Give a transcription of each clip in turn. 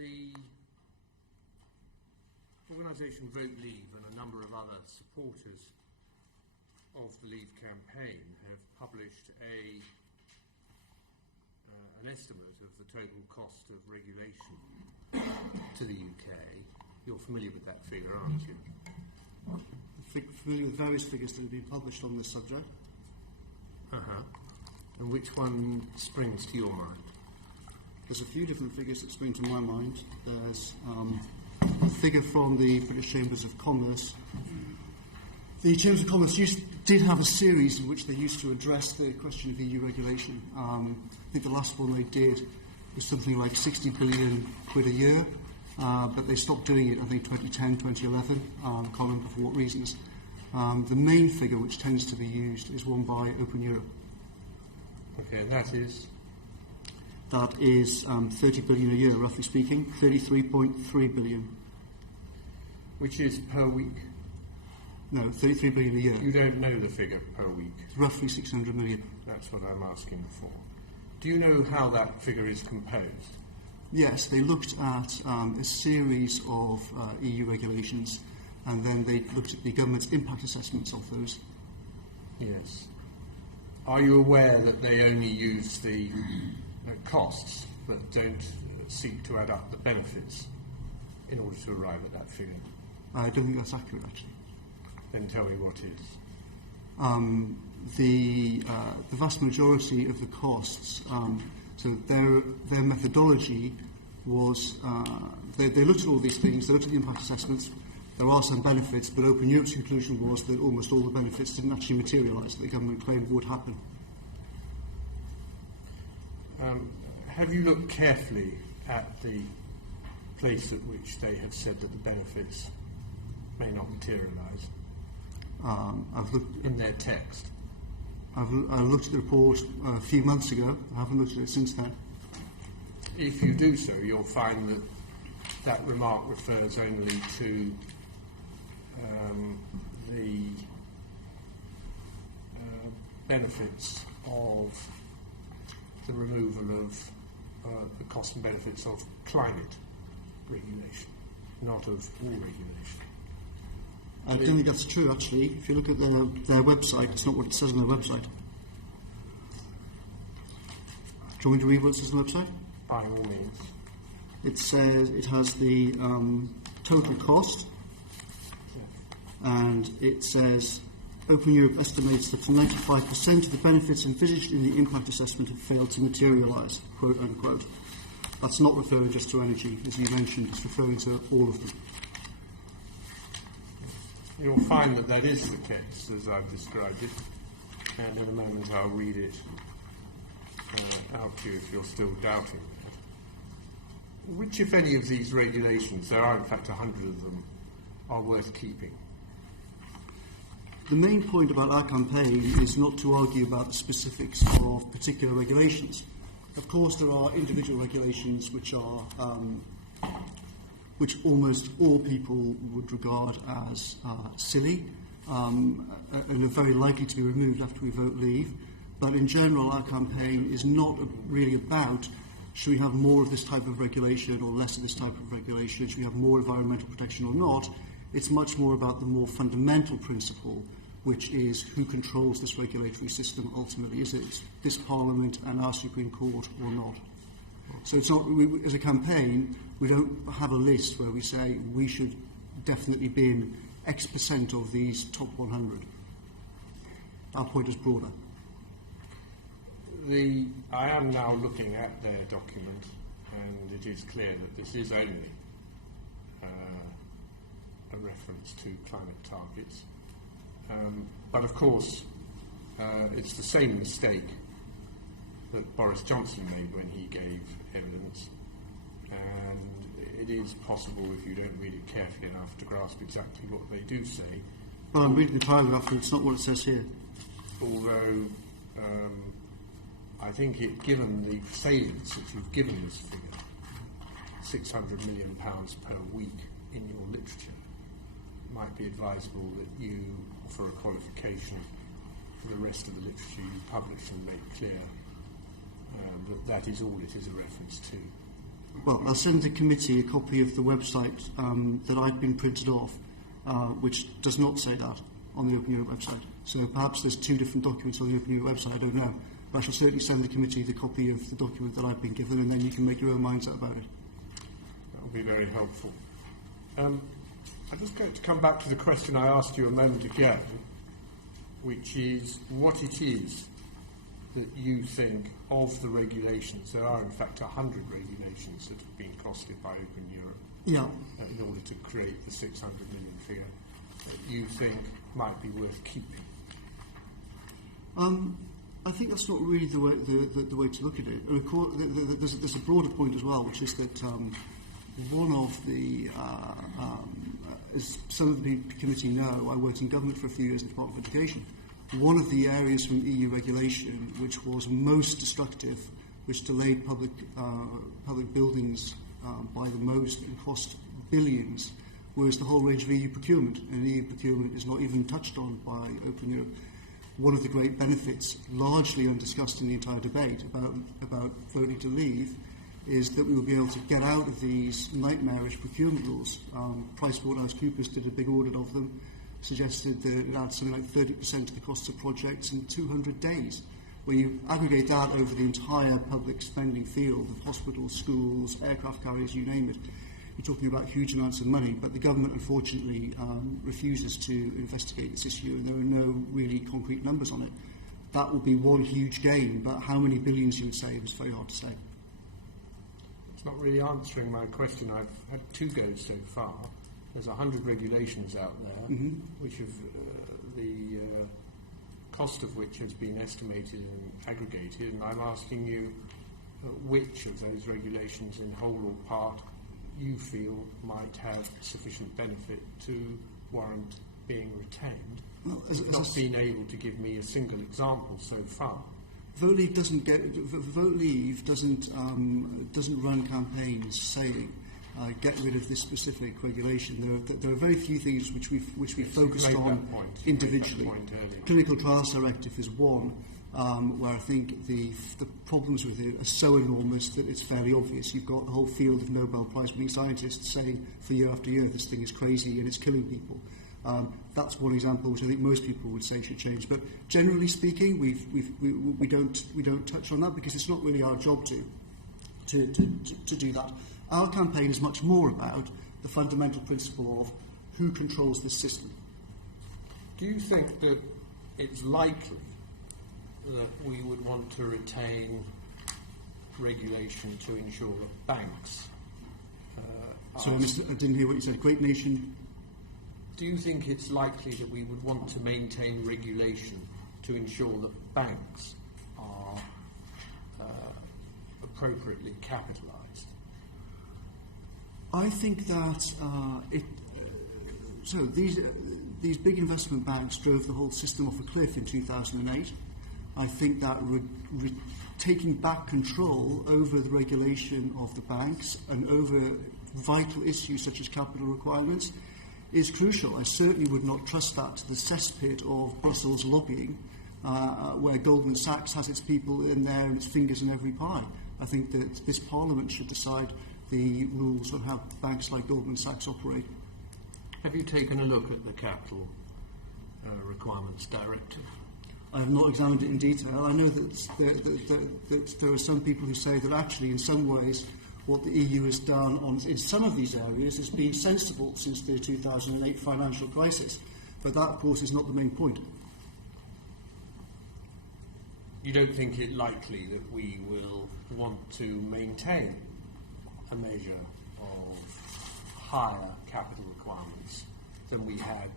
The organisation Vote Leave and a number of other supporters of the Leave campaign have published an estimate of the total cost of regulation to the UK. You're familiar with that figure, aren't you? I'm familiar with various figures that have been published on this subject. And which one springs to your mind? There's a few different figures that spring to my mind. There's a figure from the British Chambers of Commerce. The Chambers of Commerce did have a series in which they used to address the question of EU regulation. I think the last one they did was something like 60 billion quid a year, but they stopped doing it, I think, 2010, 2011. Can't remember for what reasons. The main figure which tends to be used is one by Open Europe. Okay, and that is? That is 30 billion a year, roughly speaking, 33.3 billion. Which is per week? No, 33 billion a year. You don't know the figure per week? Roughly 600 million. That's what I'm asking for. Do you know how that figure is composed? Yes, they looked at a series of EU regulations, and then they looked at the government's impact assessments of those. Yes. Are you aware that they only use the costs but don't seek to add up the benefits in order to arrive at that figure? I don't think that's accurate, actually. Then tell me what is. The vast majority of the costs, so their methodology was, they looked at all these things, they looked at the impact assessments. There are some benefits, but Open Europe's conclusion was that almost all the benefits didn't actually materialise that the government claimed would happen. Have you looked carefully at the place at which they have said that the benefits may not materialise? I've looked in their text. I looked at the report a few months ago. I haven't looked at it since then. If you do so, you'll find that that remark refers only to the benefits of the removal of the costs and benefits of climate regulation, not of all regulation. I don't think that's true, actually. If you look at their website, it's not what it says on their website. Do you want me to read what it says on the website? By all means. It says it has the total cost, and it says Open Europe estimates that 95% of the benefits envisaged in the impact assessment have failed to materialise, quote unquote. That's not referring just to energy, as you mentioned, it's referring to all of them. You'll find that that is the case, as I've described it, and in a moment I'll read it out to you if you're still doubting. Which, if any, of these regulations, there are in fact 100 of them, are worth keeping? The main point about our campaign is not to argue about the specifics of particular regulations. Of course, there are individual regulations which are which almost all people would regard as silly and are very likely to be removed after we vote leave. But in general, our campaign is not really about should we have more of this type of regulation or less of this type of regulation, should we have more environmental protection or not. It's much more about the more fundamental principle, which is who controls this regulatory system ultimately. Is it this Parliament and our Supreme Court or not? So it's not, as a campaign, we don't have a list where we say we should definitely be in X percent of these top 100. Our point is broader. I am now looking at their document, and it is clear that this is only a reference to climate targets. But of course, it's the same mistake that Boris Johnson made when he gave evidence, and it is possible, if you don't read it carefully enough, to grasp exactly what they do say. Well, I'm reading the paragraph, and it's not what it says here. Although I think, given the salience that you've given this figure, £600 million per week in your literature, it might be advisable that you offer a qualification for the rest of the literature you publish and make clear that is all it is a reference to. Well, I'll send the committee a copy of the website that I've been printed off, which does not say that on the Open Europe website. So perhaps there's two different documents on the Open Europe website, I don't know. But I shall certainly send the committee the copy of the document that I've been given, and then you can make your own minds up about it. That will be very helpful. I'm just going to come back to the question I asked you a moment ago, which is what it is that you think of the regulations. There are, in fact, 100 regulations that have been costed by Open Europe in order to create the 600 million figure that you think might be worth keeping. I think that's not really the way to look at it. And of course, there's a broader point as well, which is that one of the, as some of the committee know, I worked in government for a few years in the Department of Education. One of the areas from EU regulation which was most destructive, which delayed public buildings by the most and cost billions, was the whole range of EU procurement. And EU procurement is not even touched on by Open Europe. One of the great benefits, largely undiscussed in the entire debate about voting to leave, is that we will be able to get out of these nightmarish procurement rules. PricewaterhouseCoopers did a big audit of them, suggested that it adds something like 30% to the costs of projects in 200 days. When you aggregate that over the entire public spending field of hospitals, schools, aircraft carriers, you name it, you're talking about huge amounts of money, but the government unfortunately refuses to investigate this issue, and there are no really concrete numbers on it. That will be one huge gain, but how many billions you would save is very hard to say. It's not really answering my question. I've had two goes so far. There's 100 regulations out there, which have the cost of which has been estimated and aggregated, and I'm asking you which of those regulations in whole or part you feel might have sufficient benefit to warrant being retained. Well, You've not been able to give me a single example so far. Vote Leave doesn't run campaigns saying get rid of this specific regulation. There are very few things which we focused on individually. Clinical Trials Directive is one where I think the problems with it are so enormous that it's fairly obvious. You've got the whole field of Nobel Prize-winning scientists saying for year after year this thing is crazy and it's killing people. That's one example which I think most people would say should change. But generally speaking, we don't touch on that because it's not really our job to do that. Our campaign is much more about the fundamental principle of who controls this system. Do you think that it's likely that we would want to retain regulation to ensure that banks So I didn't hear what you said. Great nation. Do you think it's likely that we would want to maintain regulation to ensure that banks are appropriately capitalised? I think that these big investment banks drove the whole system off a cliff in 2008. I think that taking back control over the regulation of the banks and over vital issues such as capital requirements is crucial. I certainly would not trust that to the cesspit of Brussels lobbying, where Goldman Sachs has its people in there and its fingers in every pie. I think that this Parliament should decide the rules on how banks like Goldman Sachs operate. Have you taken a look at the Capital Requirements Directive? I have not examined it in detail. I know that there are some people who say that actually in some ways what the EU has done in some of these areas has been sensible since the 2008 financial crisis. But that, of course, is not the main point. You don't think it likely that we will want to maintain a measure of higher capital requirements than we had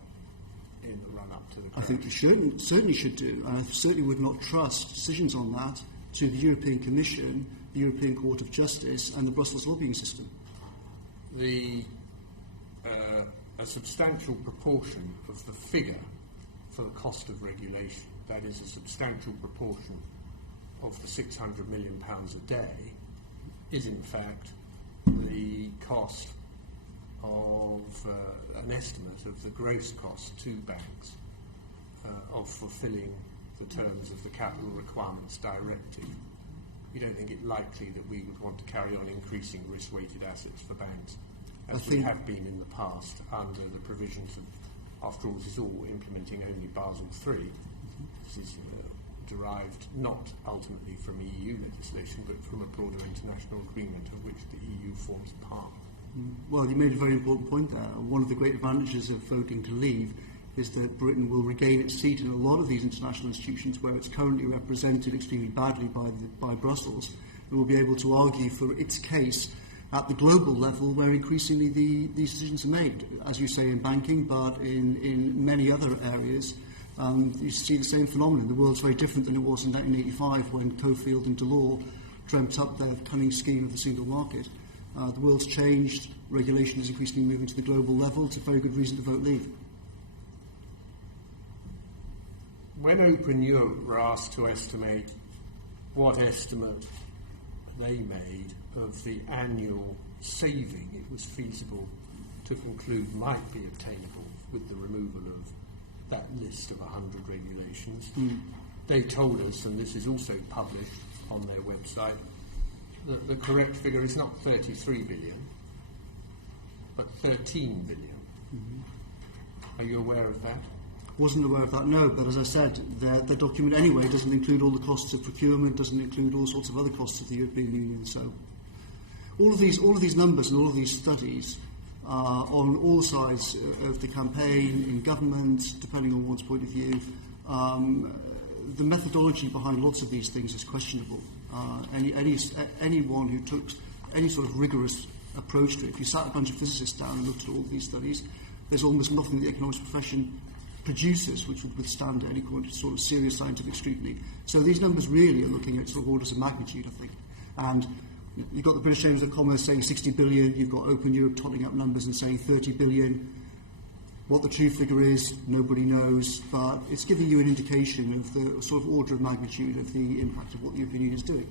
in the run-up to the crash? I think we certainly should do, and I certainly would not trust decisions on that to the European Commission, the European Court of Justice, and the Brussels lobbying system. A substantial proportion of the figure for the cost of regulation, that is a substantial proportion of the £600 million a day, is in fact the cost of an estimate of the gross cost to banks of fulfilling the terms of the Capital Requirements Directive. you don't think it likely that we would want to carry on increasing risk-weighted assets for banks, as I we think have been in the past under the provisions of, after all, this is all implementing only Basel III. This is derived not ultimately from EU legislation, but from a broader international agreement of which the EU forms part. Well, you made a very important point there. One of the great advantages of voting to leave is that Britain will regain its seat in a lot of these international institutions where it's currently represented extremely badly by Brussels, and will be able to argue for its case at the global level where increasingly these decisions are made, as you say, in banking, but in many other areas. You see the same phenomenon. The world's very different than it was in 1985 when Cofield and Delors dreamt up their cunning scheme of the single market. The world's changed. Regulation is increasingly moving to the global level. It's a very good reason to vote leave. When Open Europe were asked to estimate what estimate they made of the annual saving it was feasible to conclude might be obtainable with the removal of that list of 100 regulations, they told us, and this is also published on their website, that the correct figure is not 33 billion, but 13 billion. Are you aware of that? Wasn't aware of that, no, but as I said, the document anyway doesn't include all the costs of procurement, doesn't include all sorts of other costs of the European Union. So all of these numbers and all of these studies on all sides of the campaign, in government, depending on one's point of view, the methodology behind lots of these things is questionable. Anyone who took any sort of rigorous approach to it, if you sat a bunch of physicists down and looked at all of these studies, there's almost nothing the economics profession produces which would withstand any sort of serious scientific scrutiny. So these numbers really are looking at sort of orders of magnitude, I think. And you've got the British Chambers of Commerce saying 60 billion, you've got Open Europe totting up numbers and saying 30 billion. What the true figure is, nobody knows, but it's giving you an indication of the sort of order of magnitude of the impact of what the European Union is doing.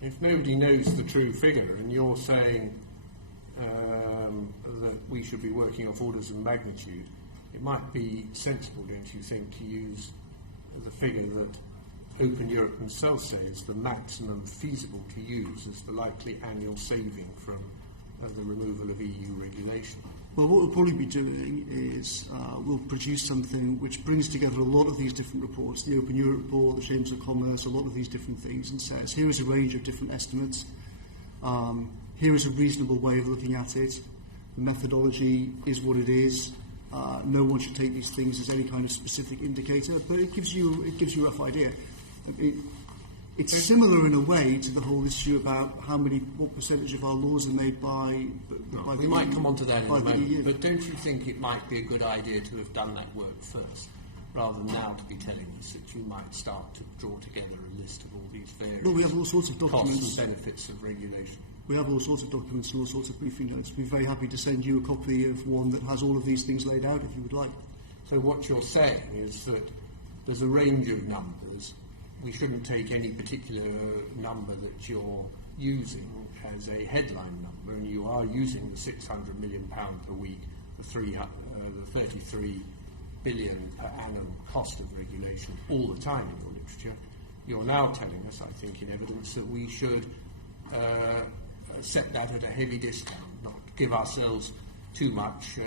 If nobody knows the true figure and you're saying that we should be working off orders of magnitude, it might be sensible, don't you think, to use the figure that Open Europe themselves say is the maximum feasible to use as the likely annual saving from the removal of EU regulation. Well, what we'll probably be doing is we'll produce something which brings together a lot of these different reports, the Open Europe report, the Chambers of Commerce, a lot of these different things, and says, here is a range of different estimates, here is a reasonable way of looking at it, the methodology is what it is, no one should take these things as any kind of specific indicator, but it gives you a rough idea. It's similar in a way to the whole issue about what percentage of our laws are made by the we might come on to that in a moment, EU. but don't you think it might be a good idea to have done that work first, rather than now to be telling us that you might start to draw together a list of all these various Well, we have all sorts of documents. costs and benefits of regulation? We have all sorts of documents and all sorts of briefing notes. We're very happy to send you a copy of one that has all of these things laid out if you would like. So what you're saying is that there's a range of numbers. We shouldn't take any particular number that you're using as a headline number, and you are using the £600 million per week, the 33 billion per annum cost of regulation all the time in your literature. You're now telling us, I think, in evidence that we should set that at a heavy discount, not give ourselves too much,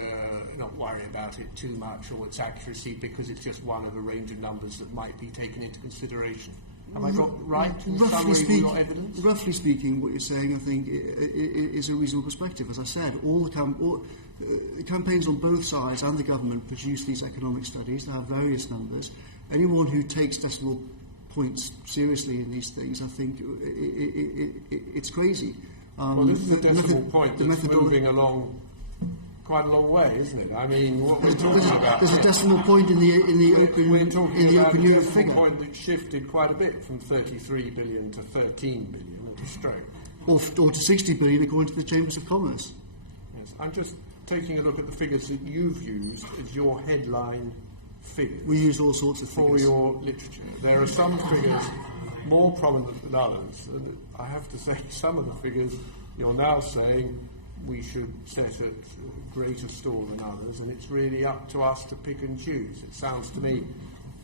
not worry about it too much or its accuracy, because it's just one of a range of numbers that might be taken into consideration. Have I got right in summary your evidence? Roughly speaking, what you're saying, I think, is a reasonable perspective. As I said, all the campaigns on both sides and the government produce these economic studies. They have various numbers. Anyone who takes decimal points seriously in these things, I think it's crazy. Well, this is a decimal point that's moving along quite a long way, isn't it? I mean, what we're talking about... There's a decimal point in the Open We're talking about Open a Europe decimal figure. point that shifted quite a bit from 33 billion to 13 billion at a stroke. Or to 60 billion according to the Chambers of Commerce. Yes. I'm just taking a look at the figures that you've used as your headline figures. We use all sorts of for figures. your literature. There are some figures more prominent than others, and I have to say some of the figures you're now saying we should set at greater store than others, and it's really up to us to pick and choose. It sounds to me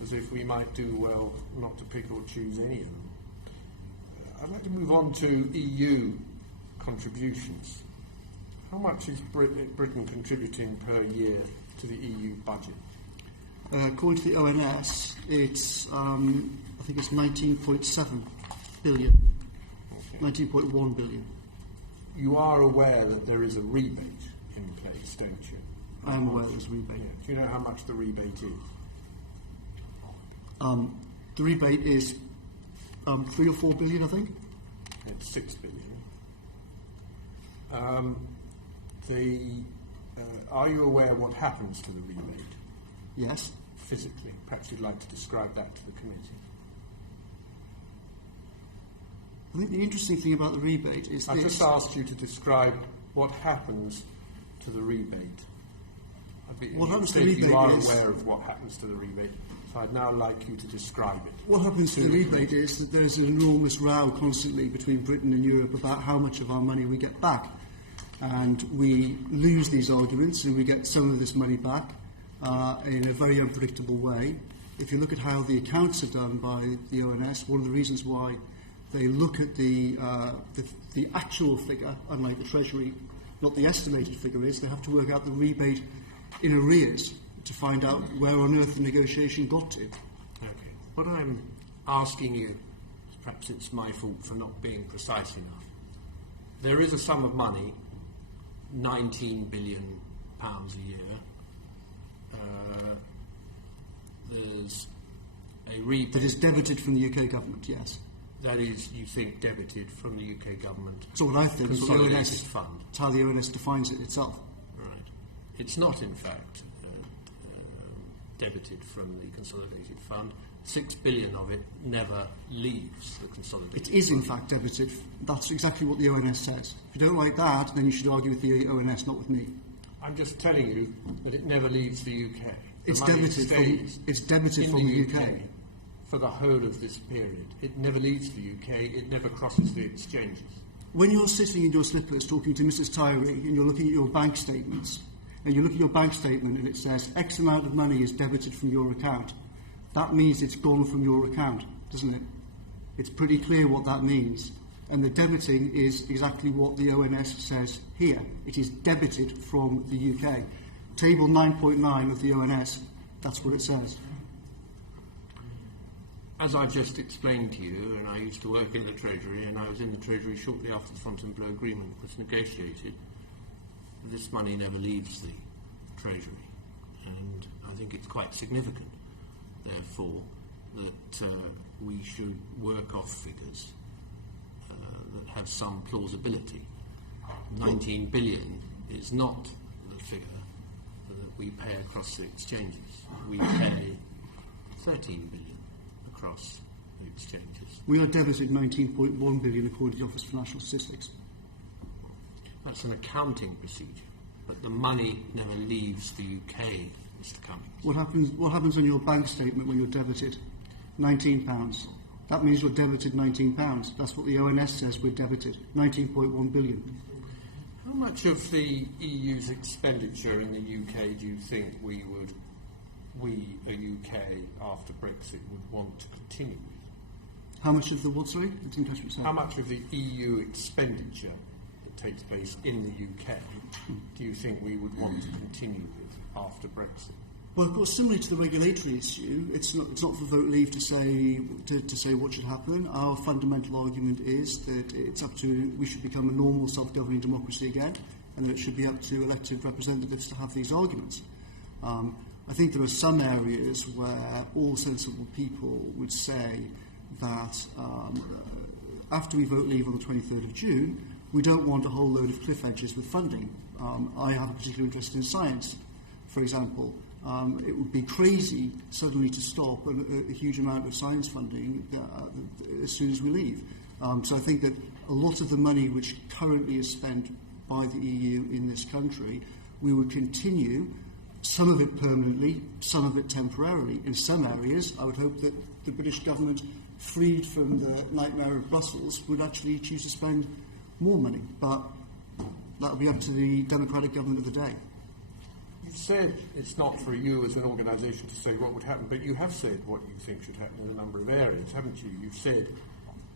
as if we might do well not to pick or choose any of them. I'd like to move on to EU contributions. How much is Britain contributing per year to the EU budget? According to the ONS, it's I think it's 19.7 billion, okay. 19.1 billion. You are aware that there is a rebate in place, don't you? I'm aware there's a rebate. Yeah. Do you know how much the rebate is? The rebate is 3 or 4 billion, I think. It's 6 billion. Are you aware what happens to the rebate? Yes. Physically. Perhaps you'd like to describe that to the committee. I think the interesting thing about the rebate is I've just asked you to describe what happens to the rebate. What happens to the rebate you are is... aware of what happens to the rebate, so I'd now like you to describe it. What happens to the rebate is that there's an enormous row constantly between Britain and Europe about how much of our money we get back. And we lose these arguments and we get some of this money back in a very unpredictable way. If you look at how the accounts are done by the ONS, one of the reasons why they look at the actual figure, unlike the Treasury, not the estimated figure is, they have to work out the rebate in arrears to find out where on earth the negotiation got to. Okay. What I'm asking you, perhaps it's my fault for not being precise enough. There is a sum of money, £19 billion a year. There's a rebate. That is debited from the UK government, yes. That is, you think, debited from the UK government. So what I think is the ONS fund. It's how the ONS defines it itself. Right. It's not, in fact, debited from the consolidated fund. 6 billion of it never leaves the consolidated fund. It is, in fact, debited. That's exactly what the ONS says. If you don't like that, then you should argue with the ONS, not with me. I'm just telling you that it never leaves the UK. It's debited from the UK. For the whole of this period. It never leaves the UK, it never crosses the exchanges. When you're sitting in your slippers talking to Mrs. Tyree and you're looking at your bank statements, and you look at your bank statement and it says X amount of money is debited from your account, that means it's gone from your account, doesn't it? It's pretty clear what that means. And the debiting is exactly what the ONS says here. It is debited from the UK. Table 9.9 of the ONS, that's what it says. As I just explained to you, and I used to work in the Treasury, and I was in the Treasury shortly after the Fontainebleau Agreement was negotiated, this money never leaves the Treasury. And I think it's quite significant, therefore, that we should work off figures that have some plausibility. 19 billion is not the figure that we pay across the exchanges. We pay 13 billion across the exchanges. We are debited 19.1 billion according to the Office for National Statistics. That's an accounting procedure, but the money never leaves the UK, Mr. Cummings. What happens on your bank statement when you're debited? £19. That means you're debited £19. That's what the ONS says we're debited, 19.1 billion. How much of the EU's expenditure in the UK do you think we, the UK, after Brexit, would want to continue with? How much of the what, sorry? I didn't catch what you said. How much of the EU expenditure that takes place in the UK do you think we would want to continue with after Brexit? Well, of course, similarly to the regulatory issue, it's not for vote leave to say what should happen. Our fundamental argument is that it's up to, we should become a normal self-governing democracy again, and that it should be up to elected representatives to have these arguments. I think there are some areas where all sensible people would say that after we vote leave on the 23rd of June, we don't want a whole load of cliff edges with funding. I have a particular interest in science, for example. It would be crazy suddenly to stop a huge amount of science funding as soon as we leave. So I think that a lot of the money which currently is spent by the EU in this country, we would continue, some of it permanently, some of it temporarily. In some areas, I would hope that the British government, freed from the nightmare of Brussels, would actually choose to spend more money. But that would be up to the democratic government of the day. You've said it's not for you as an organisation to say what would happen, but you have said what you think should happen in a number of areas, haven't you? You've said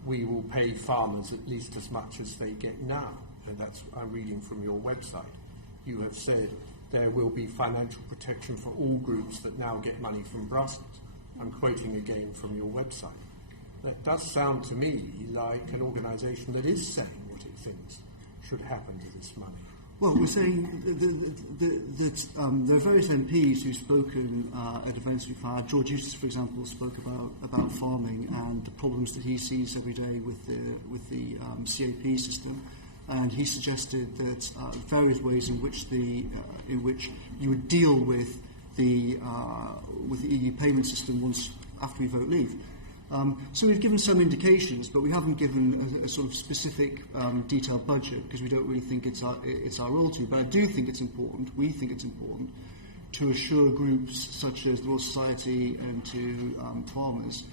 we will pay farmers at least as much as they get now. And that's, I'm reading from your website. You have said there will be financial protection for all groups that now get money from Brussels. I'm quoting again from your website. That does sound to me like an organisation that is saying what it thinks should happen to this money. Well, we're saying that there are various MPs who've spoken at events we've had. George Eustace, for example, spoke about farming and the problems that he sees every day with the CAP system, and he suggested that various ways in which you would deal with the EU payment system once after we vote leave. So we've given some indications, but we haven't given a sort of specific detailed budget because we don't really think it's our role to. But I do think it's important, we think it's important, to assure groups such as the Royal Society and to farmers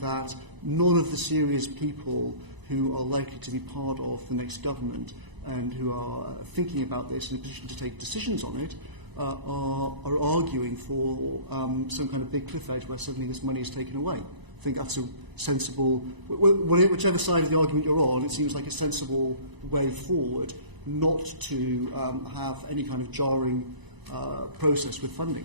that none of the serious people who are likely to be part of the next government and who are thinking about this in a position to take decisions on it are arguing for some kind of big cliff edge where suddenly this money is taken away. I think that's a sensible, whichever side of the argument you're on, it seems like a sensible way forward not to have any kind of jarring process with funding.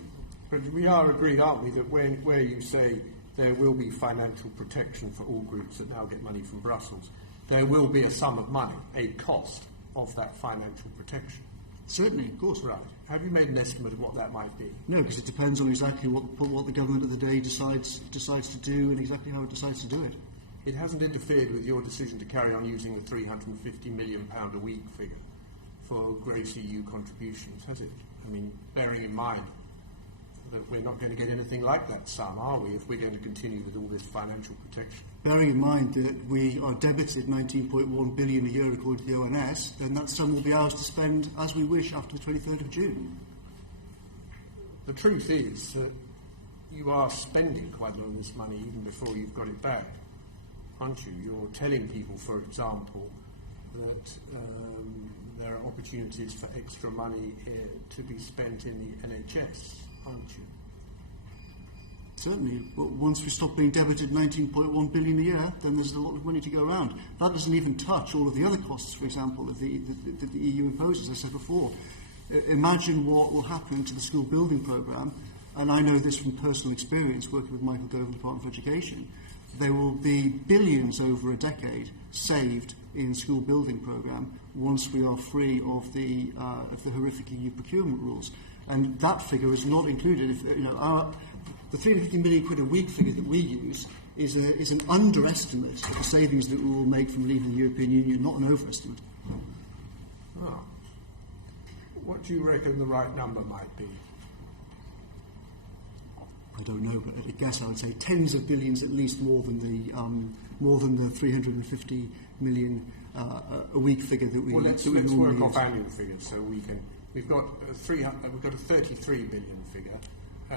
But we are agreed, aren't we, that where you say there will be financial protection for all groups that now get money from Brussels, there will be a sum of money, a cost of that financial protection. Certainly, of course. Right. Have you made an estimate of what that might be? No, because it depends on exactly what the government of the day decides to do and exactly how it decides to do it. It hasn't interfered with your decision to carry on using the £350 million a week figure for gross EU contributions, has it? I mean, bearing in mind that we're not going to get anything like that sum, are we, if we're going to continue with all this financial protection? Bearing in mind that we are debited 19.1 billion a year according to the ONS, then that sum will be ours to spend as we wish after the 23rd of June. The truth is that you are spending quite a lot of this money even before you've got it back, aren't you? You're telling people, for example, that there are opportunities for extra money to be spent in the NHS, aren't you? Certainly, but once we stop being debited 19.1 billion a year, then there's a lot of money to go around. That doesn't even touch all of the other costs, for example, that the EU imposes, as I said before. Imagine what will happen to the school building programme, and I know this from personal experience working with Michael Gove in the Department of Education. There will be billions over a decade saved in school building programme once we are free of the horrific EU procurement rules. And that figure is not included. The 350 million quid a week figure that we use is an underestimate of the savings that we will make from leaving the European Union, not an overestimate. Oh. What do you reckon the right number might be? I don't know, but I guess I would say tens of billions, at least more than the 350 million a week figure that we. Well, let's work off annual figures, so we can. We've got a 33 billion figure. I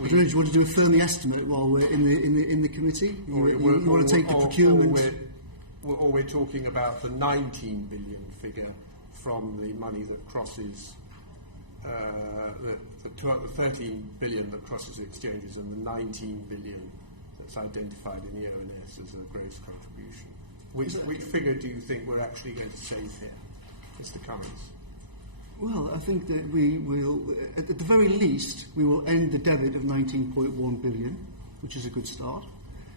don't know, do you want to do a firm estimate while we're in the committee? You want to take the procurement? Or we're talking about the 19 billion figure from the money that crosses the 13 billion that crosses the exchanges and the 19 billion that's identified in the ONS as a gross contribution. Which figure do you think we're actually going to save here, Mr. Cummings? Well, I think that we will, at the very least, we will end the debit of 19.1 billion, which is a good start.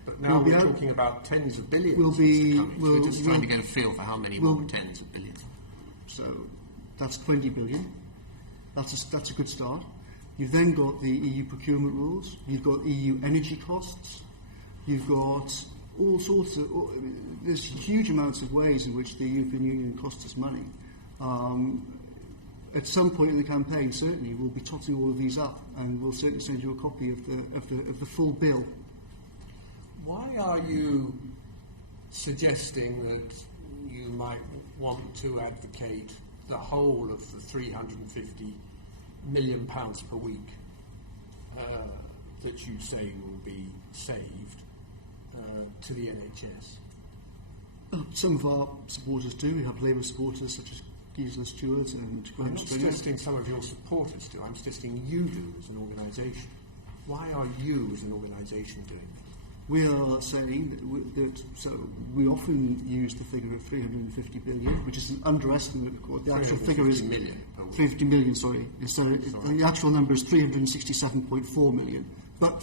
But now we're talking about tens of billions. We're just trying to get a feel for how many more tens of billions. So that's 20 billion. That's a good start. You've then got the EU procurement rules. You've got EU energy costs. You've got all sorts of. There's huge amounts of ways in which the European Union costs us money. At some point in the campaign, certainly, we'll be totting all of these up, and we'll certainly send you a copy of the full bill. Why are you suggesting that you might want to advocate the whole of the £350 million per week that you say will be saved to the NHS? Some of our supporters do. We have Labour supporters such as Gisela Stewart and Graham I'm not suggesting some of your supporters do. I'm suggesting you do as an organisation. Why are you as an organisation doing that? We are saying that we often use the figure of 350 billion, which is an underestimate, of course. The actual figure is 350 million, sorry. So the actual number is 367.4 million. But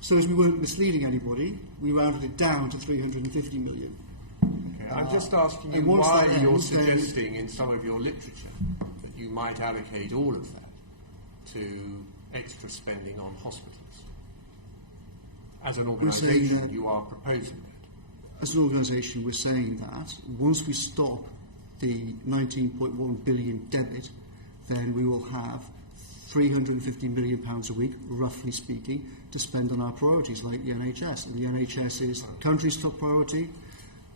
so as we weren't misleading anybody, we rounded it down to 350 million. Okay, I'm just asking you why you're suggesting in some of your literature that you might allocate all of that to extra spending on hospitals. As an organisation, you are proposing that. As an organisation, we're saying that once we stop the 19.1 billion debit, then we will have £350 million a week, roughly speaking, to spend on our priorities like the NHS. And the NHS is the country's top priority,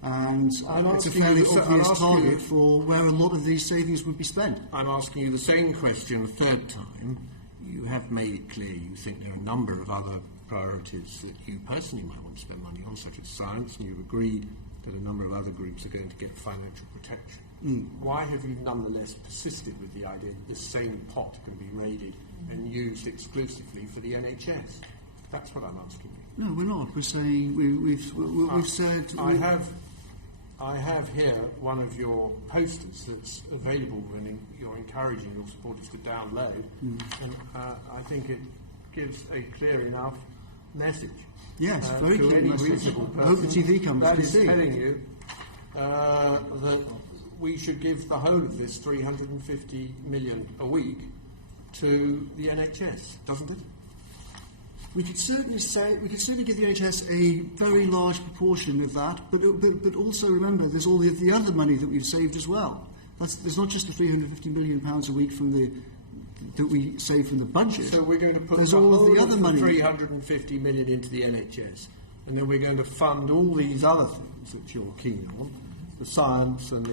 and it's a fairly obvious target for where a lot of these savings would be spent. I'm asking you the same question a third time. You have made it clear you think there are a number of other priorities that you personally might want to spend money on, such as science, and you've agreed that a number of other groups are going to get financial protection. Why have you nonetheless persisted with the idea that this same pot can be raided and used exclusively for the NHS? That's what I'm asking you. No, we're not. We're saying we've said. I have here one of your posters that's available when you're encouraging your supporters to download, and I think it gives a clear enough message. Yes, very clear message. I hope the TV cameras can see. Telling you that we should give the whole of this 350 million a week to the NHS, doesn't it? We could certainly give the NHS a very large proportion of that, but also remember there's all the other money that we've saved as well. There's not just the £350 million a week that we save from the budget. So we're going to put all of the other money, 350 million into the NHS, and then we're going to fund all these other things that you're keen on, the science and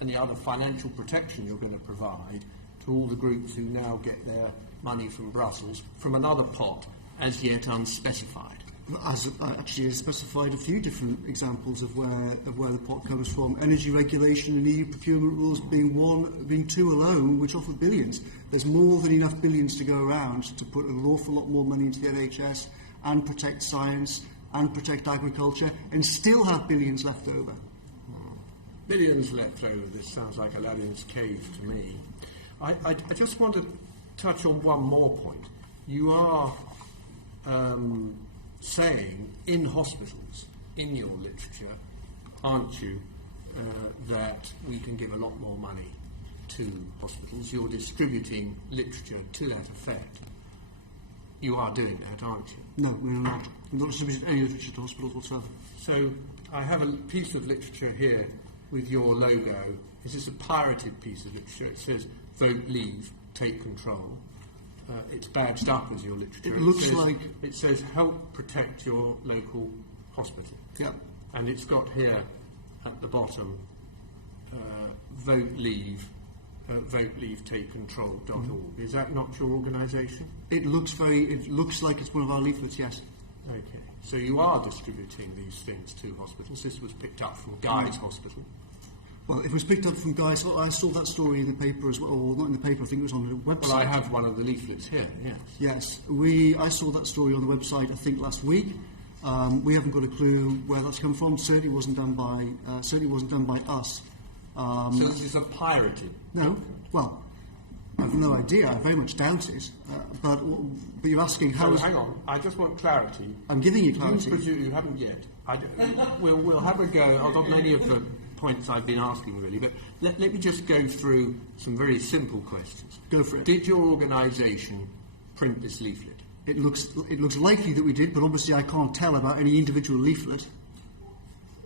any other financial protection you're going to provide to all the groups who now get their money from Brussels from another pot, as yet unspecified. Actually, has specified a few different examples of where the pot comes from. Energy regulation and EU procurement rules being two alone, which offer billions. There's more than enough billions to go around to put an awful lot more money into the NHS and protect science and protect agriculture and still have billions left over. Billions left over. This sounds like Aladdin's cave to me. I just want to touch on one more point. You are saying in hospitals, in your literature, aren't you, that we can give a lot more money to hospitals. You're distributing literature to that effect. You are doing that, aren't you? No, we are not. We're not distributing any literature to hospitals whatsoever. So I have a piece of literature here with your logo. Is this a pirated piece of literature? It says, vote, leave, take control. It's badged up as your literature. It says help protect your local hospital. Yeah. And it's got here at the bottom vote leave take control.org. Is that not your organisation? It looks like it's one of our leaflets, yes. Okay. So you are distributing these things to hospitals. This was picked up from Guy's Hospital. Well, it was picked up from Guy's. I saw that story in the paper as well. Or not in the paper, I think it was on the website. Well, I have one of the leaflets here, yes. Yes. I saw that story on the website, I think, last week. We haven't got a clue where that's come from. Certainly wasn't done by us. So this is a pirated? No. Well, I have no idea. I very much doubt it. But you're asking how... So hang on. I just want clarity. I'm giving you clarity. You haven't yet. We'll have a go. I've got many of the points I've been asking, really. But let me just go through some very simple questions. Go for it. Did your organisation print this leaflet? It looks likely that we did, but obviously I can't tell about any individual leaflet.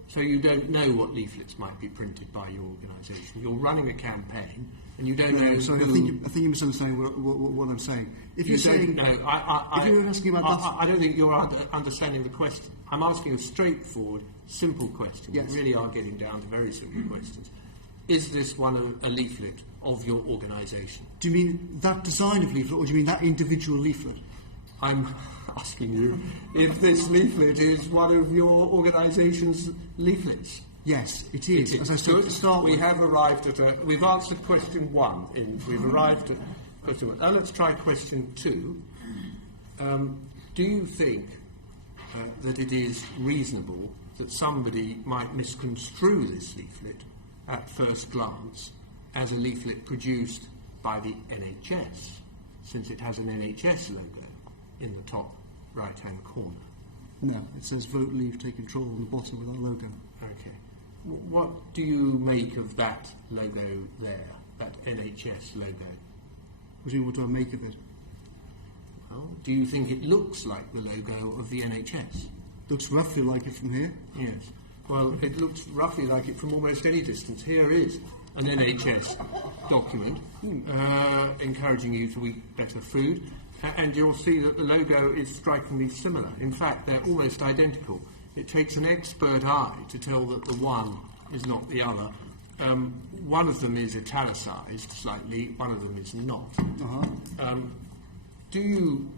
So you don't know what leaflets might be printed by your organisation. You're running a campaign, and you don't know. Sorry, I think you're misunderstanding what I'm saying. If you're saying, if you're asking about that, I don't think you're understanding the question. I'm asking a straightforward, simple question. Yes. We really are getting down to very simple questions. Is this a leaflet of your organisation? Do you mean that design of leaflet, or do you mean that individual leaflet? I'm asking you if this leaflet is one of your organisation's leaflets. Yes, it is. As I said at the start, we've answered question one. We've arrived at question one. Now let's try question two. Do you think that it is reasonable that somebody might misconstrue this leaflet at first glance as a leaflet produced by the NHS, since it has an NHS logo in the top right-hand corner? No, it says vote, leave, take control on the bottom with our logo. Okay. What do you make of that logo there, that NHS logo? What do I make of it? Well, do you think it looks like the logo of the NHS? Looks roughly like it from here. Yes. Well, it looks roughly like it from almost any distance. Here is an NHS document encouraging you to eat better food, and you'll see that the logo is strikingly similar. In fact, they're almost identical. It takes an expert eye to tell that the one is not the other. One of them is italicised slightly, one of them is not. Do you,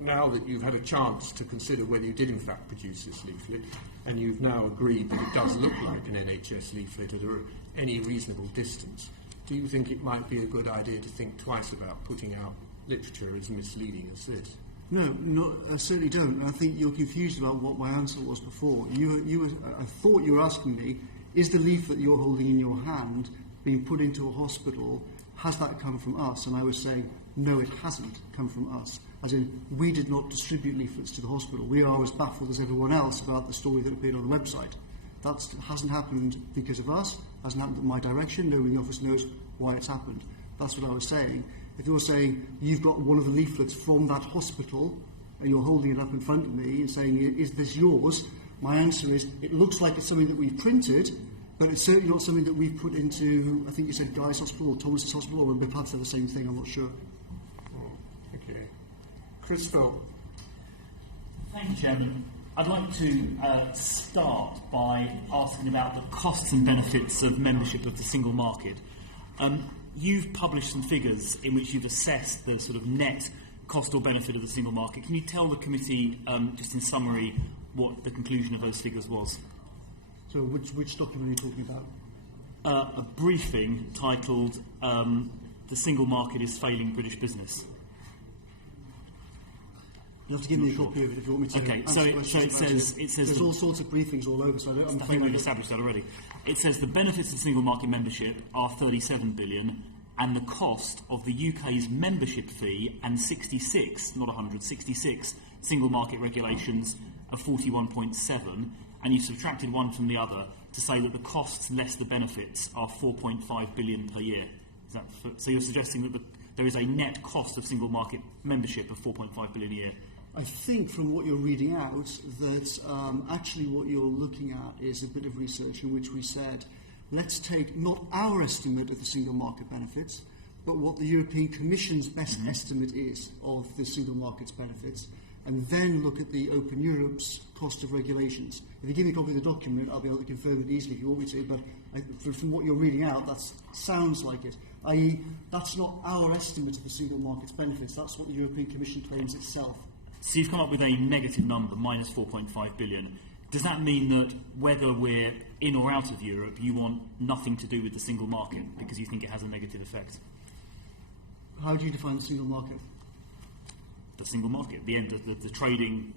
now that you've had a chance to consider whether you did in fact produce this leaflet, and you've now agreed that it does look like an NHS leaflet at any reasonable distance, do you think it might be a good idea to think twice about putting out literature as misleading as this? No, I certainly don't. I think you're confused about what my answer was before. I thought you were asking me, is the leaflet you're holding in your hand being put into a hospital, has that come from us? And I was saying, no, it hasn't come from us. As in, we did not distribute leaflets to the hospital. We are as baffled as everyone else about the story that appeared on the website. That hasn't happened because of us, hasn't happened in my direction. Nobody in the office knows why it's happened. That's what I was saying. If you're saying you've got one of the leaflets from that hospital and you're holding it up in front of me and saying, is this yours? My answer is, it looks like it's something that we've printed, but it's certainly not something that we've put into, I think you said Guy's Hospital or Thomas's Hospital, or we've had to the same thing, I'm not sure. Okay. Christophe. Thank you, Chairman. I'd like to start by asking about the costs and benefits of membership of the single market. You've published some figures in which you've assessed the sort of net cost or benefit of the single market. Can you tell the committee, just in summary, what the conclusion of those figures was? So which document are you talking about? A briefing titled The Single Market is Failing British Business. You have to give me a copy of it if you want me to. Okay, so it says there's all sorts of briefings all over, so I think we've established that already. It says the benefits of single market membership are 37 billion, and the cost of the UK's membership fee and 66, not 100, 66 single market regulations are 41.7, and you've subtracted one from the other to say that the costs less the benefits are 4.5 billion per year. So you're suggesting that there is a net cost of single market membership of 4.5 billion a year? I think from what you're reading out that actually what you're looking at is a bit of research in which we said, let's take not our estimate of the single market benefits, but what the European Commission's best estimate is of the single market's benefits, and then look at the Open Europe's cost of regulations. If you give me a copy of the document, I'll be able to confirm it easily if you want me to, but from what you're reading out, that sounds like it. I.e., that's not our estimate of the single market's benefits, that's what the European Commission claims itself. So you've come up with a negative number, minus 4.5 billion. Does that mean that whether we're in or out of Europe, you want nothing to do with the single market because you think it has a negative effect? How do you define the single market? The single market, the end of the trading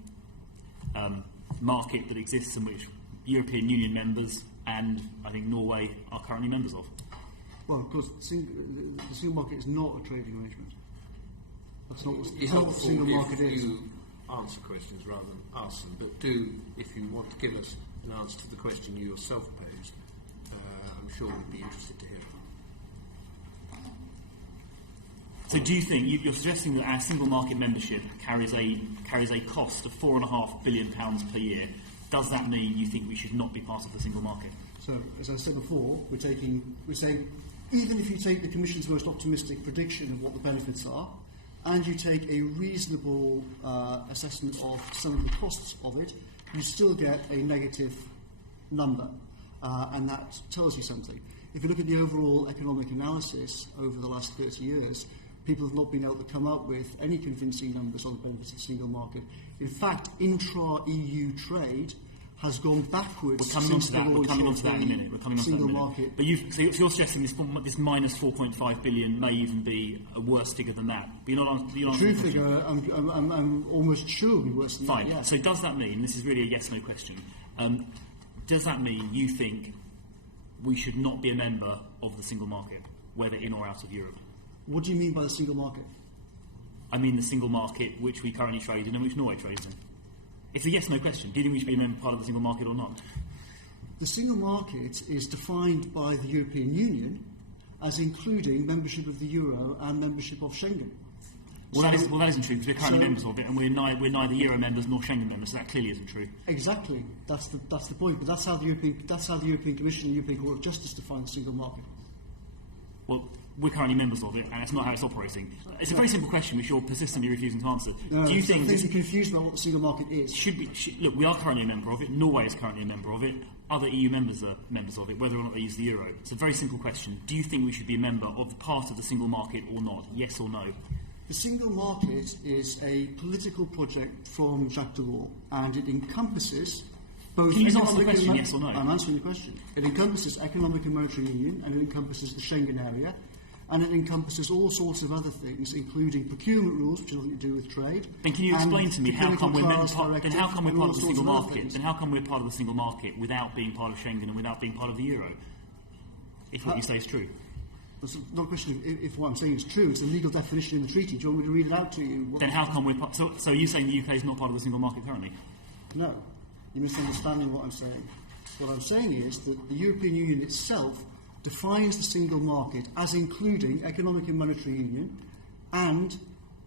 market that exists in which European Union members and I think Norway are currently members of. Well, of course, the single market is not a trading arrangement. That's not what the single market is. You answer questions rather than ask them, but do, if you want to give us an answer to the question you yourself posed, I'm sure we'd be interested to hear. So do you think, you're suggesting that our single market membership carries a cost of £4.5 billion per year. Does that mean you think we should not be part of the single market? So, as I said before, we're saying, even if you take the Commission's most optimistic prediction of what the benefits are, and you take a reasonable assessment of some of the costs of it, you still get a negative number, and that tells you something. If you look at the overall economic analysis over the last 30 years, people have not been able to come up with any convincing numbers on the benefits of the single market. In fact, intra-EU trade has gone backwards We're coming on since to the that. We're launch coming on of to that in a the minute. We're coming on to that in a single minute. market. But so you're suggesting this minus 4.5 billion may even be a worse figure than that. But you're not The answering true the question. figure, I'm almost sure will be worse than Fine. that. Yes. So does that mean, this is really a yes/no question, does that mean you think we should not be a member of the single market, whether in or out of Europe? What do you mean by the single market? I mean the single market which we currently trade in and which Norway trades in. It's a yes/no question. Do you think we should be a member part of the single market or not? The single market is defined by the European Union as including membership of the Euro and membership of Schengen. Well, that isn't true because we're currently so- members of it, and we're neither Euro members nor Schengen members. So that clearly isn't true. Exactly, that's the point. But that's how the European Commission and the European Court of Justice define the single market. Well, we're currently members of it, and that's not how it's operating. It's a very simple question which you're persistently refusing to answer. No, Do you I think you're confused about what the single market is? look? We are currently a member of it. Norway is currently a member of it. Other EU members are members of it, whether or not they use the euro. It's a very simple question. Do you think we should be a member of part of the single market or not? Yes or no? The single market is a political project from Jacques Delors, and it encompasses both. Can you answer the economic question, and yes or no? I'm answering the question. It encompasses economic and monetary union, and it encompasses the Schengen area, and it encompasses all sorts of other things, including procurement rules, which have nothing to do with trade. Then can you explain to me how come we're part of the single market? Things. Then how come we're part of the single market without being part of Schengen and without being part of the euro? If what you say is true. It's not a question of if what I'm saying is true. It's the legal definition in the treaty. Do you want me to read it out to you? Then how come we're part... So you're saying the UK is not part of the single market currently? No. You're misunderstanding what I'm saying. What I'm saying is that the European Union itself defines the single market as including economic and monetary union and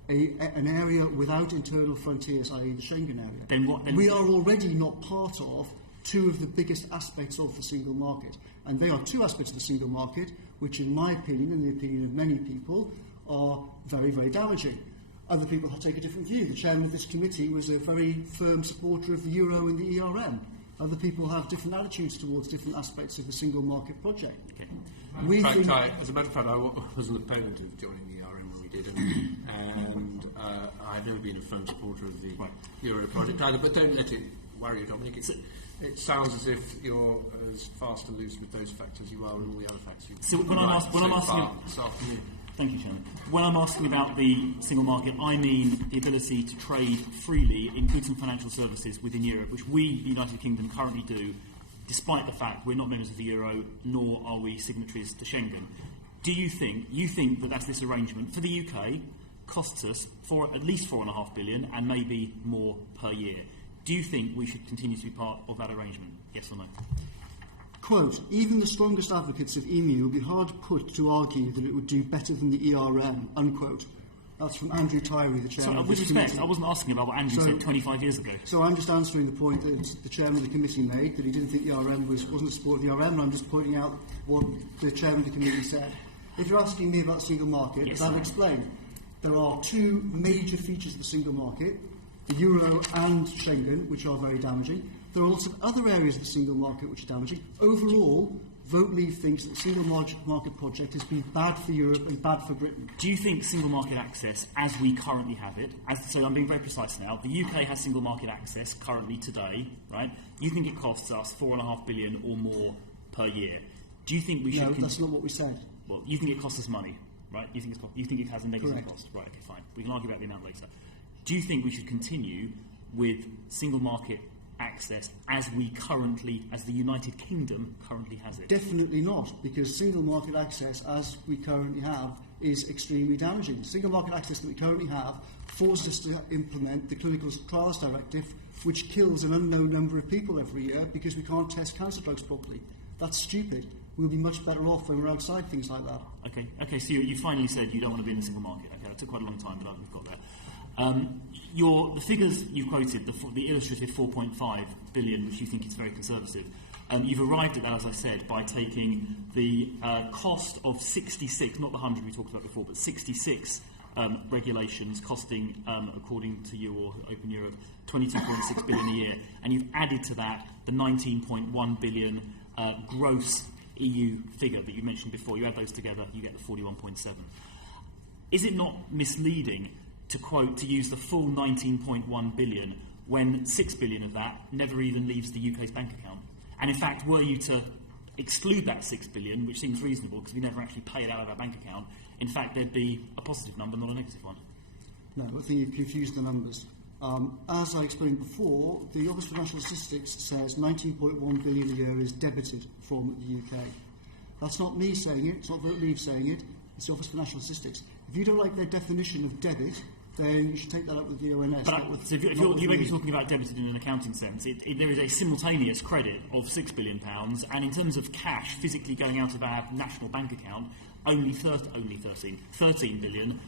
an area without internal frontiers, i.e. the Schengen area. Then we are already not part of two of the biggest aspects of the single market. And they are two aspects of the single market which, in my opinion, and the opinion of many people, are very, very damaging. Other people take a different view. The chairman of this committee was a very firm supporter of the euro and the ERM. Other people have different attitudes towards different aspects of the single market project. Okay. As a matter of fact, I was an opponent of joining the ERM when we did, and I've never been a firm supporter of the euro project either. But don't let it worry you, Dominic. It sounds as if you're as fast and loose with those facts as you are with all the other facts you've So when I'm asking this afternoon. Thank you, Chairman. When I'm asking about the single market, I mean the ability to trade freely in goods and financial services within Europe, which we, the United Kingdom, currently do, despite the fact we're not members of the euro, nor are we signatories to Schengen. Do you think that that's this arrangement for the UK costs us at least $4.5 billion and maybe more per year? Do you think we should continue to be part of that arrangement? Yes or no? Quote, even the strongest advocates of EMU will be hard put to argue that it would do better than the ERM, unquote. That's from Andrew Tyree, the chairman of with this respect, committee. I wasn't asking about what Andrew said 25 years ago. So I'm just answering the point that the chairman of the committee made, that he didn't think the ERM wasn't a support of the ERM, and I'm just pointing out what the chairman of the committee said. If you're asking me about the single market, yes, I'll explain. There are two major features of the single market, the euro and Schengen, which are very damaging. There are lots of other areas of the single market which are damaging. Overall, Vote Leave thinks that the single market project has been bad for Europe and bad for Britain. Do you think single market access, as we currently have it, so I'm being very precise now, the UK has single market access currently today, right? You think it costs us $4.5 billion or more per year? Do you think we should... No, that's not what we said. Well, you think it costs us money, right? You think it has a negative Correct. cost, right? Okay, fine. We can argue about the amount later. Do you think we should continue with single market access as the United Kingdom currently has it? Definitely not, because single market access, as we currently have, is extremely damaging. The single market access that we currently have forces us to implement the Clinical Trials Directive, which kills an unknown number of people every year because we can't test cancer drugs properly. That's stupid. We'll be much better off when we're outside things like that. Okay. So you finally said you don't want to be in the single market. Okay, that took quite a long time, but we've got there. The figures you've quoted, the illustrative 4.5 billion, which you think is very conservative, you've arrived at that, as I said, by taking the cost of 66, not the 100 we talked about before, but 66 regulations costing, according to you or Open Europe, 22.6 billion a year, and you've added to that the 19.1 billion gross EU figure that you mentioned before. You add those together, you get the 41.7. Is it not misleading to use the full 19.1 billion when 6 billion of that never even leaves the UK's bank account. And in fact, were you to exclude that 6 billion, which seems reasonable because we never actually pay it out of our bank account, in fact there'd be a positive number, not a negative one. No, I think you've confused the numbers. As I explained before, the Office for National Statistics says 19.1 billion a year is debited from the UK. That's not me saying it, it's not Vote Leave saying it, it's the Office for National Statistics. If you don't like their definition of debit, then you should take that up with the ONS. But so if you may be talking about debited in an accounting sense, there is a simultaneous credit of £6 billion, and in terms of cash physically going out of our national bank account, only 13 billion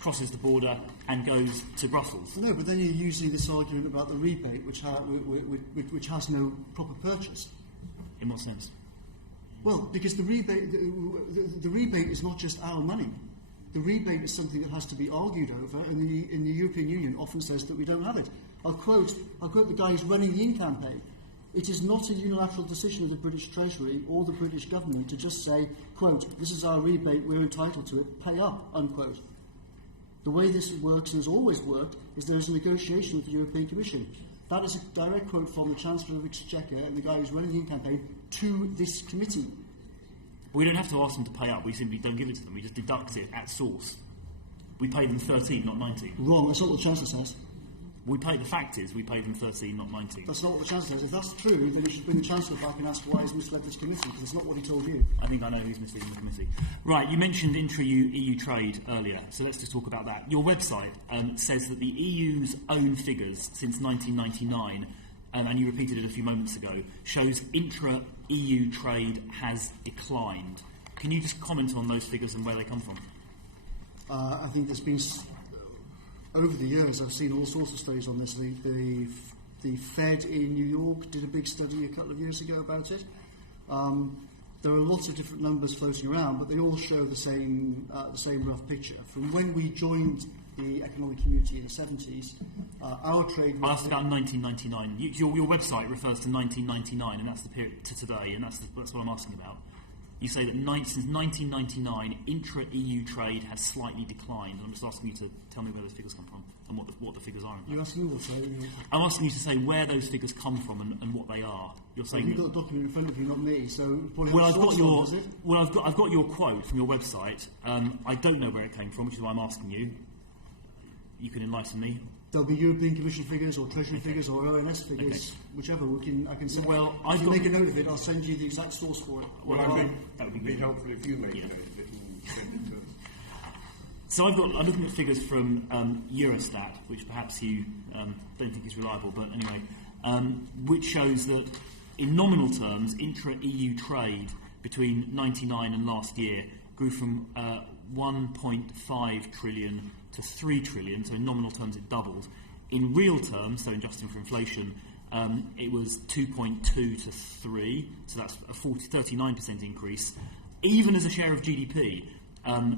crosses the border and goes to Brussels. No, but then you're using this argument about the rebate, which has no proper purchase. In what sense? Well, because the rebate is not just our money. The rebate is something that has to be argued over, and the European Union often says that we don't have it. I'll quote the guy who's running the In campaign. It is not a unilateral decision of the British Treasury or the British government to just say, quote, this is our rebate, we're entitled to it, pay up, unquote. The way this works and has always worked is there is a negotiation with the European Commission. That is a direct quote from the Chancellor of Exchequer and the guy who's running the In campaign to this committee. We don't have to ask them to pay up, we simply don't give it to them, we just deduct it at source. We pay them 13, not 19. Wrong, that's not what the Chancellor says. The fact is, we pay them 13, not 19. That's not what the Chancellor says. If that's true, then you should bring the Chancellor back and ask why he's misled this committee, because it's not what he told you. I think I know who's misleading the committee. Right, you mentioned intra-EU trade earlier, so let's just talk about that. Your website says that the EU's own figures since 1999, and you repeated it a few moments ago, shows intra-EU trade has declined. Can you just comment on those figures and where they come from? I think there's been... Over the years, I've seen all sorts of studies on this. The Fed in New York did a big study a couple of years ago about it. There are lots of different numbers floating around, but they all show the same rough picture. From when we joined the economic community in the 70s, our trade... Well, that's about 1999. Your website refers to 1999, and that's the period to today, and that's what I'm asking about. You say that since 1999, intra-EU trade has slightly declined. I'm just asking you to tell me where those figures come from and what the figures are. You're asking me what? I'm asking you to say where those figures come from and what they are. You're saying you've got the document in front of you, not me. So I've got your quote from your website. I don't know where it came from, which is why I'm asking you. You can enlighten me. There'll be European Commission figures or Treasury figures or ONS figures, whichever. I can send. Well, if you make a note of it, I'll send you the exact source for it. Well, that would be helpful if you make a note of it and send it to us. So I'm looking at figures from Eurostat, which perhaps you don't think is reliable, but anyway, which shows that in nominal terms, intra-EU trade between 99 and last year grew from 1.5 trillion to 3 trillion, so in nominal terms it doubled. In real terms, so adjusting for inflation, it was 2.2 to 3, so that's a 39% increase. Even as a share of GDP,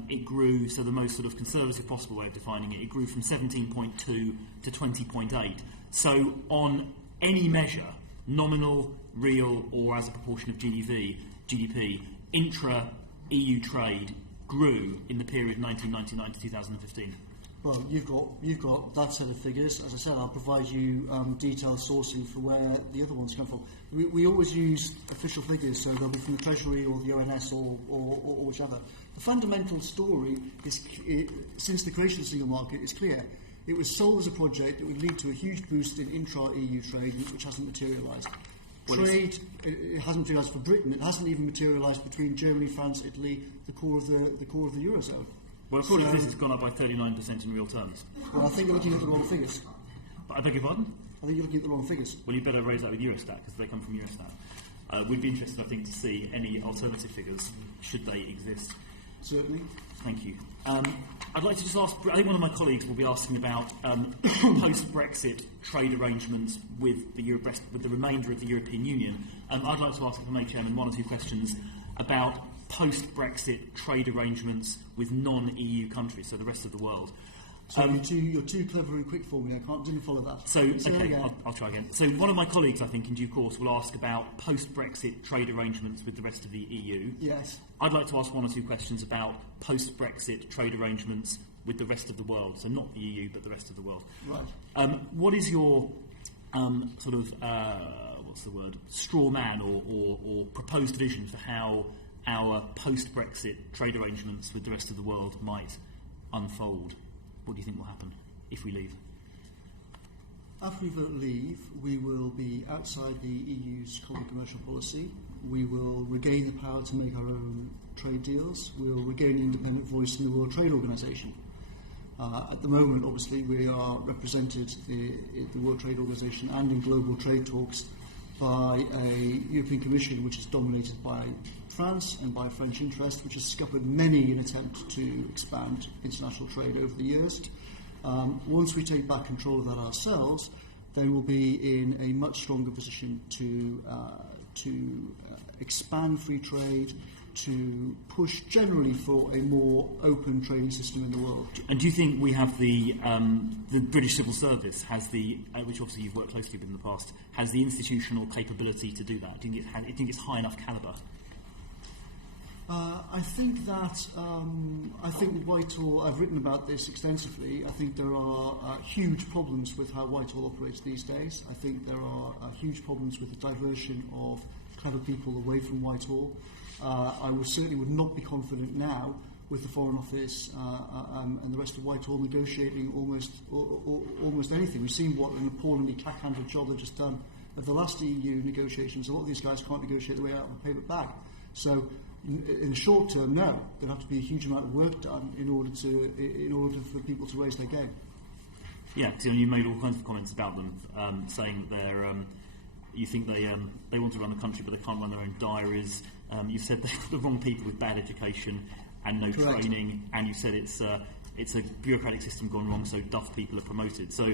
it grew, so the most sort of conservative possible way of defining it, it grew from 17.2 to 20.8. So on any measure, nominal, real, or as a proportion of GDP, intra-EU trade grew in the period 1999 to 2015. Well, you've got that set of figures. As I said, I'll provide you detailed sourcing for where the other ones come from. We always use official figures, so they'll be from the Treasury or the ONS or whichever. The fundamental story is, since the creation of the single market, is clear. It was sold as a project that would lead to a huge boost in intra-EU trade, which hasn't materialised. Trade, it hasn't materialised for Britain. It hasn't even materialised between Germany, France, Italy, the core of the Eurozone. Well, according to this, it's gone up by 39% in real terms. Well, I think you're looking at the wrong figures. But I beg your pardon? I think you're looking at the wrong figures. Well, you better raise that with Eurostat, because they come from Eurostat. We'd be interested, I think, to see any alternative figures, should they exist. Certainly. Thank you. I'd like to just ask, I think one of my colleagues will be asking about post-Brexit trade arrangements with the remainder of the European Union. I'd like to ask, if I may, Chairman, one or two questions about post-Brexit trade arrangements with non-EU countries, so the rest of the world. So you're too clever and quick for me. I didn't follow that. So, okay, I'll try again. So one of my colleagues, I think, in due course, will ask about post-Brexit trade arrangements with the rest of the EU. Yes. I'd like to ask one or two questions about post-Brexit trade arrangements with the rest of the world, so not the EU but the rest of the world. Right. What is your sort of straw man or proposed vision for how our post-Brexit trade arrangements with the rest of the world might unfold? What do you think will happen if we leave? After we vote leave, we will be outside the EU's common commercial policy. We will regain the power to make our own trade deals. We will regain an independent voice in the World Trade Organization. At the moment, obviously, we are represented in the World Trade Organization and in global trade talks by a European Commission which is dominated by France and by French interest, which has scuppered many an attempt to expand international trade over the years. Once we take back control of that ourselves, then we'll be in a much stronger position to expand free trade, to push generally for a more open trading system in the world. And do you think we have the British Civil Service has which obviously you've worked closely with in the past, has the institutional capability to do that? Do you think it's high enough calibre? I think Whitehall, I've written about this extensively. I think there are huge problems with how Whitehall operates these days. I think there are huge problems with the diversion of clever people away from Whitehall. I certainly would not be confident now with the Foreign Office and the rest of Whitehall negotiating almost anything. We've seen what an appallingly cack-handed job they've just done of the last EU negotiations. A lot of these guys can't negotiate their way out of a paper bag. So in the short term, no, there'll have to be a huge amount of work done in order for people to raise their game. Yeah, because you made all kinds of comments about them, saying that you think they want to run the country, but they can't run their own diaries. You said they're the wrong people with bad education and no Correct. training, and you said it's a bureaucratic system gone wrong, so duff people are promoted. So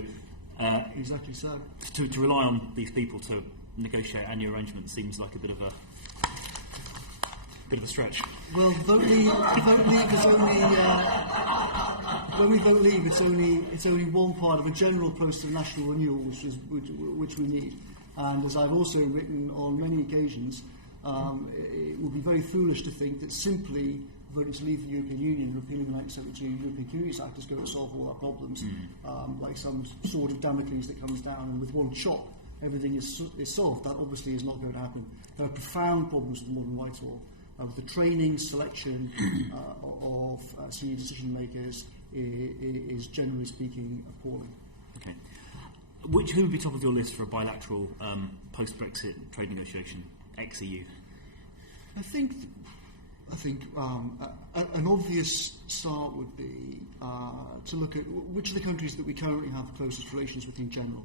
exactly so. To rely on these people to negotiate annual arrangements seems like a bit of a stretch. Well, vote leave is only when we vote leave, it's only one part of a general process of national renewal, which we need. And as I've also written on many occasions, it would be very foolish to think that simply voting to leave the European Union, repealing the 1972 European Communities Act is going to solve all our problems, like some sword of Damocles that comes down and with one chop everything is solved. That obviously is not going to happen. There are profound problems with modern Whitehall. The training, selection of senior decision makers is generally speaking appalling. Okay. Who would be top of your list for a bilateral post-Brexit trade negotiation, ex-EU? I think an obvious start would be to look at which of the countries that we currently have the closest relations with in general.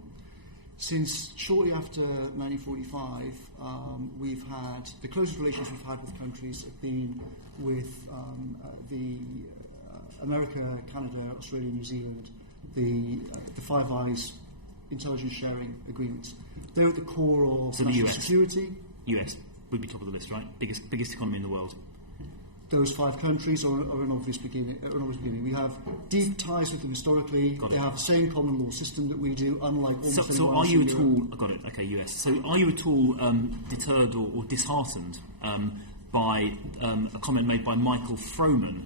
Since shortly after 1945, we've had the closest relations we've had with countries have been with the America, Canada, Australia, New Zealand, the Five Eyes intelligence sharing agreements. They're at the core of so national the US. security. US would be top of the list, right? Biggest economy in the world. Those five countries are an obvious beginning. We have deep ties with them historically. They have the same common law system that we do, unlike almost So are you at all... I got it, okay, US. So are you at all deterred or disheartened by a comment made by Michael Froman,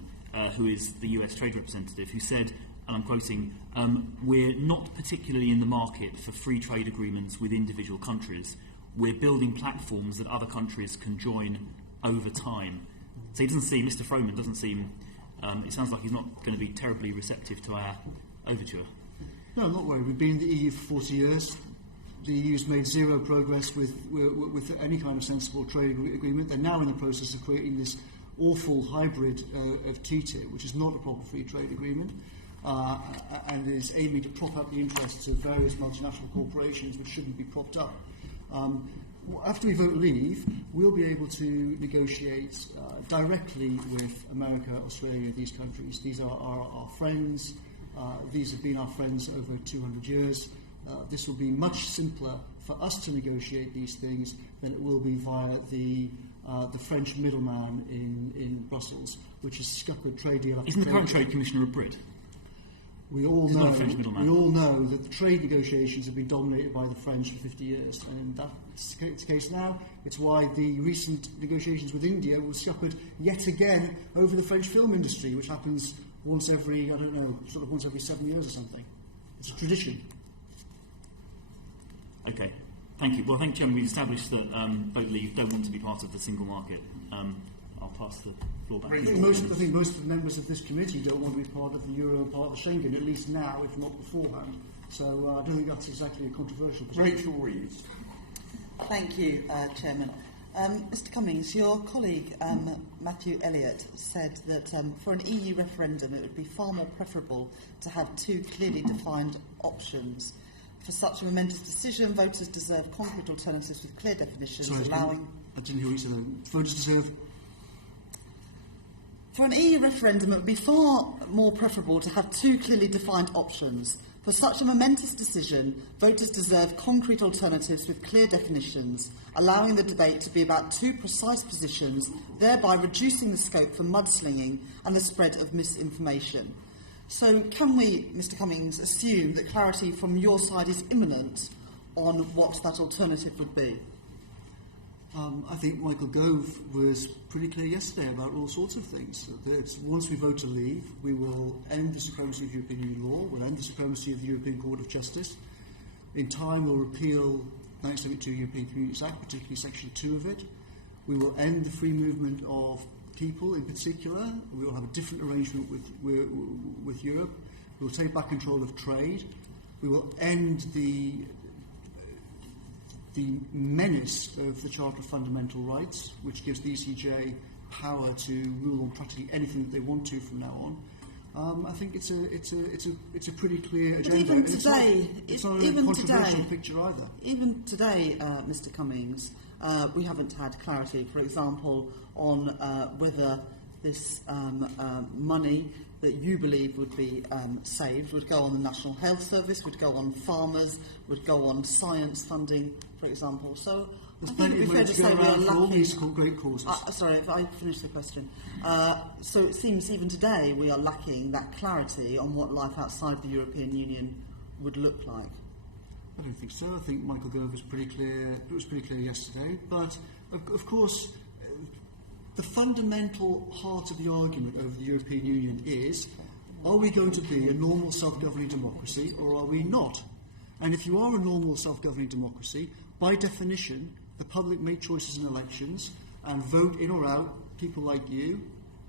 who is the US trade representative, who said, and I'm quoting, we're not particularly in the market for free trade agreements with individual countries. We're building platforms that other countries can join over time. So Mr. Froman doesn't seem, it sounds like he's not going to be terribly receptive to our overture. No, not worried. We've been in the EU for 40 years. The EU's made zero progress with any kind of sensible trade agreement. They're now in the process of creating this awful hybrid of TTIP, which is not a proper free trade agreement, and is aiming to prop up the interests of various multinational corporations which shouldn't be propped up. After we vote leave, we'll be able to negotiate directly with America, Australia, these countries. These are our friends. These have been our friends over 200 years. This will be much simpler for us to negotiate these things than it will be via the French middleman in Brussels, which has scuppered trade deal after Isn't the trade current deal. trade commissioner a Brit? We all He's not a French middleman. We all know that the trade negotiations have been dominated by the French for 50 years, and that's the case now. It's why the recent negotiations with India were scuppered yet again over the French film industry, which happens once every, I don't know, sort of once every 7 years or something. It's a tradition. Okay, thank you. Well, I think, Chairman, we've established that Vote Leave don't want to be part of the single market. I'll pass the floor back. I think most of the members of this committee don't want to be part of the Euro and part of Schengen, at least now, if not beforehand. So I don't think that's exactly a controversial position. Rachel Reeves. Thank you, Chairman. Mr Cummings, your colleague Matthew Elliott said that for an EU referendum it would be far more preferable to have two clearly defined options. For such a momentous decision, voters deserve concrete alternatives with clear definitions allowing... I didn't hear what you said then. Voters deserve... For an EU referendum it would be far more preferable to have two clearly defined options. For such a momentous decision, voters deserve concrete alternatives with clear definitions, allowing the debate to be about two precise positions, thereby reducing the scope for mudslinging and the spread of misinformation. So can we, Mr Cummings, assume that clarity from your side is imminent on what that alternative would be? I think Michael Gove was pretty clear yesterday about all sorts of things. That once we vote to leave, we will end the supremacy of European Union law, we'll end the supremacy of the European Court of Justice. In time, we'll repeal 1972 European Communities Act, particularly Section 2 of it. We will end the free movement of people in particular. We will have a different arrangement with Europe. We will take back control of trade. We will end the menace of the Charter of Fundamental Rights, which gives the ECJ power to rule on practically anything that they want to from now on. I think it's a pretty clear agenda. But even today, it's not a controversial picture either. Even today, Mr Cummings, we haven't had clarity, for example, on whether this money that you believe would be saved would go on the National Health Service, would go on farmers, would go on science funding, for example. So I think it would be fair to say we are lacking... all these great causes. Sorry, if I finish the question. So it seems even today we are lacking that clarity on what life outside the European Union would look like. I don't think so. I think Michael Gove was pretty clear. It was pretty clear yesterday. But of course, the fundamental heart of the argument over the European Union is: are we going to be a normal self-governing democracy, or are we not? And if you are a normal self-governing democracy, by definition, the public make choices in elections and vote in or out people like you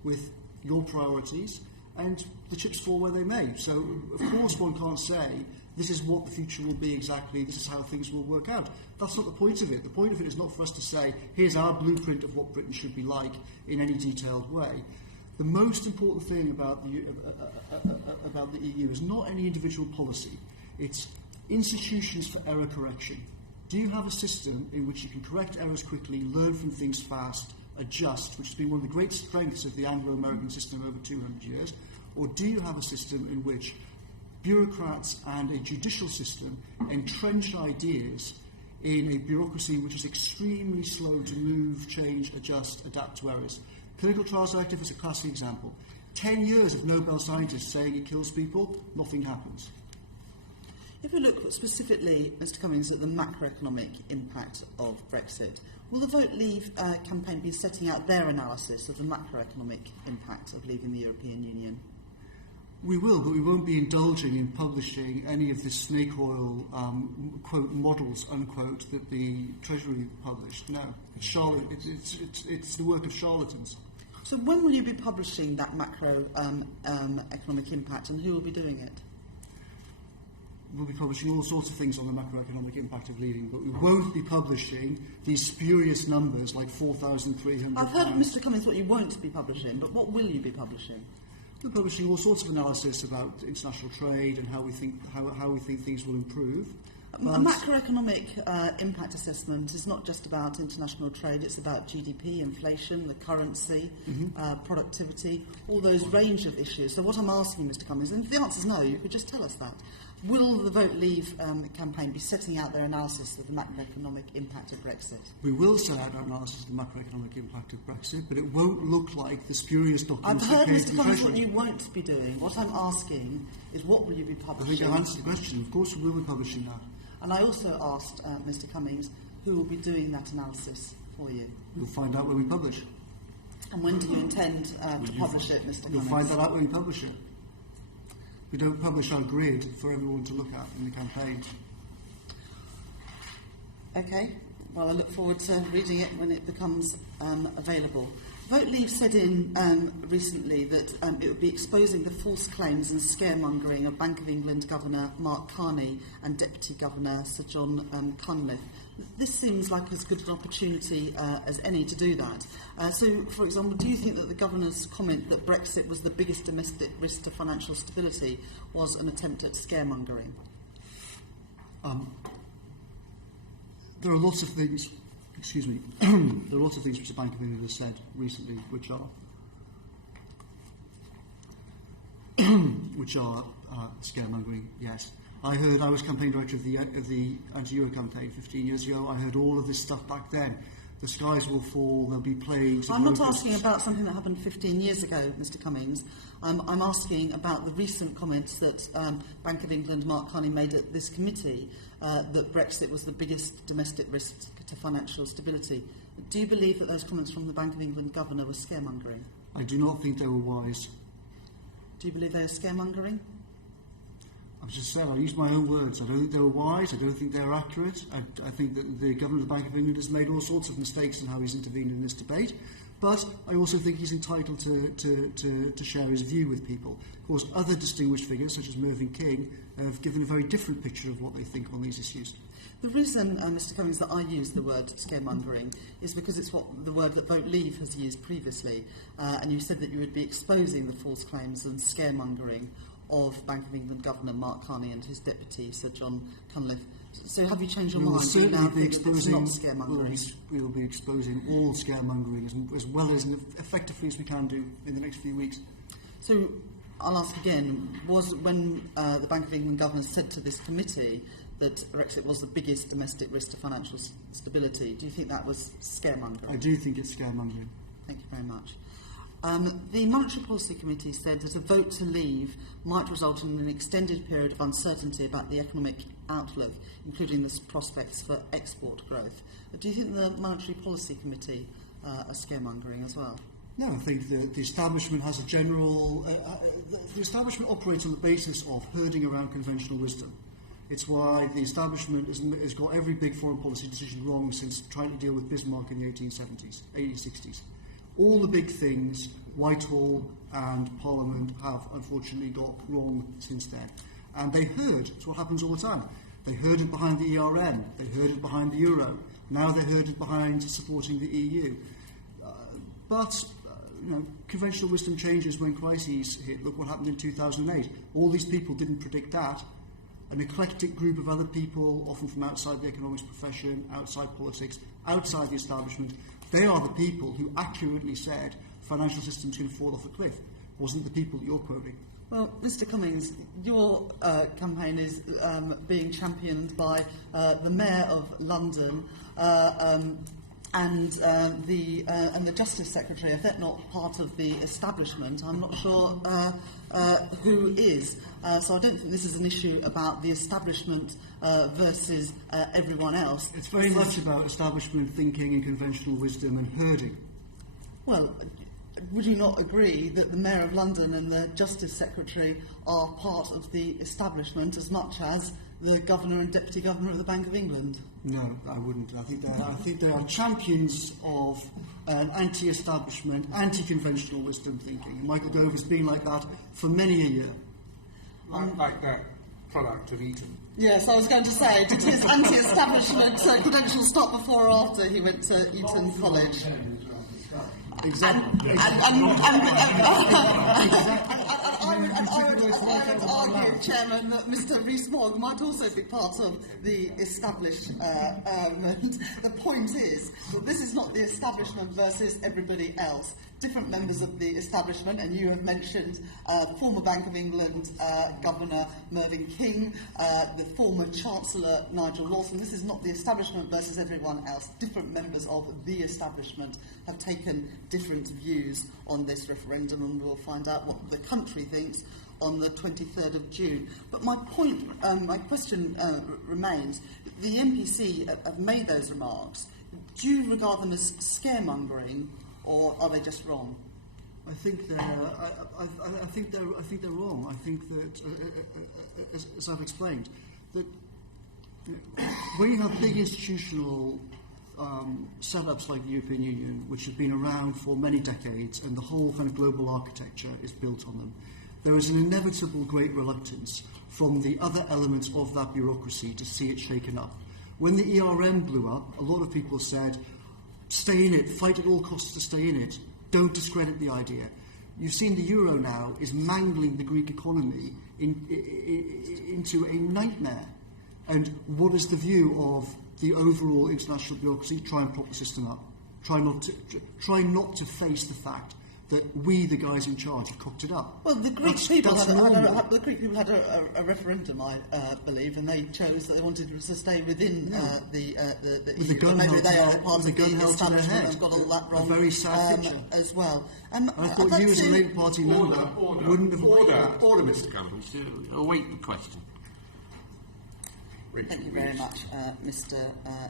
with your priorities, and the chips fall where they may. So, of course, one can't say this is what the future will be exactly, this is how things will work out. That's not the point of it. The point of it is not for us to say, here's our blueprint of what Britain should be like in any detailed way. The most important thing about the EU is not any individual policy. It's institutions for error correction. Do you have a system in which you can correct errors quickly, learn from things fast, adjust, which has been one of the great strengths of the Anglo-American system over 200 years? Or do you have a system in which bureaucrats and a judicial system entrench ideas in a bureaucracy which is extremely slow to move, change, adjust, adapt to errors? Clinical Trials Directive is a classic example. 10 years of Nobel scientists saying it kills people, nothing happens. If we look specifically, Mr Cummings, at the macroeconomic impact of Brexit, will the Vote Leave campaign be setting out their analysis of the macroeconomic impact of leaving the European Union? We will, but we won't be indulging in publishing any of the snake oil, quote, models, unquote, that the Treasury published. No, it's the work of charlatans. So when will you be publishing that economic impact, and who will be doing it? We'll be publishing all sorts of things on the macroeconomic impact of leaving, but we won't be publishing these spurious numbers like 4,300. I've heard, Mr Cummings, what you won't be publishing, but what will you be publishing? We're publishing all sorts of analysis about international trade and how we think things will improve. A macroeconomic impact assessment is not just about international trade, it's about GDP, inflation, the currency, productivity, all those range of issues. So what I'm asking, Mr Cummings, and if the answer is no, you could just tell us that. Will the Vote Leave campaign be setting out their analysis of the macroeconomic impact of Brexit? We will set out our analysis of the macroeconomic impact of Brexit, but it won't look like the spurious documents. I've heard, Mr Cummings, what you won't be doing. What I'm asking is what will you be publishing? I think I answered the question. Of course we will be publishing that. And I also asked Mr Cummings who will be doing that analysis for you. We'll find out when we publish. And when do you intend to publish it, Mr. You'll Cummings? find that out when you publish it. We don't publish our grid for everyone to look at in the campaign. Okay, well, I look forward to reading it when it becomes available. Vote Leave said recently that it would be exposing the false claims and scaremongering of Bank of England Governor Mark Carney and Deputy Governor Sir John Cunliffe. This seems like as good an opportunity as any to do that. So, for example, do you think that the Governor's comment that Brexit was the biggest domestic risk to financial stability was an attempt at scaremongering? There are lots of things, excuse me, there are lots of things which the Bank of England has said recently which are scaremongering, yes. I was campaign director of the anti-Euro campaign 15 years ago. I heard all of this stuff back then. The skies will fall, there'll be plagues. I'm not asking about something that happened 15 years ago, Mr. Cummings. I'm asking about the recent comments that Bank of England Mark Carney made at this committee that Brexit was the biggest domestic risk to financial stability. Do you believe that those comments from the Bank of England governor were scaremongering? I do not think they were wise. Do you believe they are scaremongering? I've just said, I used my own words. I don't think they were wise. I don't think they're accurate. I think that the Governor of the Bank of England has made all sorts of mistakes in how he's intervened in this debate. But I also think he's entitled to share his view with people. Of course, other distinguished figures, such as Mervyn King, have given a very different picture of what they think on these issues. The reason, Mr. Cummings, that I use the word scaremongering is because it's the word that Vote Leave has used previously. And you said that you would be exposing the false claims and scaremongering of Bank of England Governor Mark Carney and his deputy, Sir John Cunliffe. So have you changed your mind? We'll certainly be exposing scaremongering. We'll be exposing all scaremongering as well as effectively as we can do in the next few weeks. So I'll ask again, was when the Bank of England Governor said to this committee that Brexit was the biggest domestic risk to financial stability, do you think that was scaremongering? I do think it's scaremongering. Thank you very much. The Monetary Policy Committee said that a vote to leave might result in an extended period of uncertainty about the economic outlook, including the prospects for export growth. Do you think the Monetary Policy Committee are scaremongering as well? No, I think that the establishment has a general... the establishment operates on the basis of herding around conventional wisdom. It's why the establishment has got every big foreign policy decision wrong since trying to deal with Bismarck in the 1860s. All the big things, Whitehall and Parliament have unfortunately got wrong since then. And they herd. It's what happens all the time. They herded behind the ERM. They herded behind the Euro. Now they're herded behind supporting the EU. Conventional wisdom changes when crises hit. Look what happened in 2008. All these people didn't predict that. An eclectic group of other people, often from outside the economics profession, outside politics, outside the establishment, they are the people who accurately said the financial system's going to fall off a cliff. It wasn't the people that you're quoting. Well, Mr. Cummings, your campaign is being championed by the Mayor of London and the Justice Secretary. If they're not part of the establishment, I'm not sure who is. So I don't think this is an issue about the establishment versus everyone else. It's very much about establishment thinking and conventional wisdom and herding. Well, would you not agree that the Mayor of London and the Justice Secretary are part of the establishment as much as the Governor and Deputy Governor of the Bank of England? No, I wouldn't. I think they are champions of an anti-establishment, anti-conventional wisdom thinking. Michael Gove has been like that for many a year. Like that product of Eton. Yes, I was going to say, did his anti-establishment credentials stop before or after he went to Eton College? Exactly. I would argue, Chairman, that Mr. Rees-Mogg might also be part of the establishment. The point is that this is not the establishment versus everybody else. Different members of the establishment, and you have mentioned former Bank of England Governor Mervyn King, the former Chancellor Nigel Lawson. This is not the establishment versus everyone else. Different members of the establishment have taken different views on this referendum, and we'll find out what the country thinks on the 23rd of June. But my question remains. The NPC have made those remarks. Do you regard them as scaremongering, or are they just wrong? I think they're wrong. I think that, as I've explained, that when you have big institutional setups like the European Union, which have been around for many decades, and the whole kind of global architecture is built on them, there is an inevitable great reluctance from the other elements of that bureaucracy to see it shaken up. When the ERM blew up, a lot of people said, stay in it, fight at all costs to stay in it, don't discredit the idea. You've seen the euro now is mangling the Greek economy into a nightmare. And what is the view of the overall international bureaucracy? Try and prop the system up. Try not to face the fact that we, the guys in charge, have cocked it up. Well, the Greek people had a referendum, I believe, and they chose that they wanted to stay within the with the gun held to their head. And got all that wrong. A very sad picture as well. I thought you, as a Labour Party member, wouldn't have order, Mr. Cummings. Await the question. Thank you very much, Mr.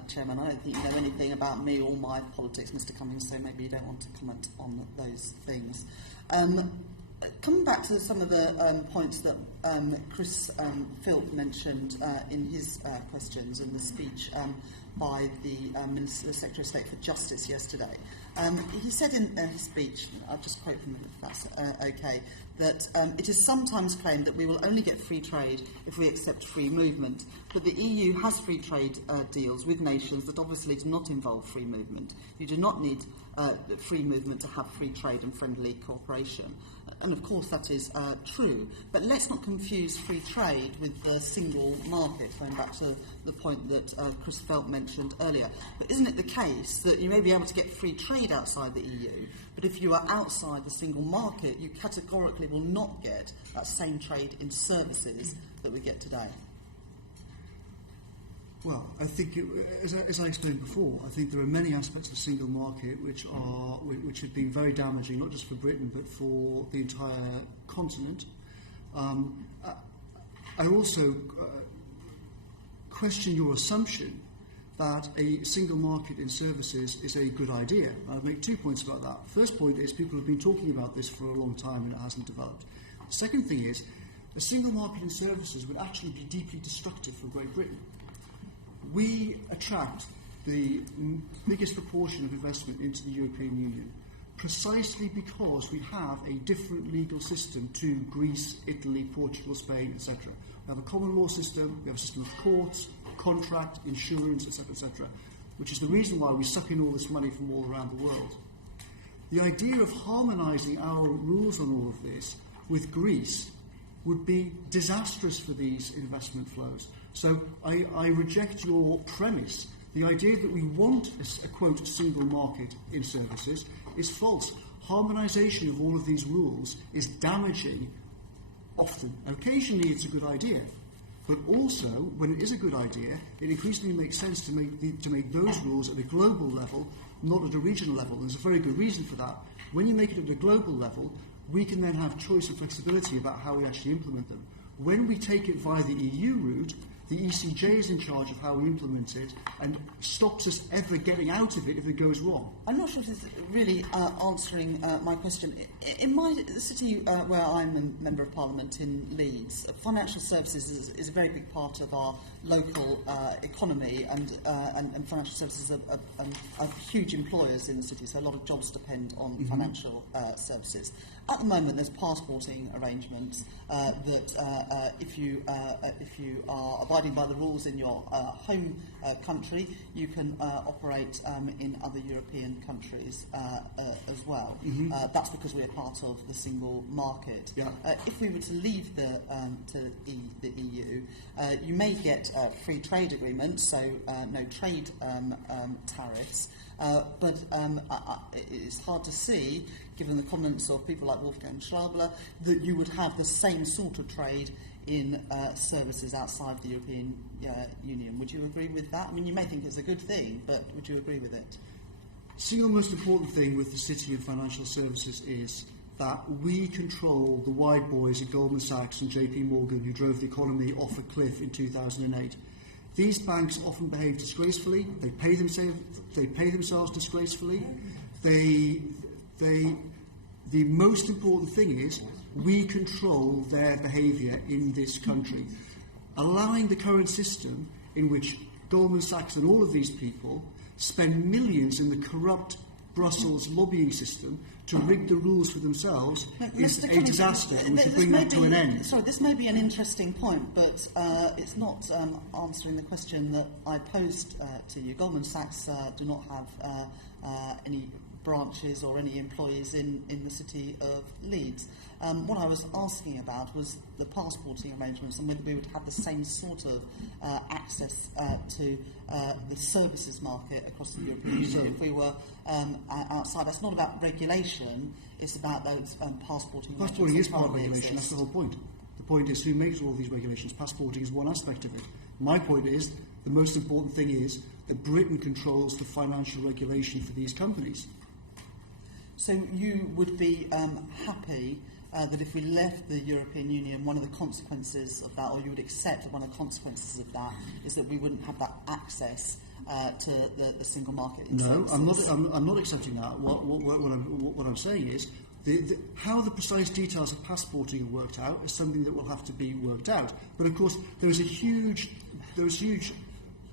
Chairman. I don't think you know anything about me or my politics, Mr. Cummings, so maybe you don't want to comment on those things. Coming back to some of the points that Chris Philp mentioned in his questions and the speech by the Secretary of State for Justice yesterday, he said in his speech, I'll just quote from him if that's okay, that it is sometimes claimed that we will only get free trade if we accept free movement, but the EU has free trade deals with nations that obviously do not involve free movement. You do not need free movement to have free trade and friendly cooperation. And of course that is true. But let's not confuse free trade with the single market, going back to the point that Chris Philp mentioned earlier. But isn't it the case that you may be able to get free trade outside the EU, but if you are outside the single market, you categorically will not get that same trade in services that we get today? Well, I think, as I explained before, I think there are many aspects of the single market which have been very damaging, not just for Britain, but for the entire continent. I also question your assumption that a single market in services is a good idea. I'll make 2 points about that. First point is people have been talking about this for a long time and it hasn't developed. The second thing is a single market in services would actually be deeply destructive for Great Britain. We attract the biggest proportion of investment into the European Union precisely because we have a different legal system to Greece, Italy, Portugal, Spain, etc. We have a common law system, we have a system of courts, contract, insurance, etc., which is the reason why we suck in all this money from all around the world. The idea of harmonising our rules on all of this with Greece would be disastrous for these investment flows. So I reject your premise. The idea that we want a quote, single market in services is false. Harmonisation of all of these rules is damaging often. Occasionally it's a good idea. But also, when it is a good idea, it increasingly makes sense to make those rules at a global level, not at a regional level. There's a very good reason for that. When you make it at a global level, we can then have choice and flexibility about how we actually implement them. When we take it via the EU route, the ECJ is in charge of how we implement it and stops us ever getting out of it if it goes wrong. I'm not sure if it's really answering my question. In my city where I'm a Member of Parliament in Leeds, financial services is a very big part of our local economy, and financial services are huge employers in the city, so a lot of jobs depend on financial services. At the moment, there's passporting arrangements that if you are abiding by the rules in your home country, you can operate in other European countries as well. That's because we're part of the single market. Yeah. If we were to leave the EU, you may get free trade agreements, so no trade tariffs. But it's hard to see, given the comments of people like Wolfgang Schäuble, that you would have the same sort of trade in services outside the European Union. Would you agree with that? I mean, you may think it's a good thing, but would you agree with it? The single most important thing with the city and financial services is that we control the wide boys at Goldman Sachs and JP Morgan who drove the economy off a cliff in 2008. These banks often behave disgracefully. They pay themselves disgracefully. The most important thing is we control their behaviour in this country. Allowing the current system in which Goldman Sachs and all of these people spend millions in the corrupt Brussels lobbying system to rig the rules for themselves is a disaster, and we should bring that to an end. Sorry, this may be an interesting point, but it's not answering the question that I posed to you. Goldman Sachs do not have any branches or any employees in the city of Leeds. What I was asking about was the passporting arrangements and whether we would have the same sort of access to the services market across the European Union if we were outside. That's not about regulation, it's about those passporting arrangements. Passporting is part of regulation, that's the whole point. The point is who makes all these regulations. Passporting is one aspect of it. My point is the most important thing is that Britain controls the financial regulation for these companies. So you would be happy that if we left the European Union, one of the consequences of that, or you would accept that one of the consequences of that, is that we wouldn't have that access to the single market? No, I'm not accepting that. What I'm saying is how the precise details of passporting are worked out is something that will have to be worked out. But of course, there's huge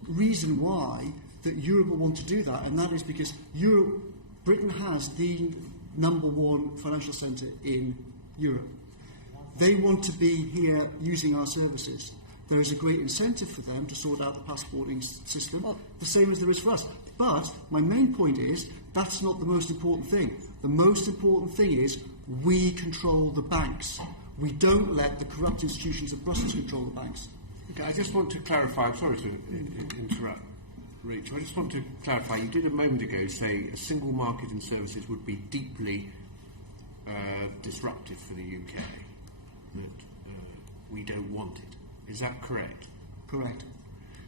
reason why that Europe will want to do that, and that is because Britain has the number one financial centre in Europe. They want to be here using our services. There is a great incentive for them to sort out the passporting system, the same as there is for us. But my main point is that's not the most important thing. The most important thing is we control the banks. We don't let the corrupt institutions of Brussels control the banks. Okay, I just want to clarify. I'm sorry to interrupt, Rachel. I just want to clarify. You did a moment ago say a single market in services would be deeply disruptive for the UK. That we don't want it. Is that correct? Correct.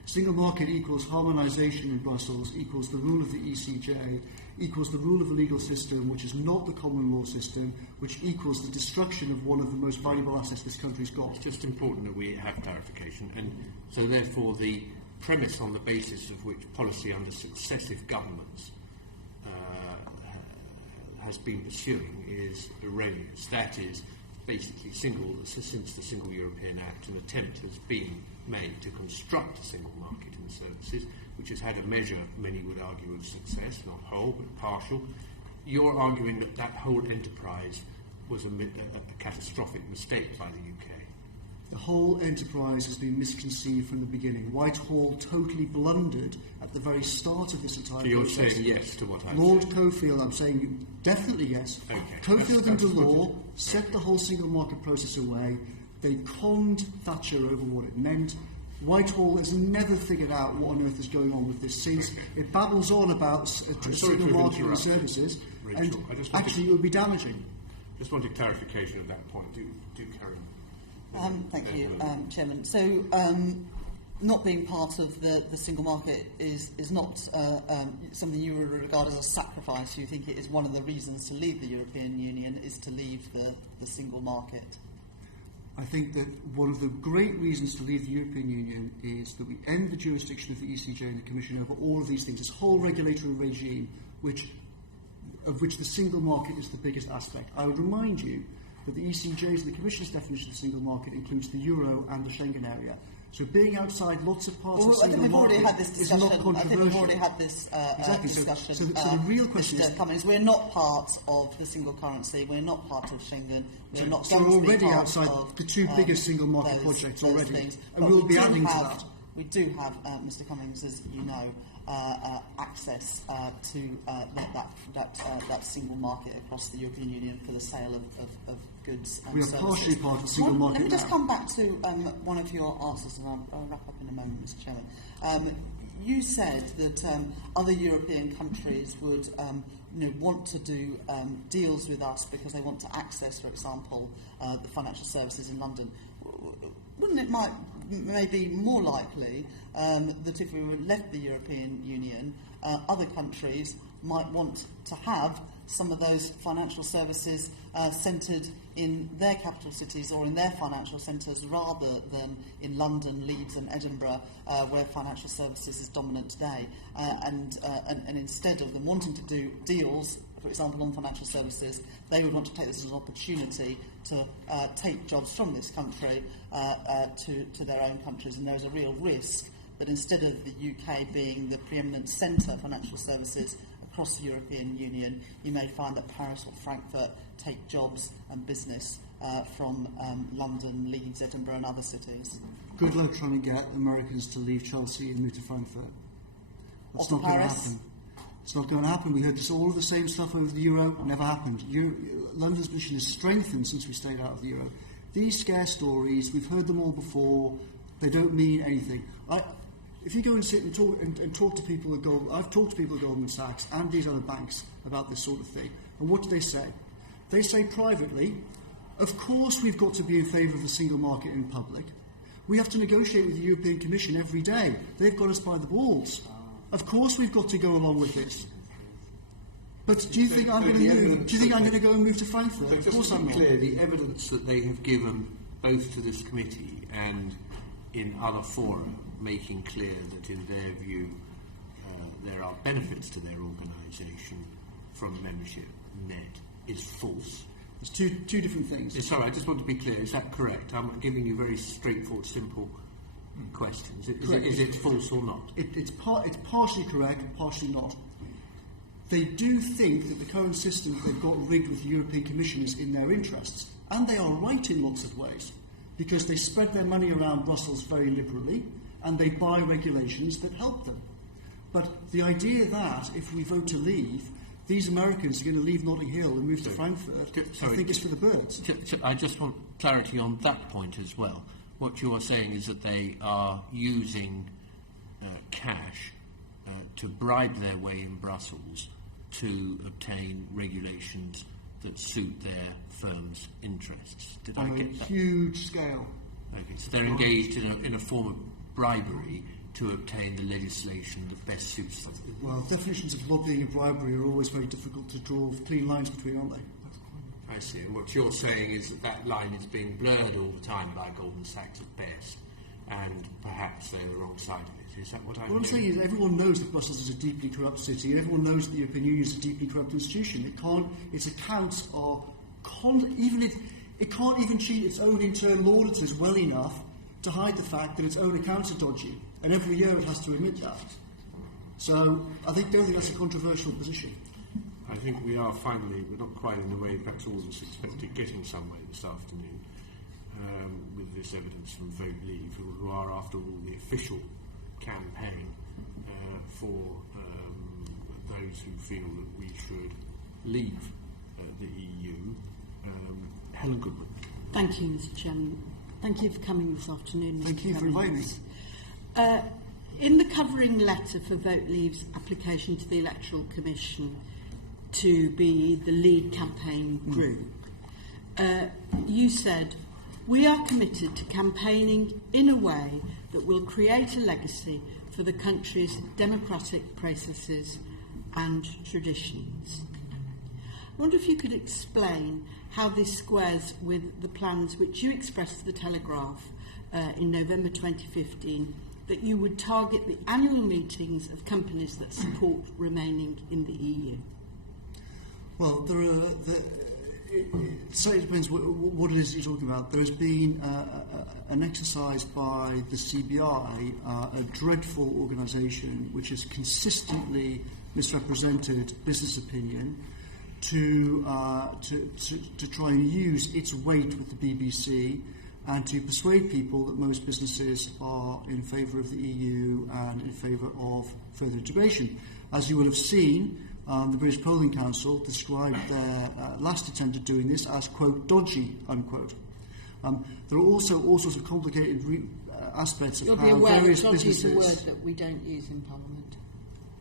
Single market equals harmonisation in Brussels, equals the rule of the ECJ, equals the rule of the legal system, which is not the common law system, which equals the destruction of one of the most valuable assets this country's got. It's just important that we have clarification. And so therefore the premise on the basis of which policy under successive governments has been pursuing is erroneous. That is, basically, since the Single European Act, an attempt has been made to construct a single market in services, which has had a measure, many would argue, of success, not whole, but partial. You're arguing that that whole enterprise was a catastrophic mistake by the UK. The whole enterprise has been misconceived from the beginning. Whitehall totally blundered at the very start of this entire process. So you're saying yes to what I Lord said? Cofield, I'm saying definitely yes. Okay. Cofield and Delors set the whole single market process away. They conned Thatcher over what it meant. Whitehall has never figured out what on earth is going on with this since. It babbles on about a single market and services, Rachel, and actually it would be damaging. Just wanted clarification at that point. Do carry on. Thank you, Chairman. So, not being part of the single market is not something you would regard as a sacrifice. You think it is one of the reasons to leave the European Union is to leave the single market? I think that one of the great reasons to leave the European Union is that we end the jurisdiction of the ECJ and the Commission over all of these things, this whole regulatory regime, of which the single market is the biggest aspect. I would remind you that the ECJ's and the Commission's definition of the single market includes the euro and the Schengen area. So being outside lots of parts of the single market is not controversial. I think we've already had this discussion. So the real question Mr. Cummings, we're not part of the single currency. We're not part of Schengen. We're not so going we're to be already part outside of the two biggest single market projects already, things. and we'll be adding to that. We do have, Mr. Cummings, as you know, access to that single market across the European Union for the sale of goods and services. We are partially part of the single market. Let me just now. come back to one of your answers, and I'll wrap up in a moment, Mr. Chairman. You said that other European countries would want to do deals with us because they want to access, for example, the financial services in London. Wouldn't it maybe more likely that if we were left the European Union, other countries might want to have some of those financial services centred in their capital cities or in their financial centres rather than in London, Leeds and Edinburgh, where financial services is dominant today. And instead of them wanting to do deals for example, on financial services, they would want to take this as an opportunity to take jobs from this country to their own countries, and there is a real risk that instead of the UK being the preeminent centre of financial services across the European Union, you may find that Paris or Frankfurt take jobs and business from London, Leeds, Edinburgh and other cities. Good luck trying to get Americans to leave Chelsea and move to Frankfurt. That's not going to happen. It's not going to happen. We heard all of the same stuff over the euro. Never happened. London's position has strengthened since we stayed out of the euro. These scare stories, we've heard them all before. They don't mean anything. If you go and sit and talk to people at Goldman, I've talked to people at Goldman Sachs and these other banks about this sort of thing. And what do they say? They say privately, of course we've got to be in favour of the single market in public. We have to negotiate with the European Commission every day. They've got us by the balls. Of course we've got to go along with this. But do you think I'm going to move? Do you think I'm going to go and move to Frankfurt? Of course I'm not. Clear, the evidence that they have given both to this committee and in other fora, making clear that in their view there are benefits to their organisation from membership net, is false. There's two different things. Sorry, I just want to be clear. Is that correct? I'm giving you very straightforward, simple questions. Is it false or not? It's partially correct, partially not. They do think that the current system that they've got rigged with the European Commission is in their interests. And they are right in lots of ways, because they spread their money around Brussels very liberally, and they buy regulations that help them. But the idea that if we vote to leave, these Americans are going to leave Notting Hill and move to Frankfurt, I think is for the birds. I just want clarity on that point as well. What you are saying is that they are using cash to bribe their way in Brussels to obtain regulations that suit their firm's interests. Did I get that? Huge scale. Okay, so they're engaged in a form of bribery to obtain the legislation that best suits them. Well, definitions of lobbying and bribery are always very difficult to draw clean lines between, aren't they? I see. And what you're saying is that line is being blurred all the time by Goldman Sachs at best, and perhaps they're the wrong side of it. Is that what I'm What I'm saying is everyone knows that Brussels is a deeply corrupt city, and everyone knows that the European Union is a deeply corrupt institution. Its accounts are it can't even cheat its own internal auditors well enough to hide the fact that its own accounts are dodgy, and every year it has to admit that. So I don't think that's a controversial position. I think we're not quite in the way perhaps all of us expected, getting somewhere this afternoon with this evidence from Vote Leave, who are, after all, the official campaign for those who feel that we should leave the EU. Helen Goodman. Thank you, Mr. Chairman. Thank you for coming this afternoon. Thank you for inviting me. In the covering letter for Vote Leave's application to the Electoral Commission to be the lead campaign group, you said, "We are committed to campaigning in a way that will create a legacy for the country's democratic processes and traditions." I wonder if you could explain how this squares with the plans which you expressed to the Telegraph in November 2015 that you would target the annual meetings of companies that support remaining in the EU. Well, so it depends what it is you're talking about. There's been an exercise by the CBI, a dreadful organisation which has consistently misrepresented business opinion to try and use its weight with the BBC and to persuade people that most businesses are in favour of the EU and in favour of further integration. As you will have seen, the British Polling Council described their last attempt at doing this as, quote, dodgy, unquote. There are also all sorts of complicated aspects of You'll how be aware various that dodgy businesses... is a word that we don't use in Parliament.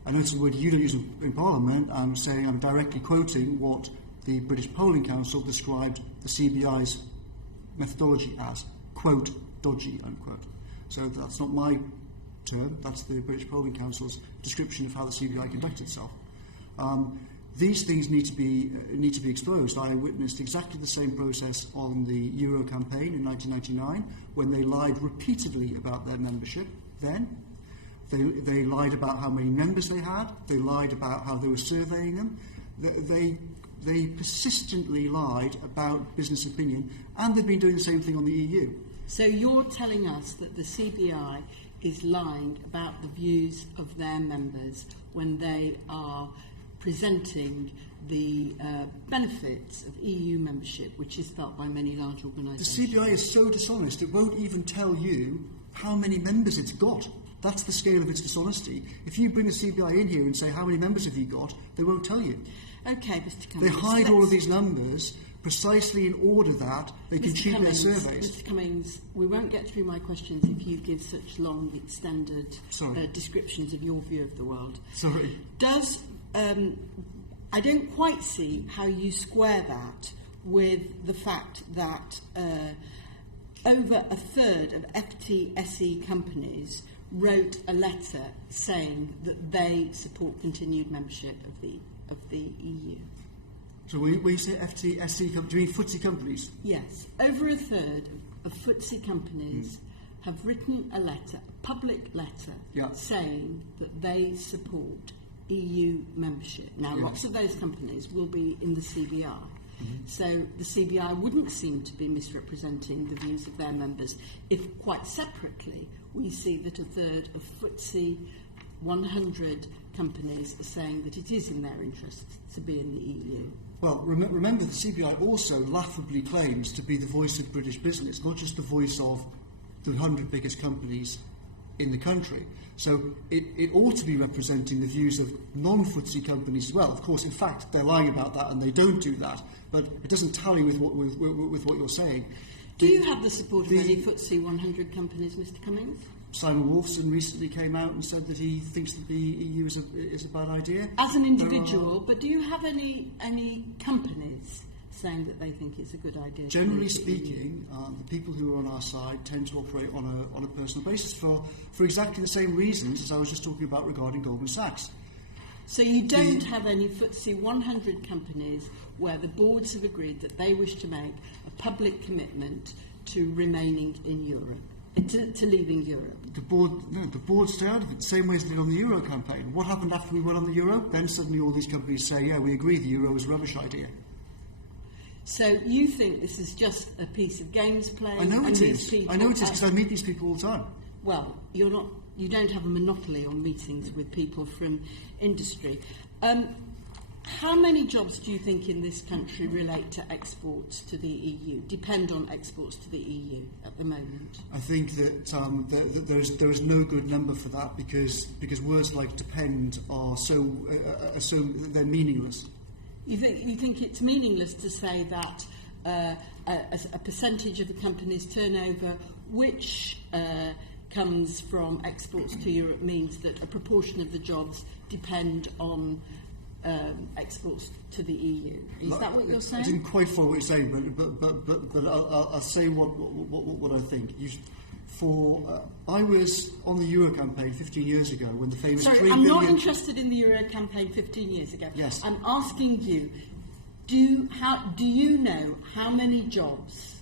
I know it's a word you don't use in Parliament. I'm saying I'm directly quoting what the British Polling Council described the CBI's methodology as, quote, dodgy, unquote. So that's not my term, that's the British Polling Council's description of how the CBI conducted itself. These things need to be exposed. I witnessed exactly the same process on the Euro campaign in 1999 when they lied repeatedly about their membership then. They lied about how many members they had. They lied about how they were surveying them. They persistently lied about business opinion, and they've been doing the same thing on the EU. So you're telling us that the CBI is lying about the views of their members when they are presenting the benefits of EU membership, which is felt by many large The organisations. CBI is so dishonest, it won't even tell you how many members it's got. That's the scale of its dishonesty. If you bring the CBI in here and say, how many members have you got, they won't tell you. Okay, Mr. Cummings. They hide all of these numbers precisely in order that they can cheat their surveys. Mr. Cummings, we won't get through my questions if you give such long, extended descriptions of your view of the world. Sorry. I don't quite see how you square that with the fact that over a third of FTSE companies wrote a letter saying that they support continued membership of the EU. So when you say FTSE, do you mean FTSE companies? Yes. Over a third of FTSE companies have written a letter, a public letter, saying that they support EU membership. Now, lots of those companies will be in the CBI. So the CBI wouldn't seem to be misrepresenting the views of their members if, quite separately, we see that a third of FTSE 100 companies are saying that it is in their interest to be in the EU. Well, remember the CBI also laughably claims to be the voice of British business, not just the voice of the 100 biggest companies in the country. So it ought to be representing the views of non-FTSE companies as well. Of course, in fact, they're lying about that and they don't do that, but it doesn't tally with what you're saying. Do you have the support of any FTSE 100 companies, Mr. Cummings? Simon Wolfson recently came out and said that he thinks that the EU is a bad idea. As an individual, but do you have any companies saying that they think it's a good idea? Generally speaking, the people who are on our side tend to operate on a personal basis for exactly the same reasons as I was just talking about regarding Goldman Sachs. So you don't have any FTSE 100 companies where the boards have agreed that they wish to make a public commitment to remaining in Europe, to leaving Europe? The board stay out of it, the same way as they did on the Euro campaign. What happened after we went on the Euro? Then suddenly all these companies say, yeah, we agree, the Euro is a rubbish idea. So you think this is just a piece of games playing? I know it is. I know it is because I meet these people all the time. Well, you don't have a monopoly on meetings with people from industry. How many jobs do you think in this country relate to exports to the EU, depend on exports to the EU at the moment? I think that there is no good number for that because words like depend are so they're meaningless. You think it's meaningless to say that a percentage of the company's turnover which comes from exports to Europe means that a proportion of the jobs depend on exports to the EU. Is that what you're saying? I didn't quite follow what you're saying, but I'll say what I think. I was on the Euro campaign 15 years ago when the famous... Sorry, I'm not interested in the Euro campaign 15 years ago. Yes. I'm asking you, do you know how many jobs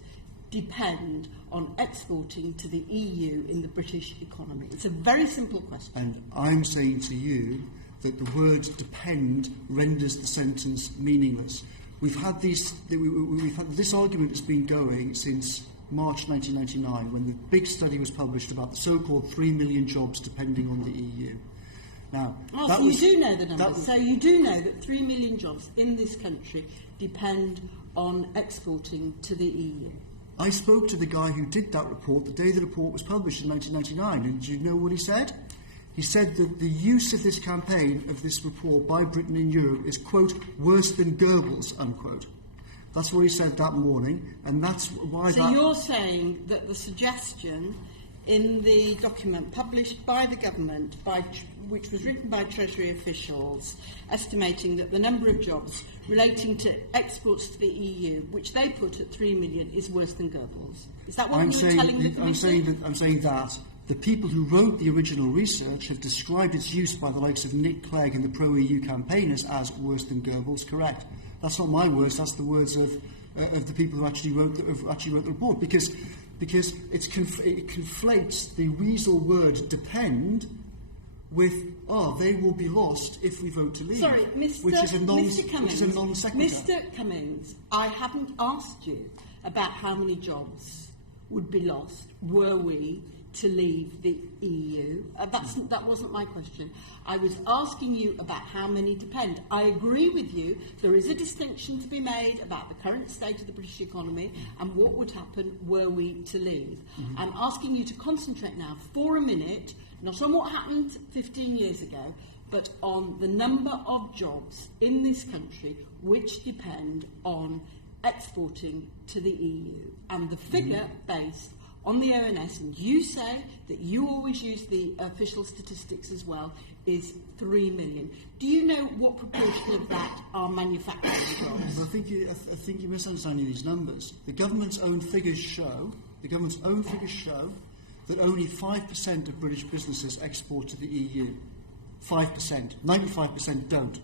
depend on exporting to the EU in the British economy? It's a very simple question. And I'm saying to you that the word depend renders the sentence meaningless. We've had this argument has been going since March 1999, when the big study was published about the so-called 3 million jobs depending on the EU. Now, you do know the numbers. So you do know that 3 million jobs in this country depend on exporting to the EU. I spoke to the guy who did that report the day the report was published in 1999, and do you know what he said? He said that the use of this campaign, of this report by Britain in Europe, is, quote, worse than Goebbels, unquote. That's what he said that morning, and that's why So you're saying that the suggestion in the document published by the government, which was written by Treasury officials, estimating that the number of jobs relating to exports to the EU, which they put at 3 million, is worse than Goebbels? Is that what you're telling the committee? I'm saying that the people who wrote the original research have described its use by the likes of Nick Clegg and the pro-EU campaigners as worse than Goebbels. Correct. That's not my words. That's the words of the people who actually wrote the report. Because it conflates the weasel word depend with, they will be lost if we vote to leave. Sorry, which is a non sequitur. Mr. Cummings, I haven't asked you about how many jobs would be lost were we to leave the EU. That wasn't my question. I was asking you about how many depend. I agree with you. There is a distinction to be made about the current state of the British economy and what would happen were we to leave. Mm-hmm. I'm asking you to concentrate now for a minute, not on what happened 15 years ago, but on the number of jobs in this country which depend on exporting to the EU. And the figure based on the ONS, and you say that you always use the official statistics as well, is 3 million. Do you know what proportion of that are manufacturing jobs? I think you're misunderstanding these numbers. The government's own figures show that only 5% of British businesses export to the EU. 5%. 95% don't.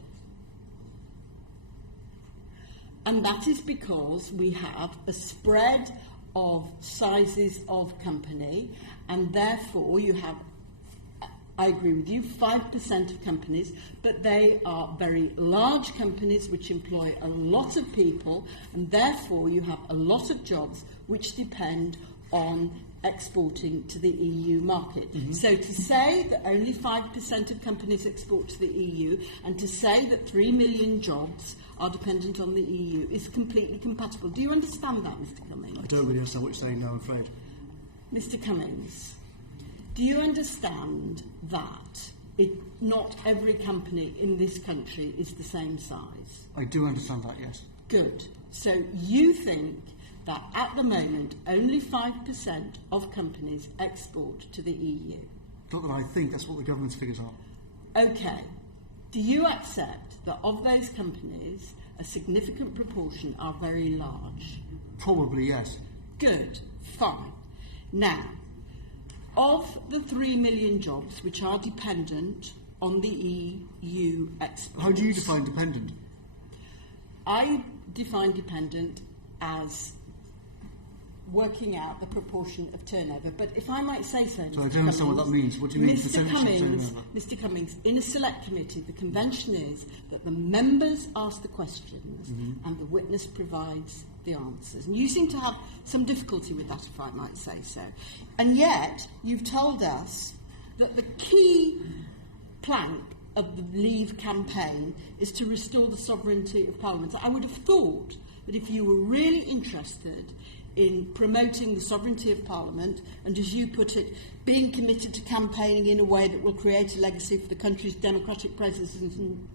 And that is because we have a spread of sizes of company, and therefore you have, I agree with you, 5% of companies, but they are very large companies which employ a lot of people, and therefore you have a lot of jobs which depend on exporting to the EU market. Mm-hmm. So to say that only 5% of companies export to the EU and to say that 3 million jobs are dependent on the EU is completely compatible. Do you understand that, Mr. Cummings? I don't really understand what you're saying now, I'm afraid. Mr. Cummings, do you understand that not every company in this country is the same size? I do understand that, yes. Good. So you think that at the moment only 5% of companies export to the EU? Not that I think, that's what the government's figures are. Okay. Do you accept that of those companies, a significant proportion are very large? Probably, yes. Good. Fine. Now, of the 3 million jobs which are dependent on the EU exports... How do you define dependent? I define dependent as working out the proportion of turnover. But if I might say so, I don't understand what that means. What do you mean, percentage of turnover? Mr. Cummings, in a select committee, the convention is that the members ask the questions and the witness provides the answers. And you seem to have some difficulty with that, if I might say so. And yet, you've told us that the key plank of the Leave campaign is to restore the sovereignty of Parliament. I would have thought that if you were really interested in promoting the sovereignty of Parliament and, as you put it, being committed to campaigning in a way that will create a legacy for the country's democratic processes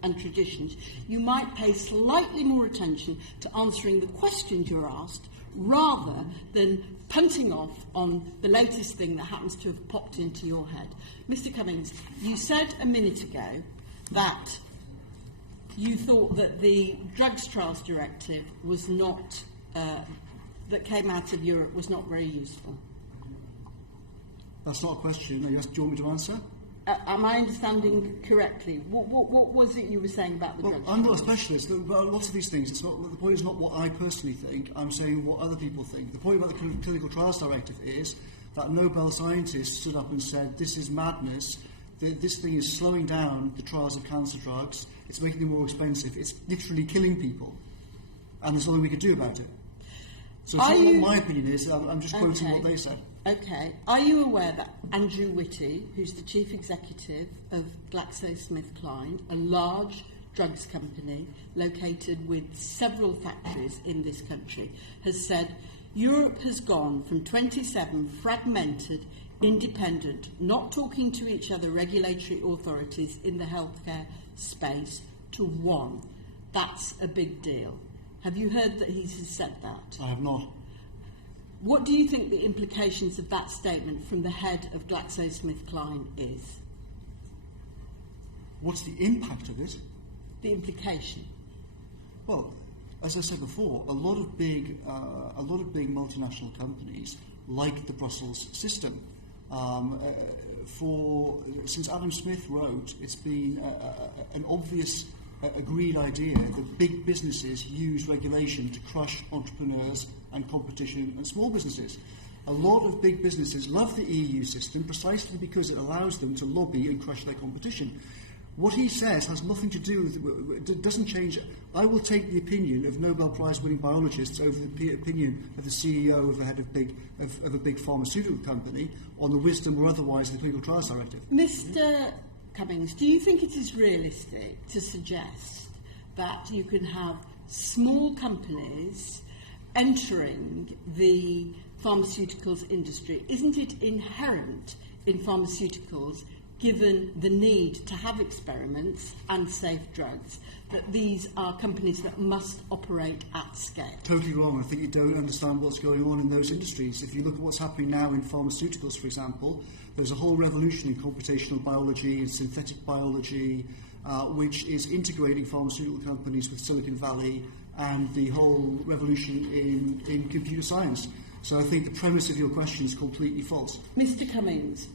and traditions, you might pay slightly more attention to answering the questions you're asked rather than punting off on the latest thing that happens to have popped into your head. Mr. Cummings, you said a minute ago that you thought that the Drugs Trials Directive was not... that came out of Europe was not very useful. That's not a question. Do you want me to answer? Am I understanding correctly? What was it you were saying about the drugs? I'm not a specialist. About lots of these things, the point is not what I personally think. I'm saying what other people think. The point about the Clinical Trials Directive is that Nobel scientists stood up and said, this is madness. This thing is slowing down the trials of cancer drugs. It's making them more expensive. It's literally killing people. And there's nothing we could do about it. So it's not what my opinion is, I'm just quoting what they said. Okay. Are you aware that Andrew Whitty, who's the chief executive of GlaxoSmithKline, a large drugs company located with several factories in this country, has said Europe has gone from 27 fragmented, independent, not talking to each other regulatory authorities in the healthcare space to one. That's a big deal. Have you heard that he has said that? I have not. What do you think the implications of that statement from the head of GlaxoSmithKline is? What's the impact of it? The implication. Well, as I said before, a lot of big multinational companies like the Brussels system. Since Adam Smith wrote, it's been an obvious agreed idea that big businesses use regulation to crush entrepreneurs and competition and small businesses. A lot of big businesses love the EU system precisely because it allows them to lobby and crush their competition. What he says has nothing to do with, it doesn't change. I will take the opinion of Nobel Prize winning biologists over the opinion of the CEO of the head of a big pharmaceutical company on the wisdom or otherwise of the Clinical Trials Directive. Mr. Cummings, do you think it is realistic to suggest that you can have small companies entering the pharmaceuticals industry? Isn't it inherent in pharmaceuticals, given the need to have experiments and safe drugs, that these are companies that must operate at scale? Totally wrong. I think you don't understand what's going on in those industries. If you look at what's happening now in pharmaceuticals, for example, there's a whole revolution in computational biology and synthetic biology, which is integrating pharmaceutical companies with Silicon Valley and the whole revolution in computer science. So I think the premise of your question is completely false. Mr. Cummings,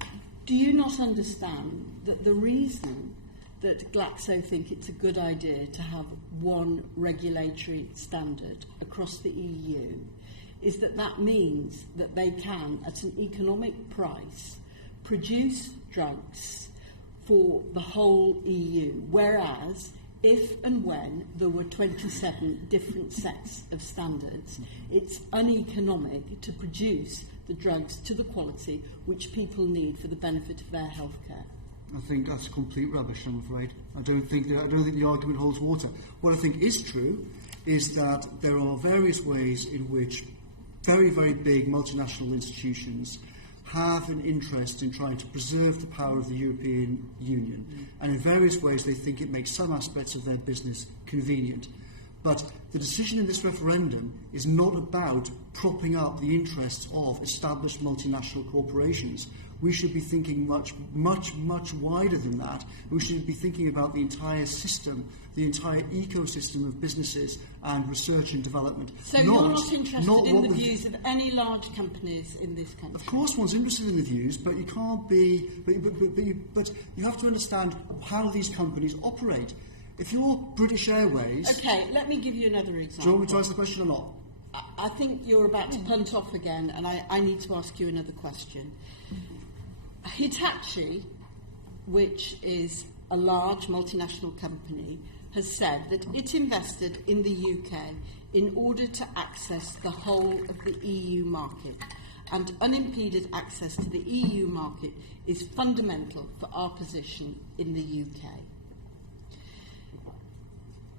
do you not understand that the reason that Glaxo think it's a good idea to have one regulatory standard across the EU is that that means that they can, at an economic price, produce drugs for the whole EU, whereas if and when there were 27 different sets of standards, it's uneconomic to produce the drugs to the quality which people need for the benefit of their healthcare. I think that's complete rubbish, I'm afraid. I don't think the argument holds water. What I think is true is that there are various ways in which very, very big multinational institutions have an interest in trying to preserve the power of the European Union. And in various ways they think it makes some aspects of their business convenient. But the decision in this referendum is not about propping up the interests of established multinational corporations. We should be thinking much, much, much wider than that. We should be thinking about the entire system, the entire ecosystem of businesses and research and develevment. So you're not interested in the views of any large companies in this country? Of course one's interested in the views, but you can't be... But you have to understand how these companies operate. If you're British Airways... Okay, let me give you another example. Do you want me to answer the question or not? I think you're about to punt off again, and I need to ask you another question. Hitachi, which is a large multinational company, has said that it invested in the UK in order to access the whole of the EU market, and unimpeded access to the EU market is fundamental for our position in the UK.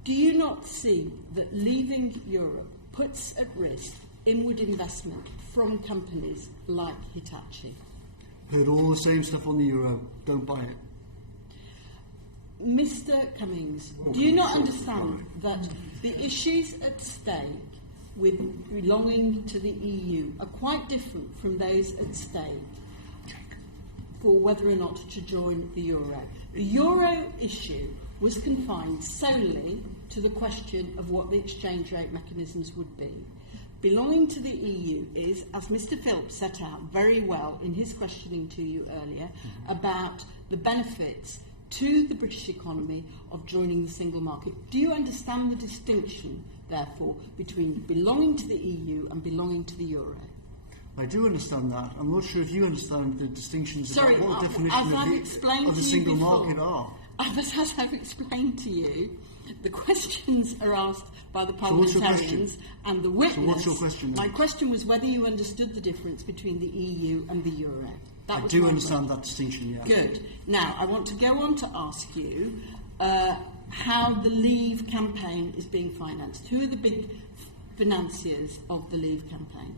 Do you not see that leaving Europe puts at risk inward investment from companies like Hitachi? Heard all the same stuff on the euro. Don't buy it. Mr. Cummings, do you not understand that the issues at stake with belonging to the EU are quite different from those at stake for whether or not to join the euro? The euro issue was confined solely to the question of what the exchange rate mechanisms would be. Belonging to the EU is, as Mr. Phillips set out very well in his questioning to you earlier, about the benefits to the British economy of joining the single market. Do you understand the distinction, therefore, between belonging to the EU and belonging to the euro? I do understand that. I'm not sure if you understand the distinctions Sorry, about what the definition of the single market are. As I've explained to you, the questions are asked by the parliamentarians and the witness. So what's your question then? My question was whether you understood the difference between the EU and the euro. I do understand that distinction, yeah. Good. Now, I want to go on to ask you how the Leave campaign is being financed. Who are the big financiers of the Leave campaign?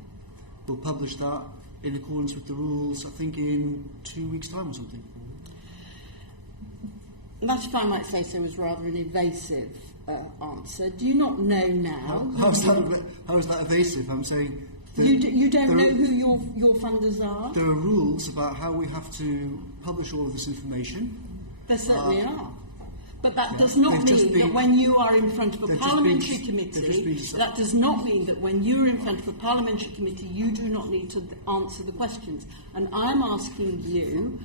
We'll publish that in accordance with the rules, I think, in 2 weeks' time or something. That, if I might say so, was rather an evasive answer. Do you not know now? How is that evasive? I'm saying... You don't know who your funders are? There are rules about how we have to publish all of this information. There certainly are. But that does not mean that when you are in front of a parliamentary committee, that does not mean that when you're in front of a parliamentary committee, you do not need to answer the questions. And I'm asking you,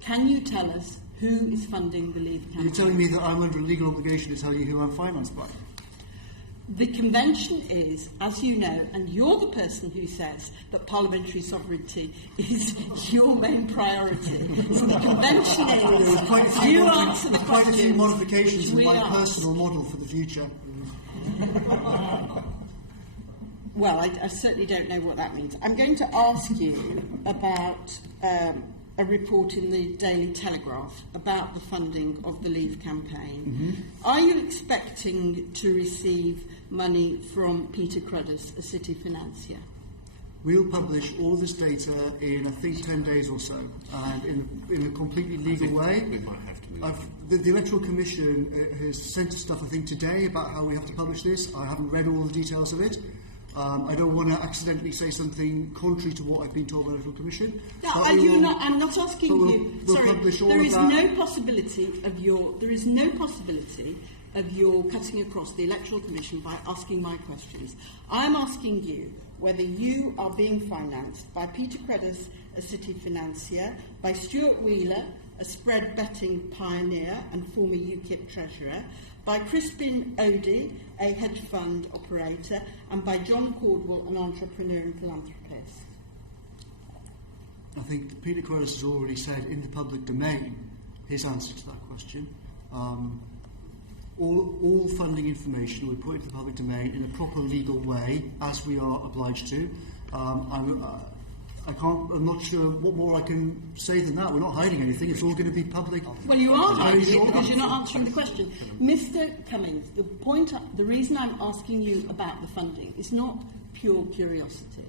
can you tell us who is funding the Leave campaign? You're telling me that I'm under a legal obligation to tell you who I'm financed by? The convention is, as you know, and you're the person who says that parliamentary sovereignty is your main priority. So the convention is, you answer the quite a few questions, modifications in we my ask. personal model for the future. Well, I certainly don't know what that means. I'm going to ask you about a report in the Daily Telegraph about the funding of the Leave campaign. Are you expecting to receive money from Peter Cruddas, a city financier? We'll publish all this data in, I think, 10 days or so, and in a completely legal way. We might have to move. The Electoral Commission has sent us stuff, I think, today about how we have to publish this. I haven't read all the details of it. I don't want to accidentally say something contrary to what I've been told by the Electoral Commission. No, I'm not asking you. We'll Sorry, publish all there of is that. no possibility of your cutting across the Electoral Commission by asking my questions. I'm asking you whether you are being financed by Peter Cruddas, a city financier, by Stuart Wheeler, a spread betting pioneer and former UKIP treasurer, by Crispin Odey, a hedge fund operator, and by John Caldwell, an entrepreneur and philanthropist. I think Peter Cruddas has already said in the public domain his answer to that question. All funding information will be put into the public domain in a proper legal way, as we are obliged to. I'm not sure what more I can say than that. We're not hiding anything. It's all going to be public. Well, you are Very hiding it short. because you're not answering the question. Mr. Cummings, the reason I'm asking you about the funding is not pure curiosity,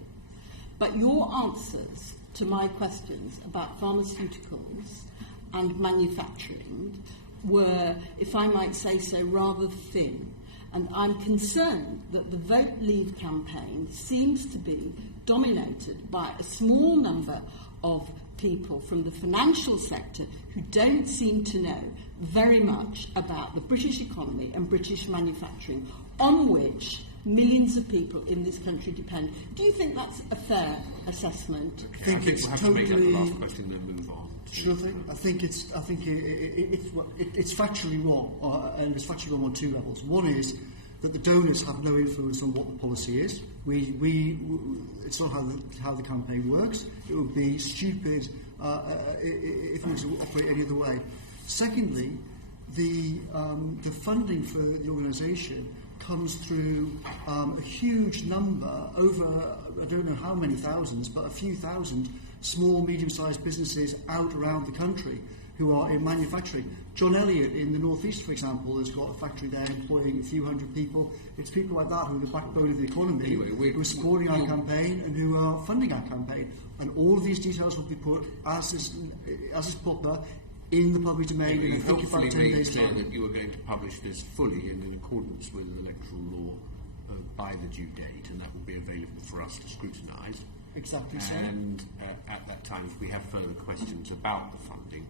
but your answers to my questions about pharmaceuticals and manufacturing were, if I might say so, rather thin. And I'm concerned that the Vote Leave campaign seems to be dominated by a small number of people from the financial sector who don't seem to know very much about the British economy and British manufacturing, on which millions of people in this country depend. Do you think that's a fair assessment? I think it's we'll have totally. to make that the last question and then move on. Sure thing. I think it's factually wrong, and it's factually wrong on two levels. One is that the donors have no influence on what the policy is. It's not how the campaign works. It would be stupid if we were to operate any other way. Secondly, the funding for the organisation comes through a huge number, over I don't know how many thousands, but a few thousand small, medium-sized businesses out around the country who are in manufacturing. John Elliott in the North East, for example, has got a factory there employing a few hundred people. It's people like that who are the backbone of the economy, who are supporting our campaign and who are funding our campaign. And all of these details will be put, as is proper, in the public domain in, I think, about 10 days' clear time. that you are going to publish this fully in accordance with electoral law by the due date, and that will be available for us to scrutinise. Exactly so. And at that time, if we have further questions about the funding,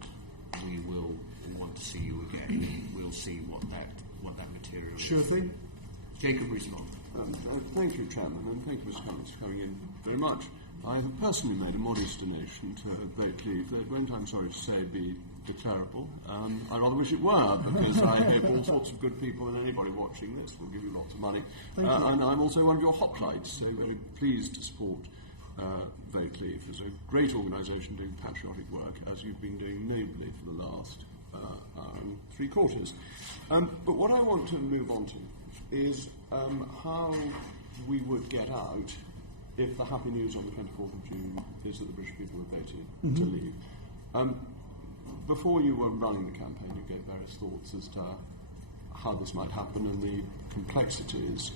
we will want to see you again. We'll see what that material is. Sure thing. Jacob Rees-Mogg. Thank you, Chairman, and thank you, Mr. Cummings, for coming in very much. I have personally made a modest donation to Vote Leave that won't, I'm sorry to say, be declarable. I rather wish it were, because I hope all sorts of good people and anybody watching this will give you lots of money. And I'm also one of your hoplites, so very pleased to support Vote Leave. It's a great organisation doing patriotic work, as you've been doing nobly for the last hour and three quarters. But what I want to move on to is how we would get out if the happy news on the 24th of June is that the British people are voting to leave. Before you were running the campaign, you gave various thoughts as to how this might happen and the complexities.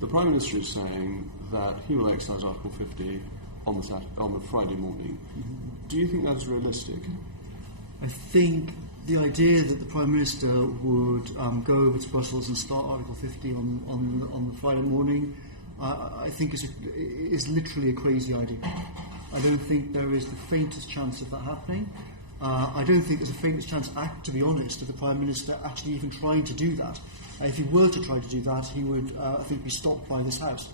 The Prime Minister is saying that he will exercise Article 50 on the Friday morning. Do you think that's realistic? I think the idea that the Prime Minister would go over to Brussels and start Article 50 on the Friday morning, I think is literally a crazy idea. I don't think there is the faintest chance of that happening. I don't think there's a faintest chance, to be honest, of the Prime Minister actually even trying to do that. If he were to try to do that, he would, I think, be stopped by this House.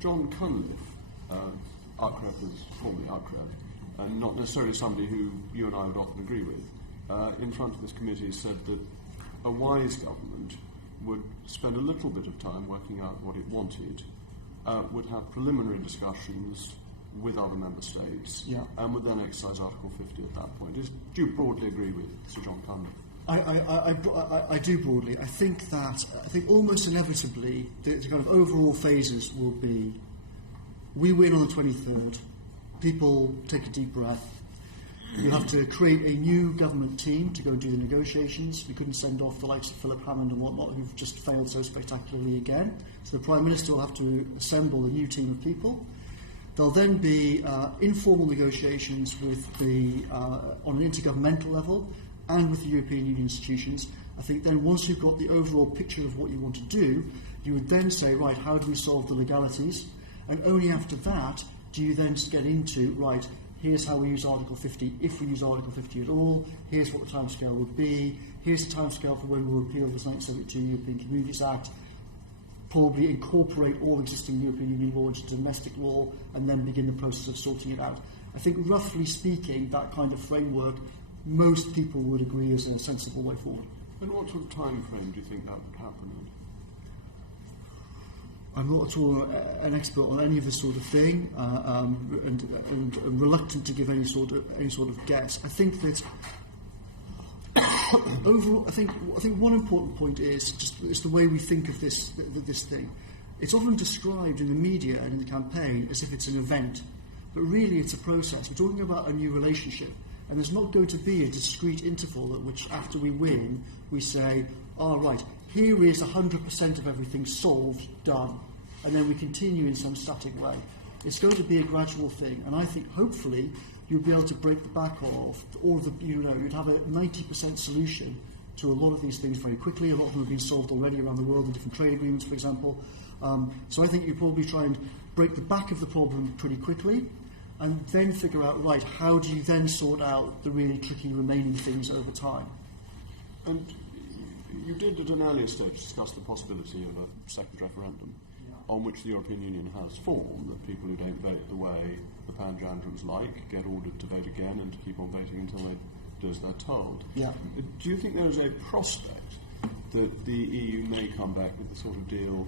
John Cunliffe, Arcref is formerly Arcref, and not necessarily somebody who you and I would often agree with, in front of this committee said that a wise government would spend a little bit of time working out what it wanted, would have preliminary discussions with other member states, and would then exercise Article 50 at that point. Do you broadly agree with Sir John Cummings? I do broadly. I think almost inevitably the kind of overall phases will be: we win on the 23rd, people take a deep breath. You have to create a new government team to go and do the negotiations. We couldn't send off the likes of Philip Hammond and whatnot, who've just failed so spectacularly again. So the Prime Minister will have to assemble a new team of people. There'll then be informal negotiations with on an intergovernmental level and with the European Union institutions. I think then once you've got the overall picture of what you want to do, you would then say, right, how do we solve the legalities? And only after that do you then get into, right, here's how we use Article 50, if we use Article 50 at all, here's what the timescale would be, here's the timescale for when we'll repeal the 1972 European Communities Act, probably incorporate all existing European Union law into domestic law, and then begin the process of sorting it out. I think, roughly speaking, that kind of framework, most people would agree is a sensible way forward. And what sort of time frame do you think that would happen in? I'm not at all an expert on any of this sort of thing, and reluctant to give any sort of guess. I think that overall, I think one important point is just the way we think of this thing. It's often described in the media and in the campaign as if it's an event, but really it's a process. We're talking about a new relationship, and there's not going to be a discrete interval at which, after we win, we say, "All right, here is 100% of everything solved, done," and then we continue in some static way. It's going to be a gradual thing, and I think hopefully you'll be able to break the back of all the, you'd have a 90% solution to a lot of these things very quickly. A lot of them have been solved already around the world in different trade agreements, for example. So I think you probably try and break the back of the problem pretty quickly, and then figure out, right, how do you then sort out the really tricky remaining things over time? And you did at an earlier stage discuss the possibility of a second referendum on which the European Union has formed, that people who don't vote the way the Panjandrums like get ordered to vote again and to keep on voting until they do as they're told. Yeah. Do you think there is a prospect that the EU may come back with the sort of deal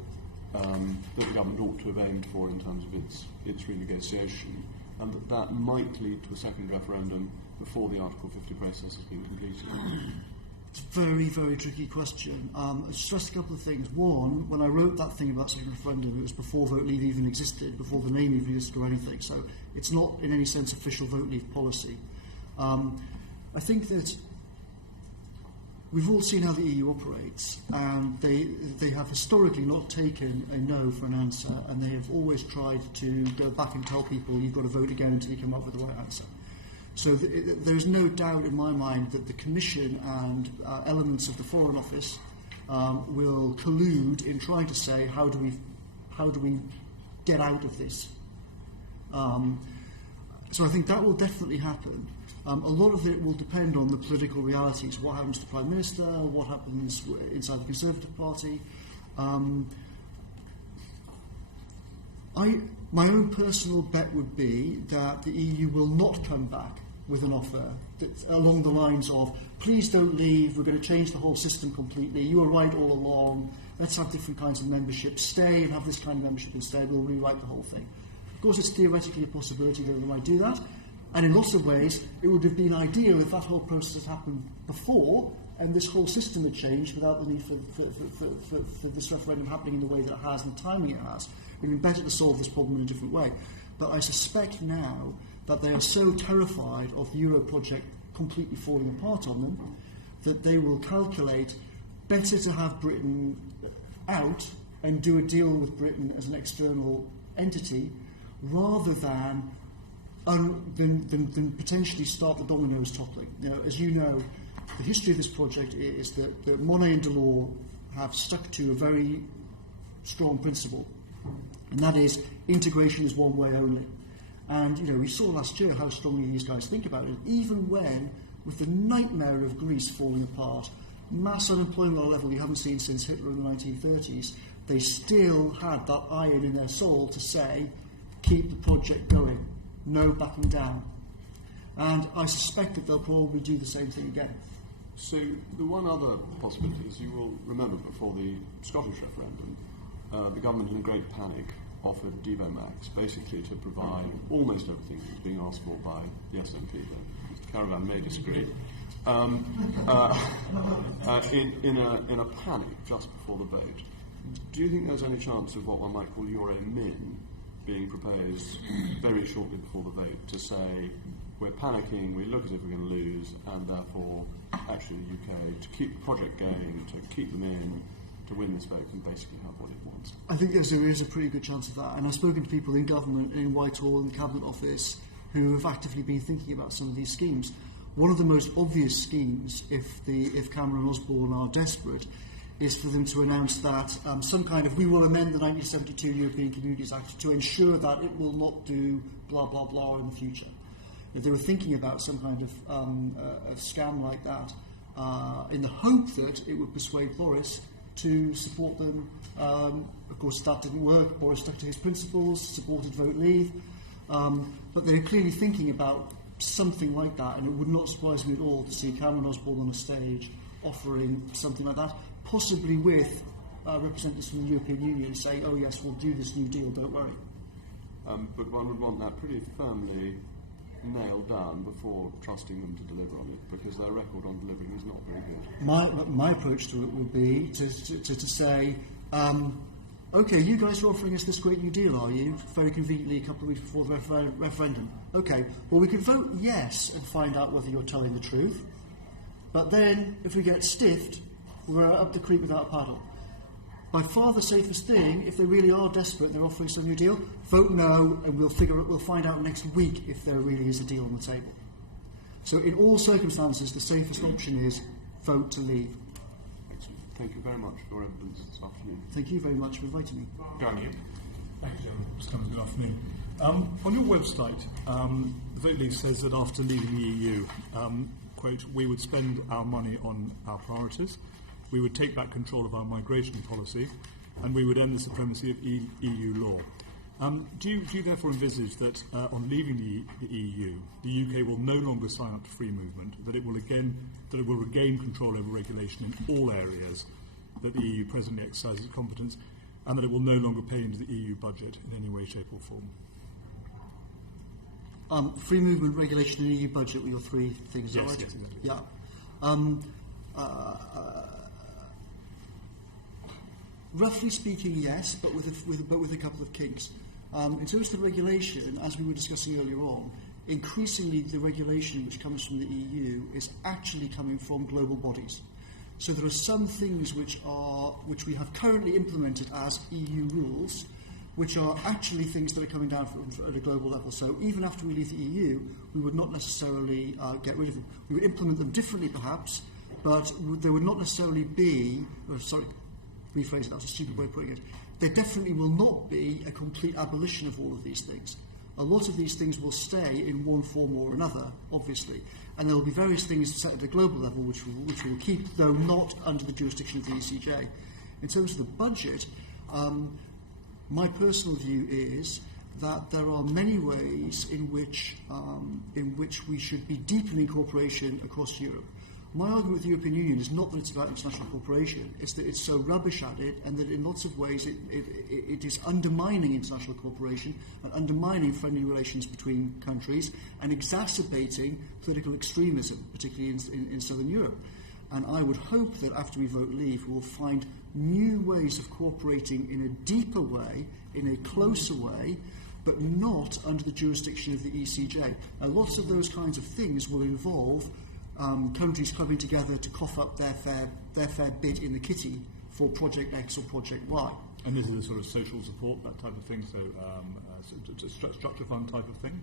that the government ought to have aimed for in terms of its renegotiation, and that might lead to a second referendum before the Article 50 process has been completed? It's a very, very tricky question. I stressed a couple of things. One, when I wrote that thing about second referendum, it was before Vote Leave even existed, before the name even existed or anything, so it's not in any sense official Vote Leave policy. I think that we've all seen how the EU operates, and they have historically not taken a no for an answer, and they have always tried to go back and tell people you've got to vote again until you come up with the right answer. So there's no doubt in my mind that the Commission and elements of the Foreign Office will collude in trying to say how do we get out of this. So I think that will definitely happen. A lot of it will depend on the political realities. What happens to the Prime Minister? What happens inside the Conservative Party? My own personal bet would be that the EU will not come back with an offer along the lines of, please don't leave, we're going to change the whole system completely, you were right all along, let's have different kinds of membership, stay and have this kind of membership instead, we'll rewrite the whole thing. Of course, it's theoretically a possibility that they might do that, and in lots of ways, it would have been ideal if that whole process had happened before, and this whole system had changed without the need for this referendum happening in the way that it has and the timing it has. It would be better to solve this problem in a different way. But I suspect now that they are so terrified of the Euro project completely falling apart on them that they will calculate better to have Britain out and do a deal with Britain as an external entity rather than potentially start the dominoes toppling. As you know, the history of this project is that Monnet and Delors have stuck to a very strong principle, and that is integration is one way only. And, we saw last year how strongly these guys think about it. Even when, with the nightmare of Greece falling apart, mass unemployment at a level you haven't seen since Hitler in the 1930s, they still had that iron in their soul to say, keep the project going, no backing down. And I suspect that they'll probably do the same thing again. So the one other possibility is, you will remember before the Scottish referendum, the government in a great panic offered Devomax basically to provide almost everything that was being asked for by the SNP. Mr. Caravan may disagree. In a panic just before the vote. Do you think there's any chance of what one might call Euro Min being proposed very shortly before the vote to say, we're panicking, we look as if we're going to lose, and therefore, actually the UK, to keep the project going, to keep them in, to win this vote and basically have what it wants? I think there is a pretty good chance of that, and I've spoken to people in government, in Whitehall, in the Cabinet Office, who have actively been thinking about some of these schemes. One of the most obvious schemes, if Cameron and Osborne are desperate, is for them to announce that some kind of, we will amend the 1972 European Communities Act to ensure that it will not do blah, blah, blah in the future. If they were thinking about some kind of scam like that, in the hope that it would persuade Boris to support them. Of course, that didn't work. Boris stuck to his principles, supported vote leave. But they're clearly thinking about something like that, and it would not surprise me at all to see Cameron Osborne on a stage offering something like that, possibly with representatives from the European Union saying, oh yes, we'll do this new deal, don't worry. But one would want that pretty firmly nailed down before trusting them to deliver on it, because their record on delivering is not very good. My approach to it would be to say, okay, you guys are offering us this great new deal, are you? Very conveniently, a couple of weeks before the referendum. Okay, well, we could vote yes and find out whether you're telling the truth. But then, if we get stiffed, we're up the creek without a paddle. By far the safest thing, if they really are desperate and they're offering some new deal, vote no, and we'll find out next week if there really is a deal on the table. So in all circumstances, the safest option is vote to leave. Excellent. Thank you very much for your evidence this afternoon. Thank you very much for inviting me. Daniel. Thank you, Mr. Cummings. Good afternoon. On your website, the vote leave says that after leaving the EU, quote, we would spend our money on our priorities, we would take back control of our migration policy, and we would end the supremacy of EU law. Do you therefore envisage that on leaving the EU, the UK will no longer sign up to free movement, that it will regain control over regulation in all areas that the EU presently exercises competence, and that it will no longer pay into the EU budget in any way, shape or form? Free movement, regulation and EU budget were your three things, yes, right? Yes, exactly. Yeah. Roughly speaking, yes, but with a couple of kinks. In terms of the regulation, as we were discussing earlier on, increasingly the regulation which comes from the EU is actually coming from global bodies. So there are some things which we have currently implemented as EU rules, which are actually things that are coming down at a global level. So even after we leave the EU, we would not necessarily get rid of them. We would implement them differently, perhaps, but there would not necessarily be... rephrase it, that's a stupid way of putting it. There definitely will not be a complete abolition of all of these things. A lot of these things will stay in one form or another, obviously, and there will be various things set at the global level which we will keep, though not under the jurisdiction of the ECJ. In terms of the budget, my personal view is that there are many ways in which we should be deepening cooperation across Europe. My argument with the European Union is not that it's about international cooperation, it's that it's so rubbish at it, and that in lots of ways it is undermining international cooperation and undermining friendly relations between countries and exacerbating political extremism, particularly in Southern Europe. And I would hope that after we vote leave, we will find new ways of cooperating in a deeper way, in a closer way, but not under the jurisdiction of the ECJ. Now, lots of those kinds of things will involve countries coming together to cough up their fair bit in the kitty for Project X or Project Y. And this is a sort of social support, that type of thing, so structure fund type of thing?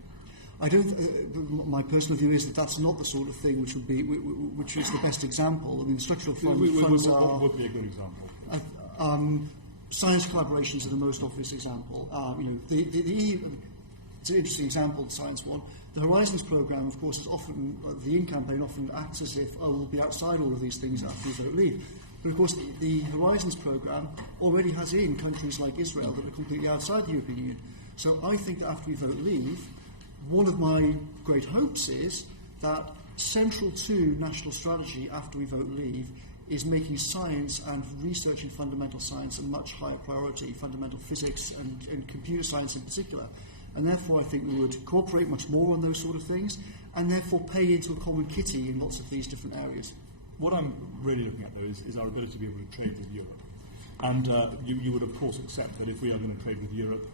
I don't. My personal view is that that's not the sort of thing which is the best example. I mean, structural funds are. What would be a good example? Science collaborations are the most obvious example. The EU. It's an interesting example, the science one. The Horizons programme, of course, is often, the in campaign often acts as if, we'll be outside all of these things after we vote leave. But of course, the Horizons programme already has in countries like Israel that are completely outside the European Union. So I think that after we vote leave, one of my great hopes is that central to national strategy after we vote leave is making science and research in fundamental science a much higher priority, fundamental physics and computer science in particular. And therefore I think we would cooperate much more on those sort of things and therefore pay into a common kitty in lots of these different areas. What I'm really looking at, though, is our ability to be able to trade with Europe. And you would, of course, accept that if we are going to trade with Europe,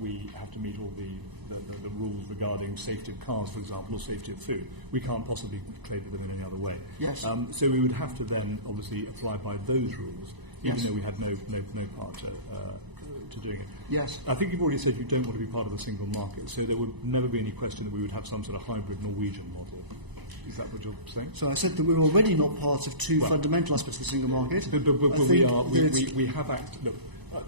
we have to meet all the rules regarding safety of cars, for example, or safety of food. We can't possibly trade with them in any other way. Yes. So we would have to then, obviously, apply by those rules, even though we had no part to doing it. Yes. I think you've already said you don't want to be part of a single market, so there would never be any question that we would have some sort of hybrid Norwegian model. Is that what you're saying? So I said that we're already not part of two fundamental aspects of the single market. But we have acted. Look,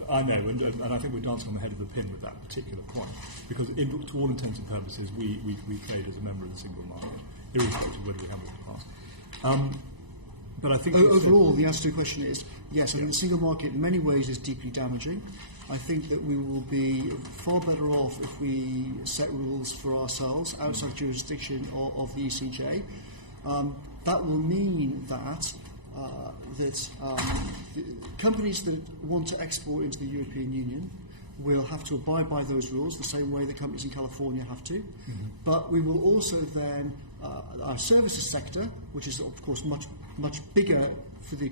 I know, and I think we're dancing on the head of the pin with that particular point, because to all intents and purposes, we trade as a member of the single market, irrespective of whether we have it in the past. But I think overall, the answer to the question is yes. I think the single market, in many ways, is deeply damaging. I think that we will be far better off if we set rules for ourselves outside jurisdiction of the ECJ. That will mean that companies that want to export into the European Union will have to abide by those rules the same way that companies in California have to. Mm-hmm. But we will also then, our services sector, which is of course much bigger for the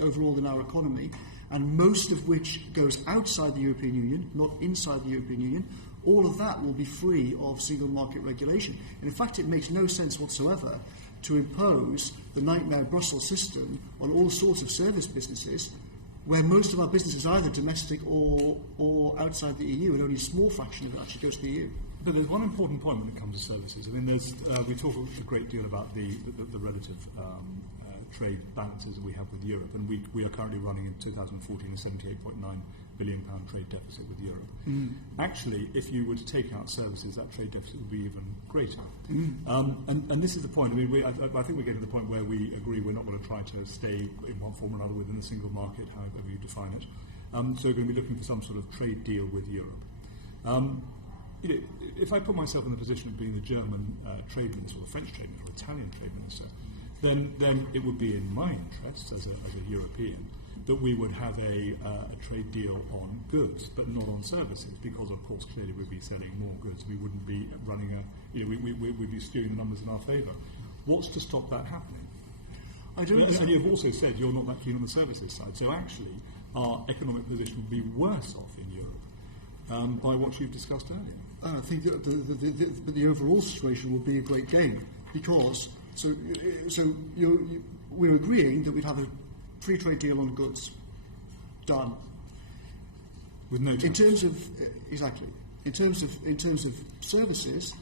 overall than our economy, and most of which goes outside the European Union, not inside the European Union, all of that will be free of single market regulation. And in fact, it makes no sense whatsoever to impose the nightmare Brussels system on all sorts of service businesses, where most of our business is either domestic or outside the EU, and only a small fraction of it actually goes to the EU. But there's one important point when it comes to services. I mean, we talk a great deal about the relative trade balances that we have with Europe, and we are currently running in 2014 a £78.9 billion trade deficit with Europe. Mm. Actually, if you were to take out services, that trade deficit would be even greater. Mm. And this is the point. I mean, I think we're getting to the point where we agree we're not going to try to stay in one form or another within a single market, however you define it. So we're going to be looking for some sort of trade deal with Europe. If I put myself in the position of being the German trade minister, or the French trade minister, or Italian trade minister, then it would be in my interest as a European that we would have a trade deal on goods, but not on services, because of course clearly we'd be selling more goods. We wouldn't be running we'd be skewing the numbers in our favour. What's to stop that happening? And you've also said you're not that keen on the services side, so actually our economic position would be worse off in Europe by what you've discussed earlier. I think that the overall situation will be a great gain, because we're agreeing that we'd have a free trade deal on goods. Done. With no in terms of exactly. In terms of services,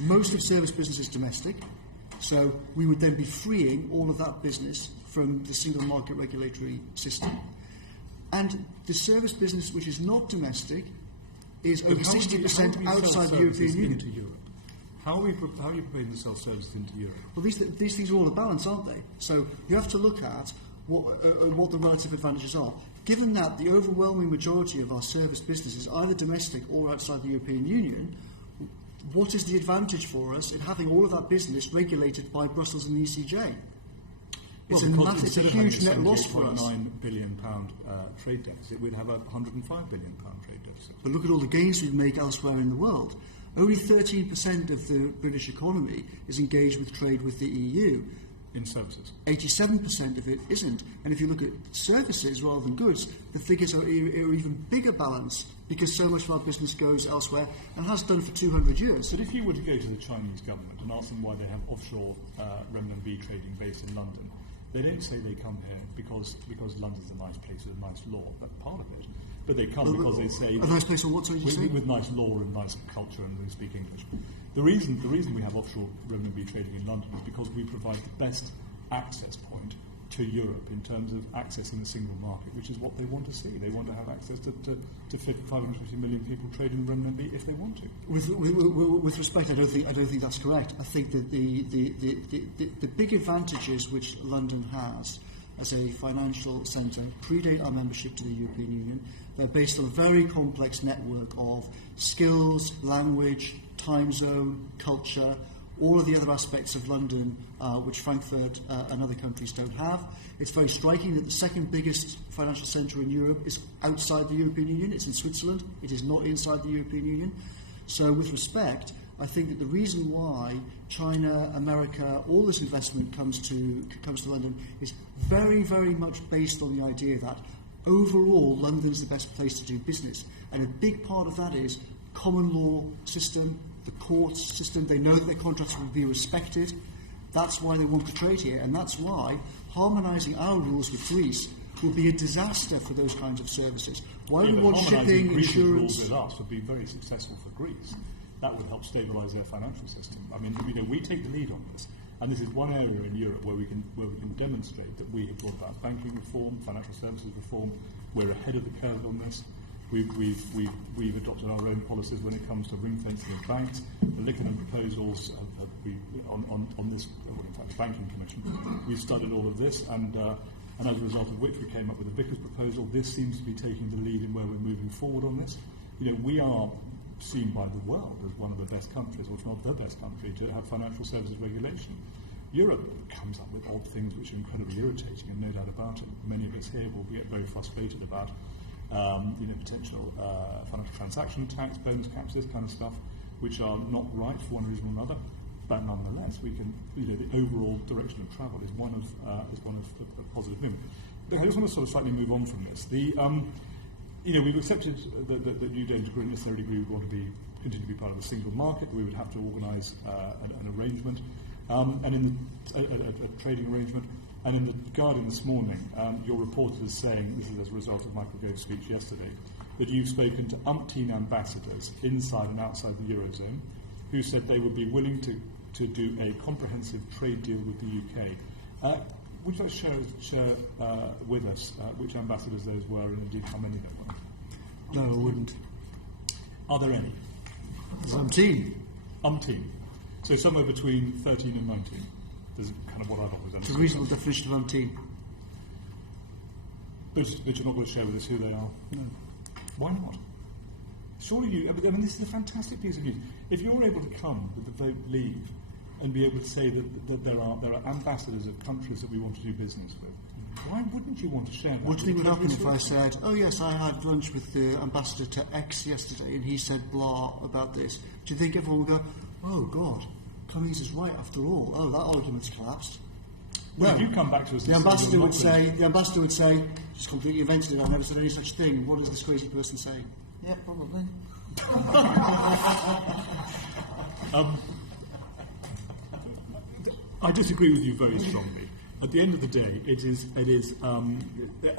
most of service business is domestic, so we would then be freeing all of that business from the single market regulatory system. And the service business which is not domestic is over 60% outside the European Union. Into Europe? How are you preparing to sell services into Europe? Well, these things are all a balance, aren't they? So you have to look at what the relative advantages are. Given that the overwhelming majority of our service business is either domestic or outside the European Union, what is the advantage for us in having all of that business regulated by Brussels and the ECJ? It's a huge net loss for us. £9 billion trade deficit, we'd have a £105 billion trade deficit. But look at all the gains we make elsewhere in the world. Only 13% of the British economy is engaged with trade with the EU. In services. 87% of it isn't. And if you look at services rather than goods, the figures are even bigger balance, because so much of our business goes elsewhere and has done for 200 years. But if you were to go to the Chinese government and ask them why they have offshore renminbi trading based in London, they don't say they come here because London's a nice place with a nice law. That's part of it. But they come because they say... A nice place for what, so you say? With nice law and nice culture, and they speak English. The reason we have offshore renminbi trading in London is because we provide the best access point to Europe in terms of accessing the single market, which is what they want to see. They want to have access to 550 million people trading renminbi if they want to. With respect, I don't think that's correct. I think that the big advantages which London has as a financial centre predate our membership to the European Union. They're based on a very complex network of skills, language, time zone, culture, all of the other aspects of London, which Frankfurt and other countries don't have. It's very striking that the second biggest financial centre in Europe is outside the European Union. It's in Switzerland. It is not inside the European Union. So with respect, I think that the reason why China, America, all this investment comes to London is very, very much based on the idea that overall London is the best place to do business. And a big part of that is common law system, the courts system. They know that their contracts will be respected. That's why they want to trade here. And that's why harmonising our rules with Greece will be a disaster for those kinds of services. Why do we want shipping, insurance? Rules with us would be very successful for Greece. That would help stabilise their financial system. I mean, we take the lead on this, and this is one area in Europe where we can demonstrate that we have brought about banking reform, financial services reform. We're ahead of the curve on this. We've adopted our own policies when it comes to ring fencing of banks. The Lickenen proposals on this, well, in fact, the Banking Commission. We've studied all of this, and as a result of which we came up with the Vickers proposal. This seems to be taking the lead in where we're moving forward on this. We are seen by the world as one of the best countries, or if not the best country, to have financial services regulation. Europe comes up with odd things which are incredibly irritating, and no doubt about it. Many of us here will get very frustrated about potential financial transaction tax, bonus caps, this kind of stuff, which are not right for one reason or another. But nonetheless, we can. The overall direction of travel is one of positive movement. But I just want to sort of slightly move on from this. We've accepted that you don't necessarily agree we want to continue to be part of the single market. We would have to organise an arrangement, and in a trading arrangement. And in the Guardian this morning, your reporter is saying, this is as a result of Michael Gove's speech yesterday, that you've spoken to umpteen ambassadors inside and outside the Eurozone who said they would be willing to do a comprehensive trade deal with the UK. Would you like to share with us which ambassadors those were and indeed how many there were? No, I wouldn't. Are there any? There's umpteen. Umpteen. So somewhere between 13 and 19. There's kind of what I've always understood. It's a reasonable definition of umpteen. But you're not going to share with us who they are? No. Why not? Surely this is a fantastic piece of news. If you're able to come with the vote leave and be able to say that there are ambassadors of countries that we want to do business with, why wouldn't you want to share that? What do you think would happen if I said, oh yes, I had lunch with the ambassador to X yesterday and he said blah about this? Do you think everyone would go, oh God, Cummings is right after all. Oh, that argument's collapsed. Well, if you come back to us, the ambassador would say, just completely invented it. I never said any such thing. What does this crazy person say? Yeah, probably. I disagree with you very strongly. At the end of the day, it is an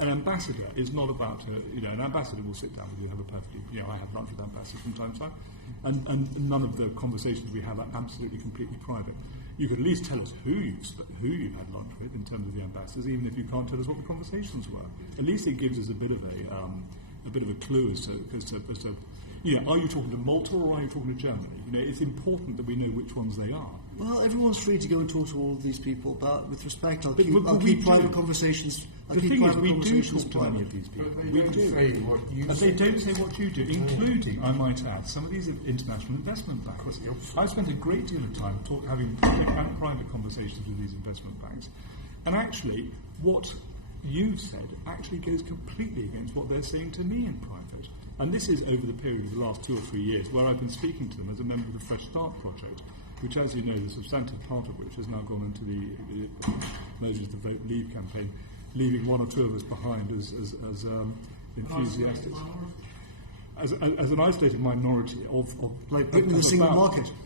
ambassador is not about an ambassador will sit down with you, have a perfectly I have lunch with ambassadors from time to time, and none of the conversations we have are absolutely completely private. You could at least tell us who you've had lunch with in terms of the ambassadors, even if you can't tell us what the conversations were. At least it gives us a bit of a clue as to are you talking to Malta or are you talking to Germany? It's important that we know which ones they are. Well, everyone's free to go and talk to all of these people, but with respect, I'll keep private conversations. The thing is, we do talk to many of these people. We do. They don't say what you do, including, I might add, some of these international investment banks. I've spent a great deal of time having private conversations with these investment banks, and actually, what you've said actually goes completely against what they're saying to me in private. And this is over the period of the last 2 or 3 years, where I've been speaking to them as a member of the Fresh Start project, which, as you know, the substantive part of which has now gone into the Moses the Vote Leave campaign, leaving 1 or 2 of us behind as enthusiastic. As an isolated minority of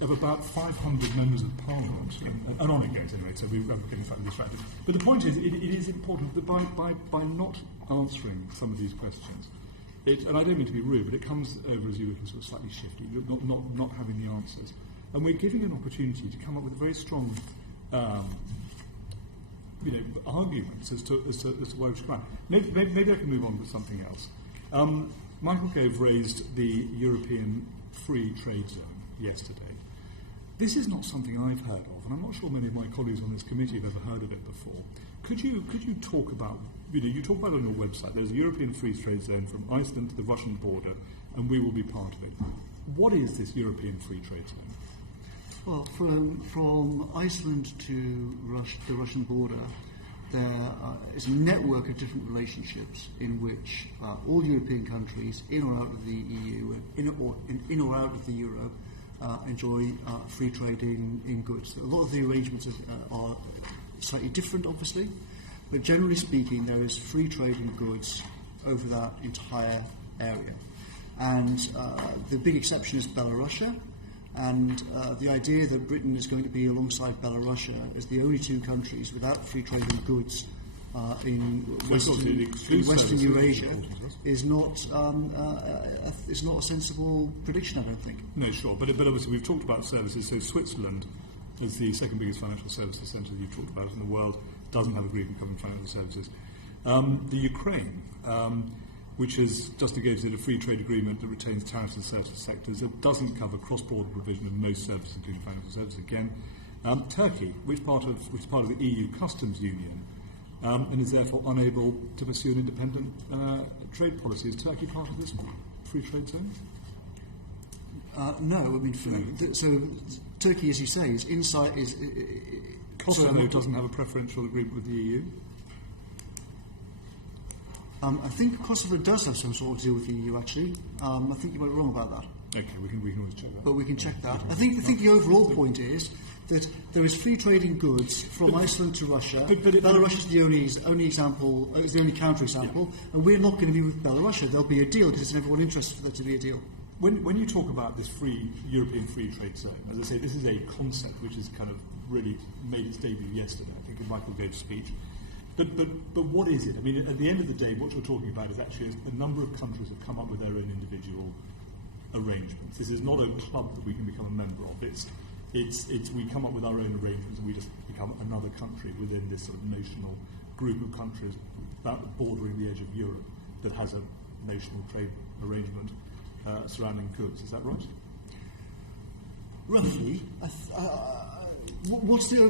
about 500 members of Parliament, and on it goes anyway, so we're getting slightly distracted. But the point is, it is important that by not answering some of these questions, and I don't mean to be rude, but it comes over as you looking sort of slightly shifty, not having the answers. And we're giving an opportunity to come up with a very strong arguments as to why we should try. Maybe I can move on to something else. Michael Gove raised the European Free Trade Zone yesterday. This is not something I've heard of, and I'm not sure many of my colleagues on this committee have ever heard of it before. Could you talk about, you talk about it on your website, there's a European Free Trade Zone from Iceland to the Russian border, and we will be part of it. What is this European Free Trade Zone? Well, from Iceland to the Russian border, there is a network of different relationships in which all European countries, in or out of the EU, in or out of the euro, enjoy free trade in goods. A lot of the arrangements are slightly different, obviously, but generally speaking, there is free trade in goods over that entire area. And the big exception is Belarusia. And the idea that Britain is going to be alongside Belarusia as the only two countries without free trade in goods in Western Eurasia is not a sensible prediction, I don't think. No, sure. But obviously we've talked about services. So Switzerland is the second biggest financial services centre you've talked about in the world, doesn't have agreement covering financial services. The Ukraine, which has just negotiated a free trade agreement that retains tariffs and services sectors. It doesn't cover cross-border provision of most services, including financial services. Again, Turkey, which is part of the EU customs union, and is therefore unable to pursue an independent trade policy. Is Turkey part of this free trade zone? No, I mean, so Turkey, as you say, is inside. Kosovo doesn't have a preferential agreement with the EU. I think Kosovo does have some sort of deal with the EU, actually. I think you might be wrong about that. Okay, we can always check that. But we can check that. I think the overall point is that there is free trade in goods from Iceland to Russia. Belarus is the only example, is the only counterexample, and we're not going to be with Belarus. There'll be a deal because it's in everyone's interest for there to be a deal. When you talk about this European free trade zone, as I say, this is a concept which has kind of really made its debut yesterday, I think, in Michael Gove's speech. But what is it? I mean, at the end of the day, what you're talking about is actually a number of countries have come up with their own individual arrangements. This is not a club that we can become a member of. It's we come up with our own arrangements and we just become another country within this sort of notional group of countries bordering the edge of Europe that has a notional trade arrangement surrounding goods. Is that right? Roughly. What's the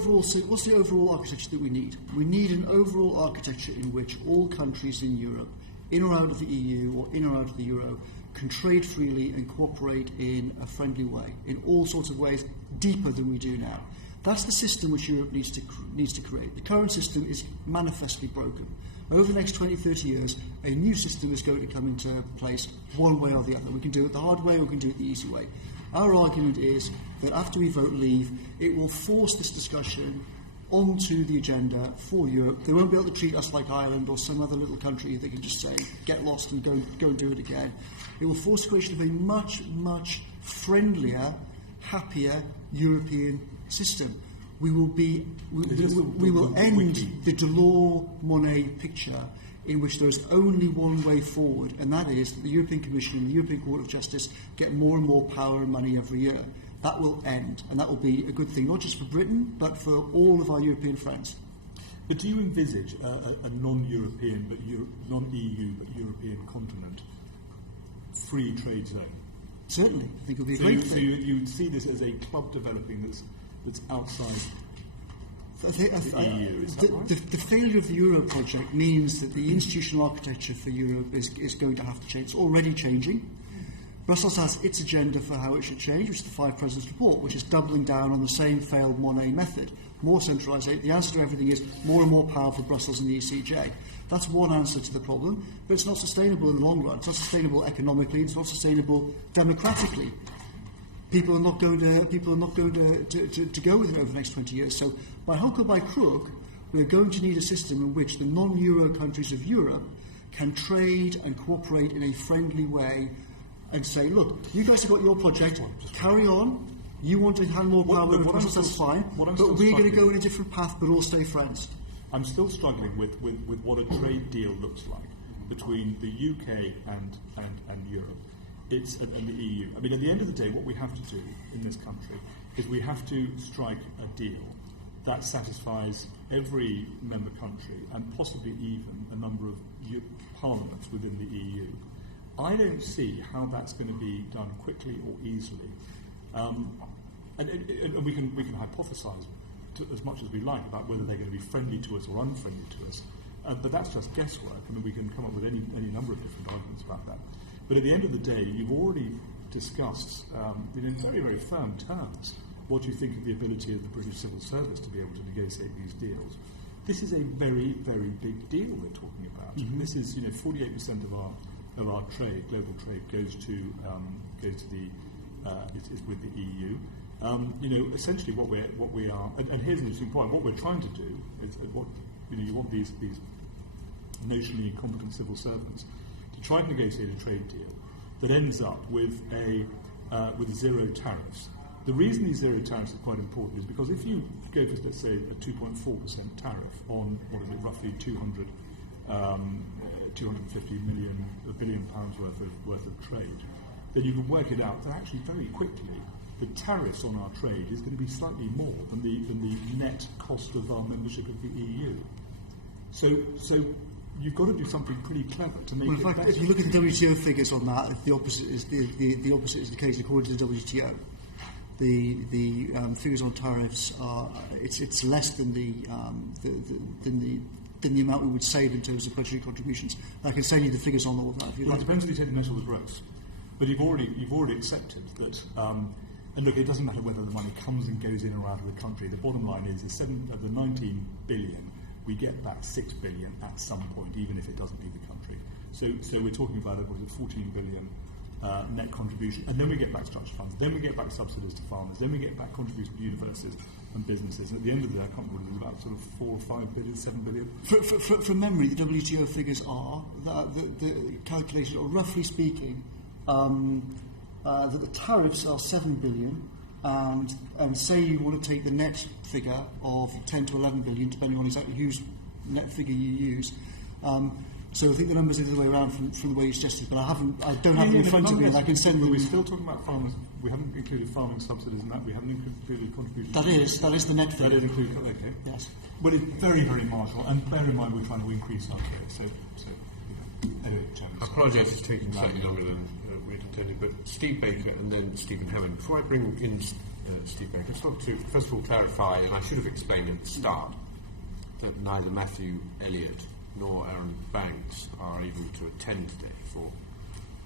overall architecture that we need? We need an overall architecture in which all countries in Europe, in or out of the EU or in or out of the euro, can trade freely and cooperate in a friendly way, in all sorts of ways, deeper than we do now. That's the system which Europe needs to create. The current system is manifestly broken. Over the next 20, 30 years, a new system is going to come into place one way or the other. We can do it the hard way or we can do it the easy way. Our argument is that after we vote leave, it will force this discussion onto the agenda for Europe. They won't be able to treat us like Ireland or some other little country that can just say, get lost and go and do it again. It will force the creation of a much, much friendlier, happier European system. We will end the Delors-Monet picture in which there is only one way forward, and that is that the European Commission and the European Court of Justice get more and more power and money every year. That will end, and that will be a good thing, not just for Britain, but for all of our European friends. But do you envisage a non-European, non-EU, but European continent free trade zone? Certainly. I think it would be a great thing. So you would see this as a club developing that's outside the EU, is that right? The failure of the Euro project means that the institutional architecture for Europe is going to have to change. It's already changing. Brussels has its agenda for how it should change, which is the Five Presidents' Report, which is doubling down on the same failed Monet method. More centralisation. The answer to everything is more and more power for Brussels and the ECJ. That's one answer to the problem, but it's not sustainable in the long run. It's not sustainable economically. It's not sustainable democratically. People are not going to go with it over the next 20 years. So, by hook or by crook, we're going to need a system in which the non-Euro countries of Europe can trade and cooperate in a friendly way and say, look, you guys have got your project, carry on. You want to have more power over Brussels, that's fine. But we're going to go in a different path, but all stay friends. I'm still struggling with what a trade deal looks like between the UK and Europe. And the EU. I mean, at the end of the day, what we have to do in this country is we have to strike a deal that satisfies every member country and possibly even a number of parliaments within the EU. I don't see how that's going to be done quickly or easily. And we can hypothesise as much as we like about whether they're going to be friendly to us or unfriendly to us. But that's just guesswork. I mean, we can come up with any number of different arguments about that. But at the end of the day, you've already discussed in very, very firm terms what you think of the ability of the British civil service to be able to negotiate these deals. This is a very, very big deal we're talking about. Mm-hmm. This is, 48% of our trade, global trade, goes to the is with the EU. Essentially what we are, and here's an interesting point. What we're trying to do is, you want these notionally incompetent civil servants to try and negotiate a trade deal that ends up with zero tariffs. The reason these zero tariffs are quite important is because if you go for, let's say, a 2.4% tariff on, roughly 250 million, £1 billion worth of trade, then you can work it out that actually very quickly the tariffs on our trade is going to be slightly more than the net cost of our membership of the EU. So you've got to do something pretty clever to make it better. If you look at the WTO figures on that, the opposite is the opposite is the case according to the WTO. The figures on tariffs are it's less than the amount we would save in terms of budgetary contributions. I can send you the figures on all of that. If you well, like. It depends if you take the net or the gross. But you've already accepted that. And look, it doesn't matter whether the money comes and goes in or out of the country. The bottom line is of the 19 billion, we get back 6 billion at some point, even if it doesn't leave the country. So we're talking about a 14 billion net contribution, and then we get back structured funds, then we get back subsidies to farmers, then we get back contributions to universities and businesses. And at the end of the day, I can't remember, it's about sort of 4 or 5 billion, 7 billion. From memory, the WTO figures are that the calculation, or roughly speaking, that the tariffs are 7 billion, and say you want to take the net figure of 10 to 11 billion, depending on exactly whose net figure you use. So I think the numbers are the other way around from the way you suggested, but I don't have them in front of me, and I can send them. We're still talking about farmers. We haven't included farming subsidies in that. We haven't included contributions. That is the net figure. That is included. Okay. Yes. But it's very, very marginal. And bear in mind, we're trying to increase our trade. So anyway, I apologise, it's taking slightly longer than we had intended. But Steve Baker and then Stephen Hammond. Before I bring in Steve Baker, I just want to first of all clarify, and I should have explained at the start, that neither Matthew Elliott nor Aaron Banks are able to attend today for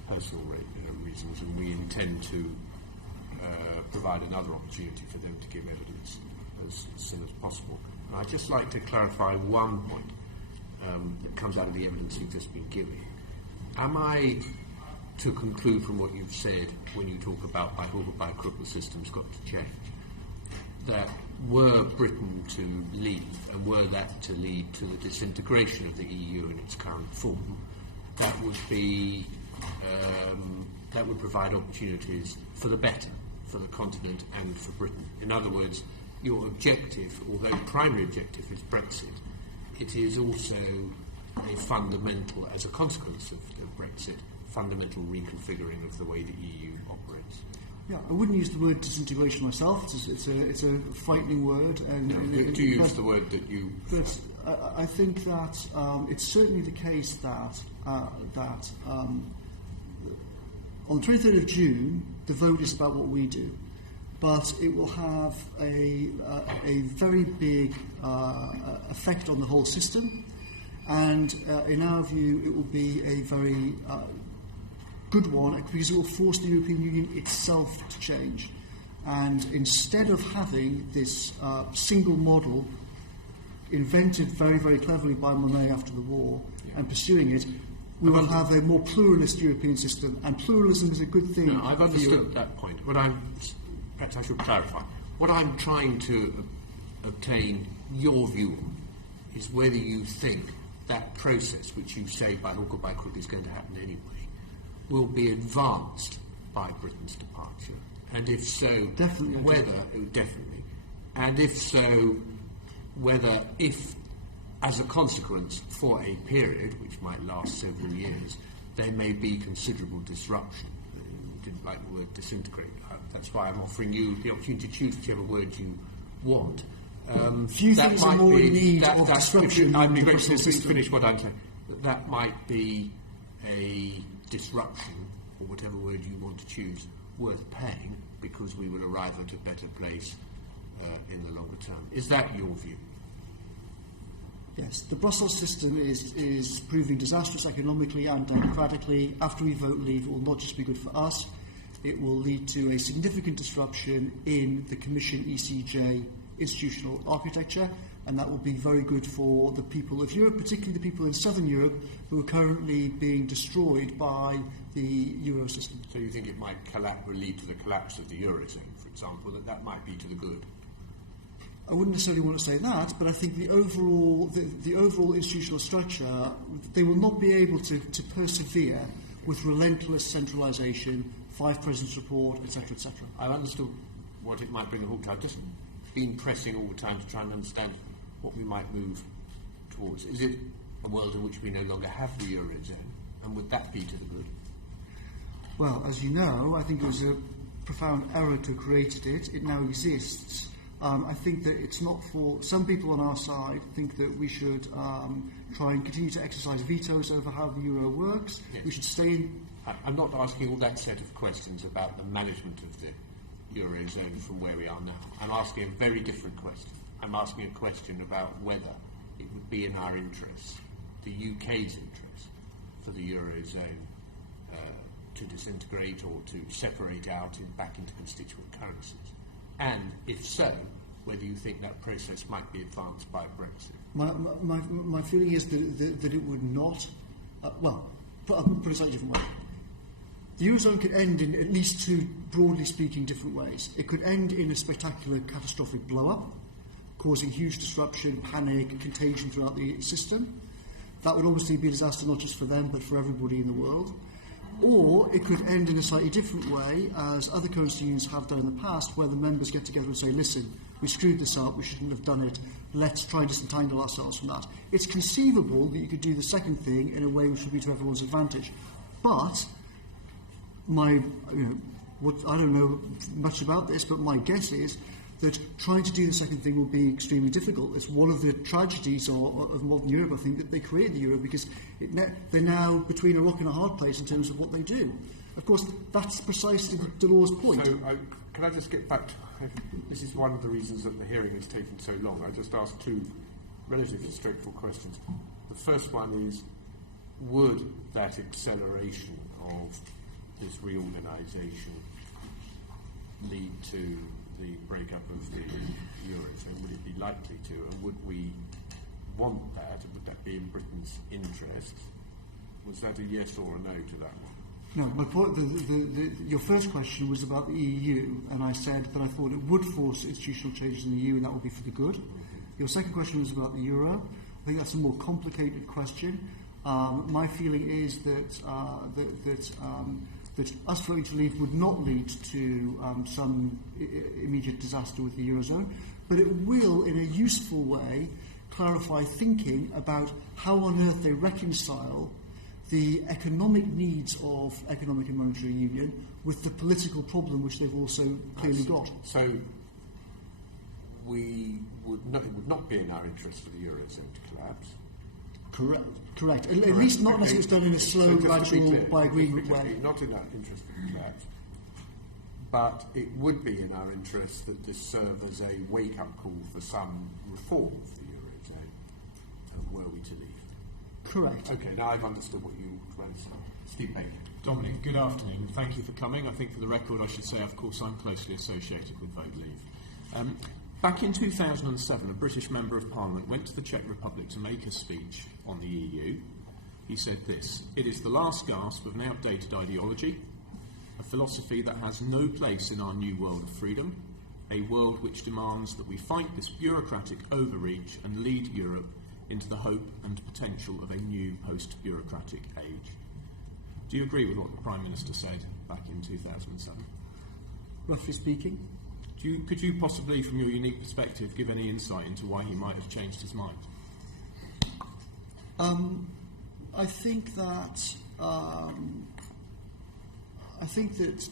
personal reasons, and we intend to provide another opportunity for them to give evidence as soon as possible. And I'd just like to clarify one point that comes out of the evidence you've just been giving. Am I to conclude from what you've said when you talk about by hook or by crook the system's got to change, that were Britain to leave, and were that to lead to the disintegration of the EU in its current form, that would be that would provide opportunities for the better for the continent and for Britain? In other words, your objective, although primary objective is Brexit, it is also a fundamental, as a consequence of Brexit, fundamental reconfiguring of the way the EU operates. Yeah, I wouldn't use the word disintegration myself. It's a frightening word. Do you use the word that you... But I think that it's certainly the case that on the 23rd of June, the vote is about what we do. But it will have a very big effect on the whole system. And in our view, it will be a very... good one, because it will force the European Union itself to change. And instead of having this single model invented very, very cleverly by Monet after the war and pursuing it, we will have a more pluralist European system. And pluralism is a good thing. No, I've understood that point. Perhaps I should clarify. What I'm trying to obtain your view on is whether you think that process, which you say by hook or by crook is going to happen anyway, will be advanced by Britain's departure, and if so, whether if, as a consequence, for a period which might last several years, there may be considerable disruption. You didn't like the word disintegrate. That's why I'm offering you the opportunity to choose whichever word you want. Few things are more in need of disruption. I'd be grateful to finish what I'm saying. That might be a disruption, or whatever word you want to choose, worth paying, because we will arrive at a better place in the longer term. Is that your view? Yes, the Brussels system is proving disastrous economically and democratically. After we vote leave, it will not just be good for us, it will lead to a significant disruption in the Commission ECJ institutional architecture, and that will be very good for the people of Europe, particularly the people in southern Europe who are currently being destroyed by the Euro system. So you think it might lead to the collapse of the Eurozone, for example, that might be to the good? I wouldn't necessarily want to say that, but I think the overall institutional structure, they will not be able to persevere with relentless centralisation, 5 presidents report, etc., etc. I understood what it might bring a halt to. I've just been pressing all the time to try and understand what we might move towards. Is it a world in which we no longer have the Eurozone, and would that be to the good? Well, as you know, I think it was a profound error to have created it. It now exists. I think that it's not for... Some people on our side think that we should try and continue to exercise vetoes over how the euro works. Yes. We should stay in... I'm not asking all that set of questions about the management of the Eurozone from where we are now. I'm asking a very different question. I'm asking a question about whether it would be in our interest, the UK's interest, for the Eurozone to disintegrate or to separate out back into constituent currencies. And if so, whether you think that process might be advanced by Brexit. My feeling is that it would not... I'll put it slightly different way. The Eurozone could end in at least 2, broadly speaking, different ways. It could end in a spectacular, catastrophic blow-up, causing huge disruption, panic, contagion throughout the system. That would obviously be a disaster not just for them, but for everybody in the world. Or it could end in a slightly different way, as other currency unions have done in the past, where the members get together and say, listen, we screwed this up, we shouldn't have done it, let's try and disentangle ourselves from that. It's conceivable that you could do the second thing in a way which would be to everyone's advantage. But I don't know much about this, but my guess is that trying to do the second thing will be extremely difficult. It's one of the tragedies of modern Europe, I think, that they created the euro because they're now between a rock and a hard place in terms of what they do. Of course, that's precisely Delors' point. So, can I just get back to... This is one of the reasons that the hearing has taken so long. I just asked 2 relatively straightforward questions. The first one is, would that acceleration of this reorganisation lead to the breakup of the Eurozone? Would it be likely to? And would we want that? Would that be in Britain's interest? Was that a yes or a no to that one? No, my point, your first question was about the EU, and I said that I thought it would force institutional changes in the EU, and that would be for the good. Your second question was about the euro. I think that's a more complicated question. My feeling is that us voting to leave would not lead to some immediate disaster with the Eurozone, but it will, in a useful way, clarify thinking about how on earth they reconcile the economic needs of economic and monetary union with the political problem which they've also clearly got. So it would not be in our interest for the Eurozone to collapse. Correct. At least not unless it's done in a slow, gradual, by agreement way. Not in our interest to collapse. But it would be in our interest that this serve as a wake-up call for some reform of the Eurozone, were we to leave. Correct. Okay, now I've understood what you were trying to say. Steve Baker. Dominic, good afternoon. Thank you for coming. I think for the record I should say, of course, I'm closely associated with Vote Leave. Back in 2007, a British Member of Parliament went to the Czech Republic to make a speech on the EU. He said this: "It is the last gasp of an outdated ideology, a philosophy that has no place in our new world of freedom, a world which demands that we fight this bureaucratic overreach and lead Europe into the hope and potential of a new post-bureaucratic age." Do you agree with what the Prime Minister said back in 2007? Roughly speaking. Could you possibly, from your unique perspective, give any insight into why he might have changed his mind? I think that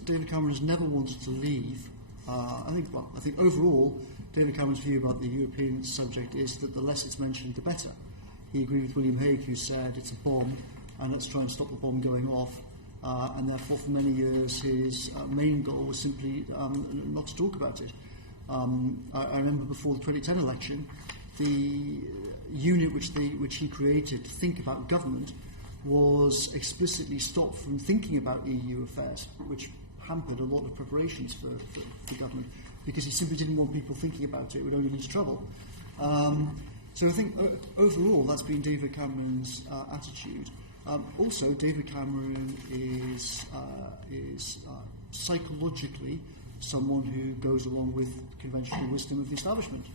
David Cameron has never wanted to leave. I think overall, David Cameron's view about the European subject is that the less it's mentioned, the better. He agreed with William Hague, who said it's a bomb, and let's try and stop the bomb going off. And therefore, for many years, his main goal was simply not to talk about it. I remember before the 2010 election, the unit which he created to think about government was explicitly stopped from thinking about EU affairs, which hampered a lot of preparations for government, because he simply didn't want people thinking about it. It would only lead to trouble. So I think overall that's been David Cameron's attitude. Also, David Cameron is psychologically someone who goes along with conventional wisdom of the establishment.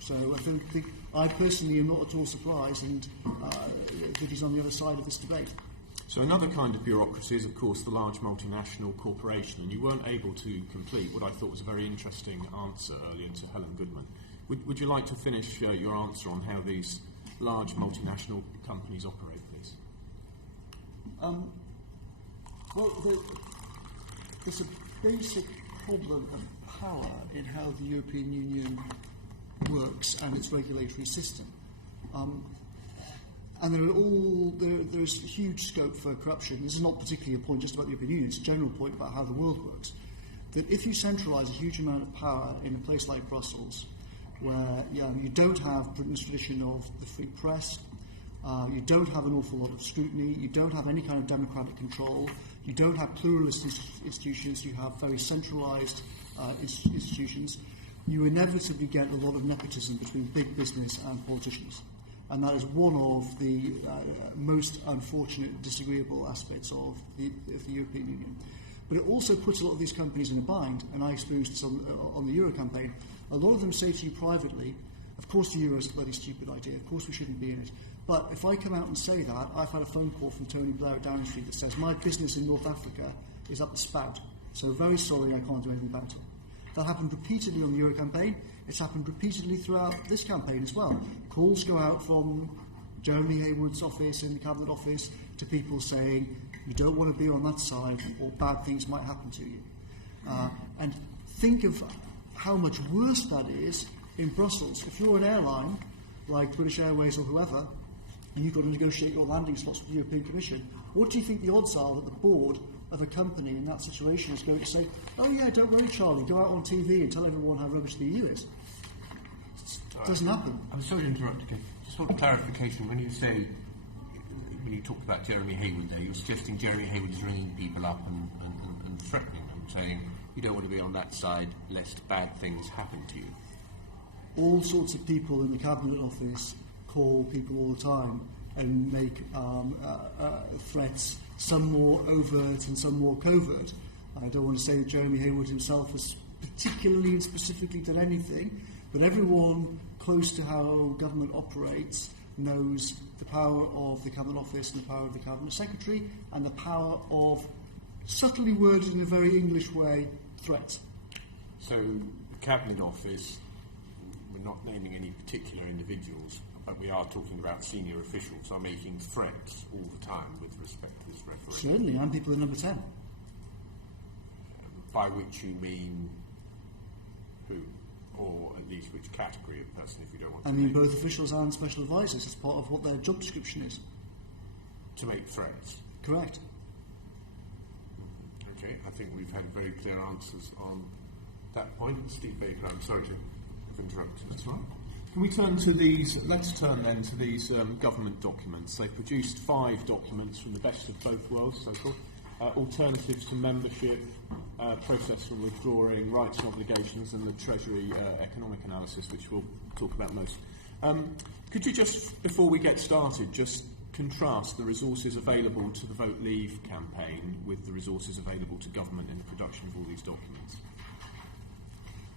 So I think I personally am not at all surprised, and that he's on the other side of this debate. So another kind of bureaucracy is, of course, the large multinational corporation, and you weren't able to complete what I thought was a very interesting answer earlier to Helen Goodman. Would you like to finish your answer on how these large multinational companies operate, please? There's a basic problem of power in how the European Union works and its regulatory system. And there's huge scope for corruption. This is not particularly a point just about the European Union, it's a general point about how the world works. That if you centralise a huge amount of power in a place like Brussels, where you don't have Britain's tradition of the free press, you don't have an awful lot of scrutiny, you don't have any kind of democratic control, you don't have pluralist institutions, you have very centralised institutions, you inevitably get a lot of nepotism between big business and politicians. And that is one of the most unfortunate, disagreeable aspects of the European Union. But it also puts a lot of these companies in a bind, and I experienced this on the Euro campaign. A lot of them say to you privately, of course the Euro is a bloody stupid idea, of course we shouldn't be in it. But if I come out and say that, I've had a phone call from Tony Blair at Downing Street that says, my business in North Africa is up the spout, so very sorry, I can't do anything about it. That happened repeatedly on the Euro campaign. It's happened repeatedly throughout this campaign as well. Calls go out from Jeremy Haywood's office in the Cabinet Office to people saying, you don't want to be on that side or bad things might happen to you. And think of how much worse that is in Brussels. If you're an airline, like British Airways or whoever, and you've got to negotiate your landing slots with the European Commission, what do you think the odds are that the board of a company in that situation is going to say, oh yeah, don't worry Charlie, go out on TV and tell everyone how rubbish the EU is? It doesn't happen. I'm sorry to interrupt again. Just want clarification. When you talked about Jeremy Haywood there, you're suggesting Jeremy Haywood is ringing people up and threatening them, saying, you don't want to be on that side lest bad things happen to you. All sorts of people in the Cabinet Office call people all the time and make threats, some more overt and some more covert. I don't want to say that Jeremy Haywood himself has particularly and specifically done anything, but everyone close to how government operates knows the power of the Cabinet Office and the power of the Cabinet Secretary and the power of, subtly worded in a very English way, threats. So the Cabinet Office, we're not naming any particular individuals, but we are talking about senior officials are making threats all the time with respect to this referendum. Certainly, and people at number 10. By which you mean who? Or at least which category of person, if you don't want to. I mean both officials and special advisors. It's part of what their job description is. To make threats? Correct. Okay, I think we've had very clear answers on that point. Steve Baker, I'm sorry to have interrupted. That's right. Can we turn to these, let's turn then to these government documents. They produced 5 documents from the best of both worlds, so-called. Alternatives to membership, process for withdrawing, rights and obligations, and the Treasury economic analysis, which we'll talk about most. Could you just, before we get started, just contrast the resources available to the Vote Leave campaign with the resources available to government in the production of all these documents?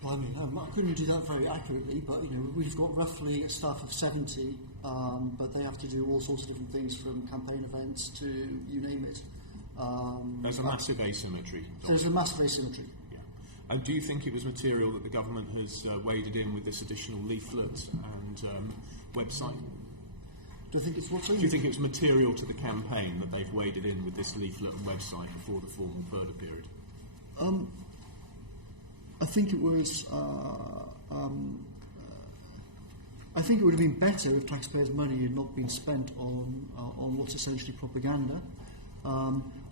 Well, I mean, I couldn't do that very accurately, but we've got roughly a staff of 70, but they have to do all sorts of different things, from campaign events to you name it. There's a massive asymmetry. There's a massive asymmetry. Yeah. And do you think it was material that the government has waded in with this additional leaflet and website? Do you think it's what? Do you think it's material to the campaign that they've waded in with this leaflet and website before the formal further period? I think it was. I think it would have been better if taxpayers' money had not been spent on what's essentially propaganda.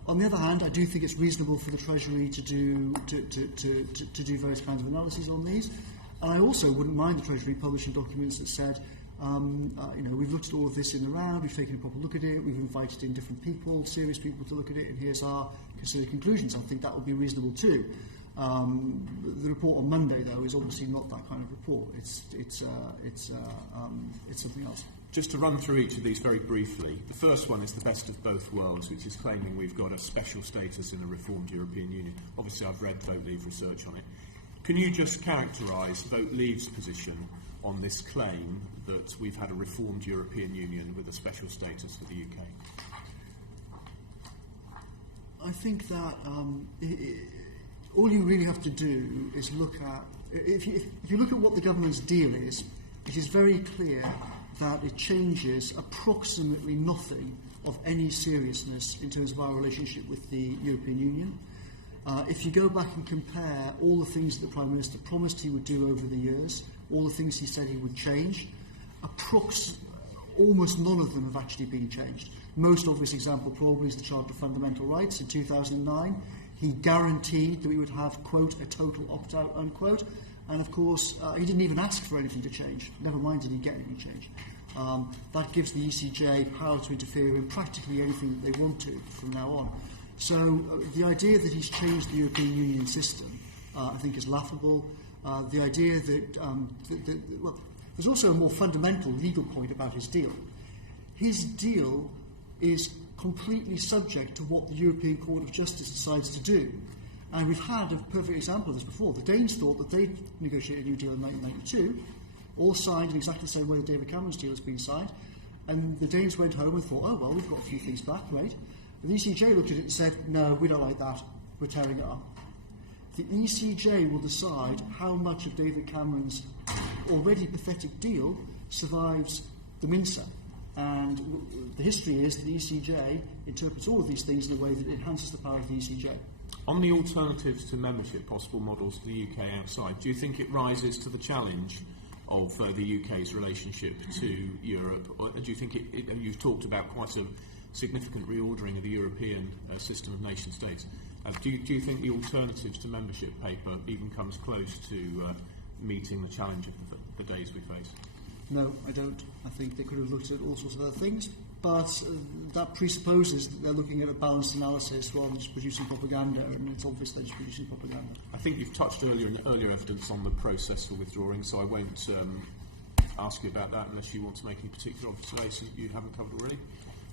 On the other hand, I do think it's reasonable for the Treasury to do various kinds of analyses on these. And I also wouldn't mind the Treasury publishing documents that said We've looked at all of this in the round, we've taken a proper look at it, we've invited in different people, serious people to look at it, and here's our considered conclusions. I think that would be reasonable too. The report on Monday, though, is obviously not that kind of report. It's something else. Just to run through each of these very briefly, the first one is the best of both worlds, which is claiming we've got a special status in a reformed European Union. Obviously, I've read Vote Leave research on it. Can you just characterise Vote Leave's position on this claim that we've had a reformed European Union with a special status for the UK? I think that all you really have to do is look at... If you look at what the government's deal is, it is very clear that it changes approximately nothing of any seriousness in terms of our relationship with the European Union. If you go back and compare all the things that the Prime Minister promised he would do over the years, all the things he said he would change, almost none of them have actually been changed. Most obvious example probably is the Charter of Fundamental Rights in 2009. He guaranteed that we would have, quote, a total opt-out, unquote. And, of course, he didn't even ask for anything to change. Never mind did he get anything changed. That gives the ECJ power to interfere in practically anything that they want to from now on. So the idea that he's changed the European Union system, I think, is laughable. The idea that there's also a more fundamental legal point about his deal. His deal is completely subject to what the European Court of Justice decides to do. And we've had a perfect example of this before. The Danes thought that they'd negotiated a new deal in 1992, all signed in exactly the same way that David Cameron's deal has been signed. And the Danes went home and thought, oh, well, we've got a few things back, right? And the ECJ looked at it and said, no, we don't like that. We're tearing it up. The ECJ will decide how much of David Cameron's already pathetic deal survives the Minsa. And the history is that the ECJ interprets all of these things in a way that enhances the power of the ECJ. On the alternatives to membership, possible models for the UK outside, do you think it rises to the challenge of the UK's relationship to Europe? Or do you think you've talked about quite a significant reordering of the European system of nation-states. Do you think the alternatives to membership paper even comes close to meeting the challenge of the days we face? No, I don't. I think they could have looked at all sorts of other things, but that presupposes that they're looking at a balanced analysis rather than just producing propaganda, and it's obvious they're just producing propaganda. I think you've touched earlier evidence on the process for withdrawing, so I won't ask you about that unless you want to make any particular observations you haven't covered already.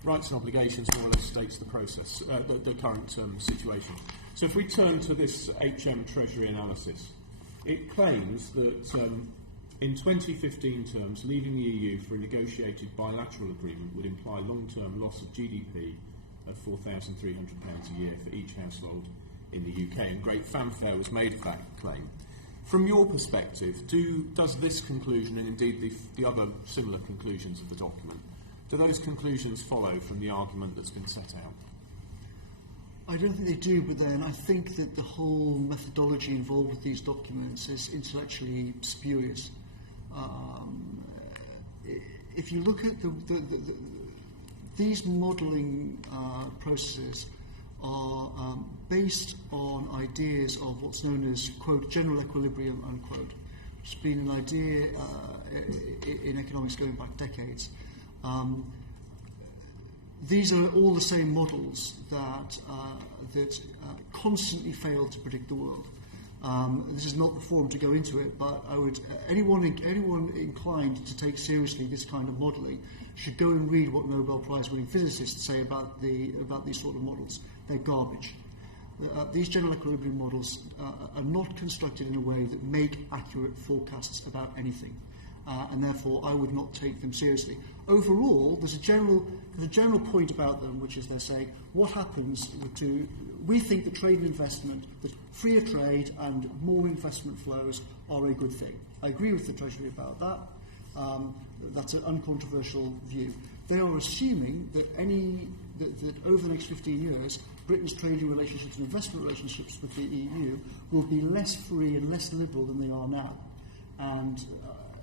Rights and obligations more or less states the process, the current situation. So if we turn to this HM Treasury analysis, it claims that in 2015 terms, leaving the EU for a negotiated bilateral agreement would imply long-term loss of GDP of £4,300 a year for each household in the UK, and great fanfare was made of that claim. From your perspective, does this conclusion, and indeed the other similar conclusions of the document, do those conclusions follow from the argument that's been set out? I don't think they do, but then I think that the whole methodology involved with these documents is intellectually spurious. If you look at these modelling processes are based on ideas of what's known as, quote, general equilibrium, unquote, which has been an idea in economics going back decades. These are all the same models that constantly fail to predict the world. This is not the forum to go into it, but I would anyone inclined to take seriously this kind of modelling should go and read what Nobel Prize-winning physicists say about these sort of models. They're garbage. These general equilibrium models are not constructed in a way that make accurate forecasts about anything. And therefore I would not take them seriously. Overall, there's a general point about them, which is they say, what happens to... We think that trade and investment, that freer trade and more investment flows are a good thing. I agree with the Treasury about that. That's an uncontroversial view. They are assuming that over the next 15 years, Britain's trading relationships and investment relationships with the EU will be less free and less liberal than they are now. And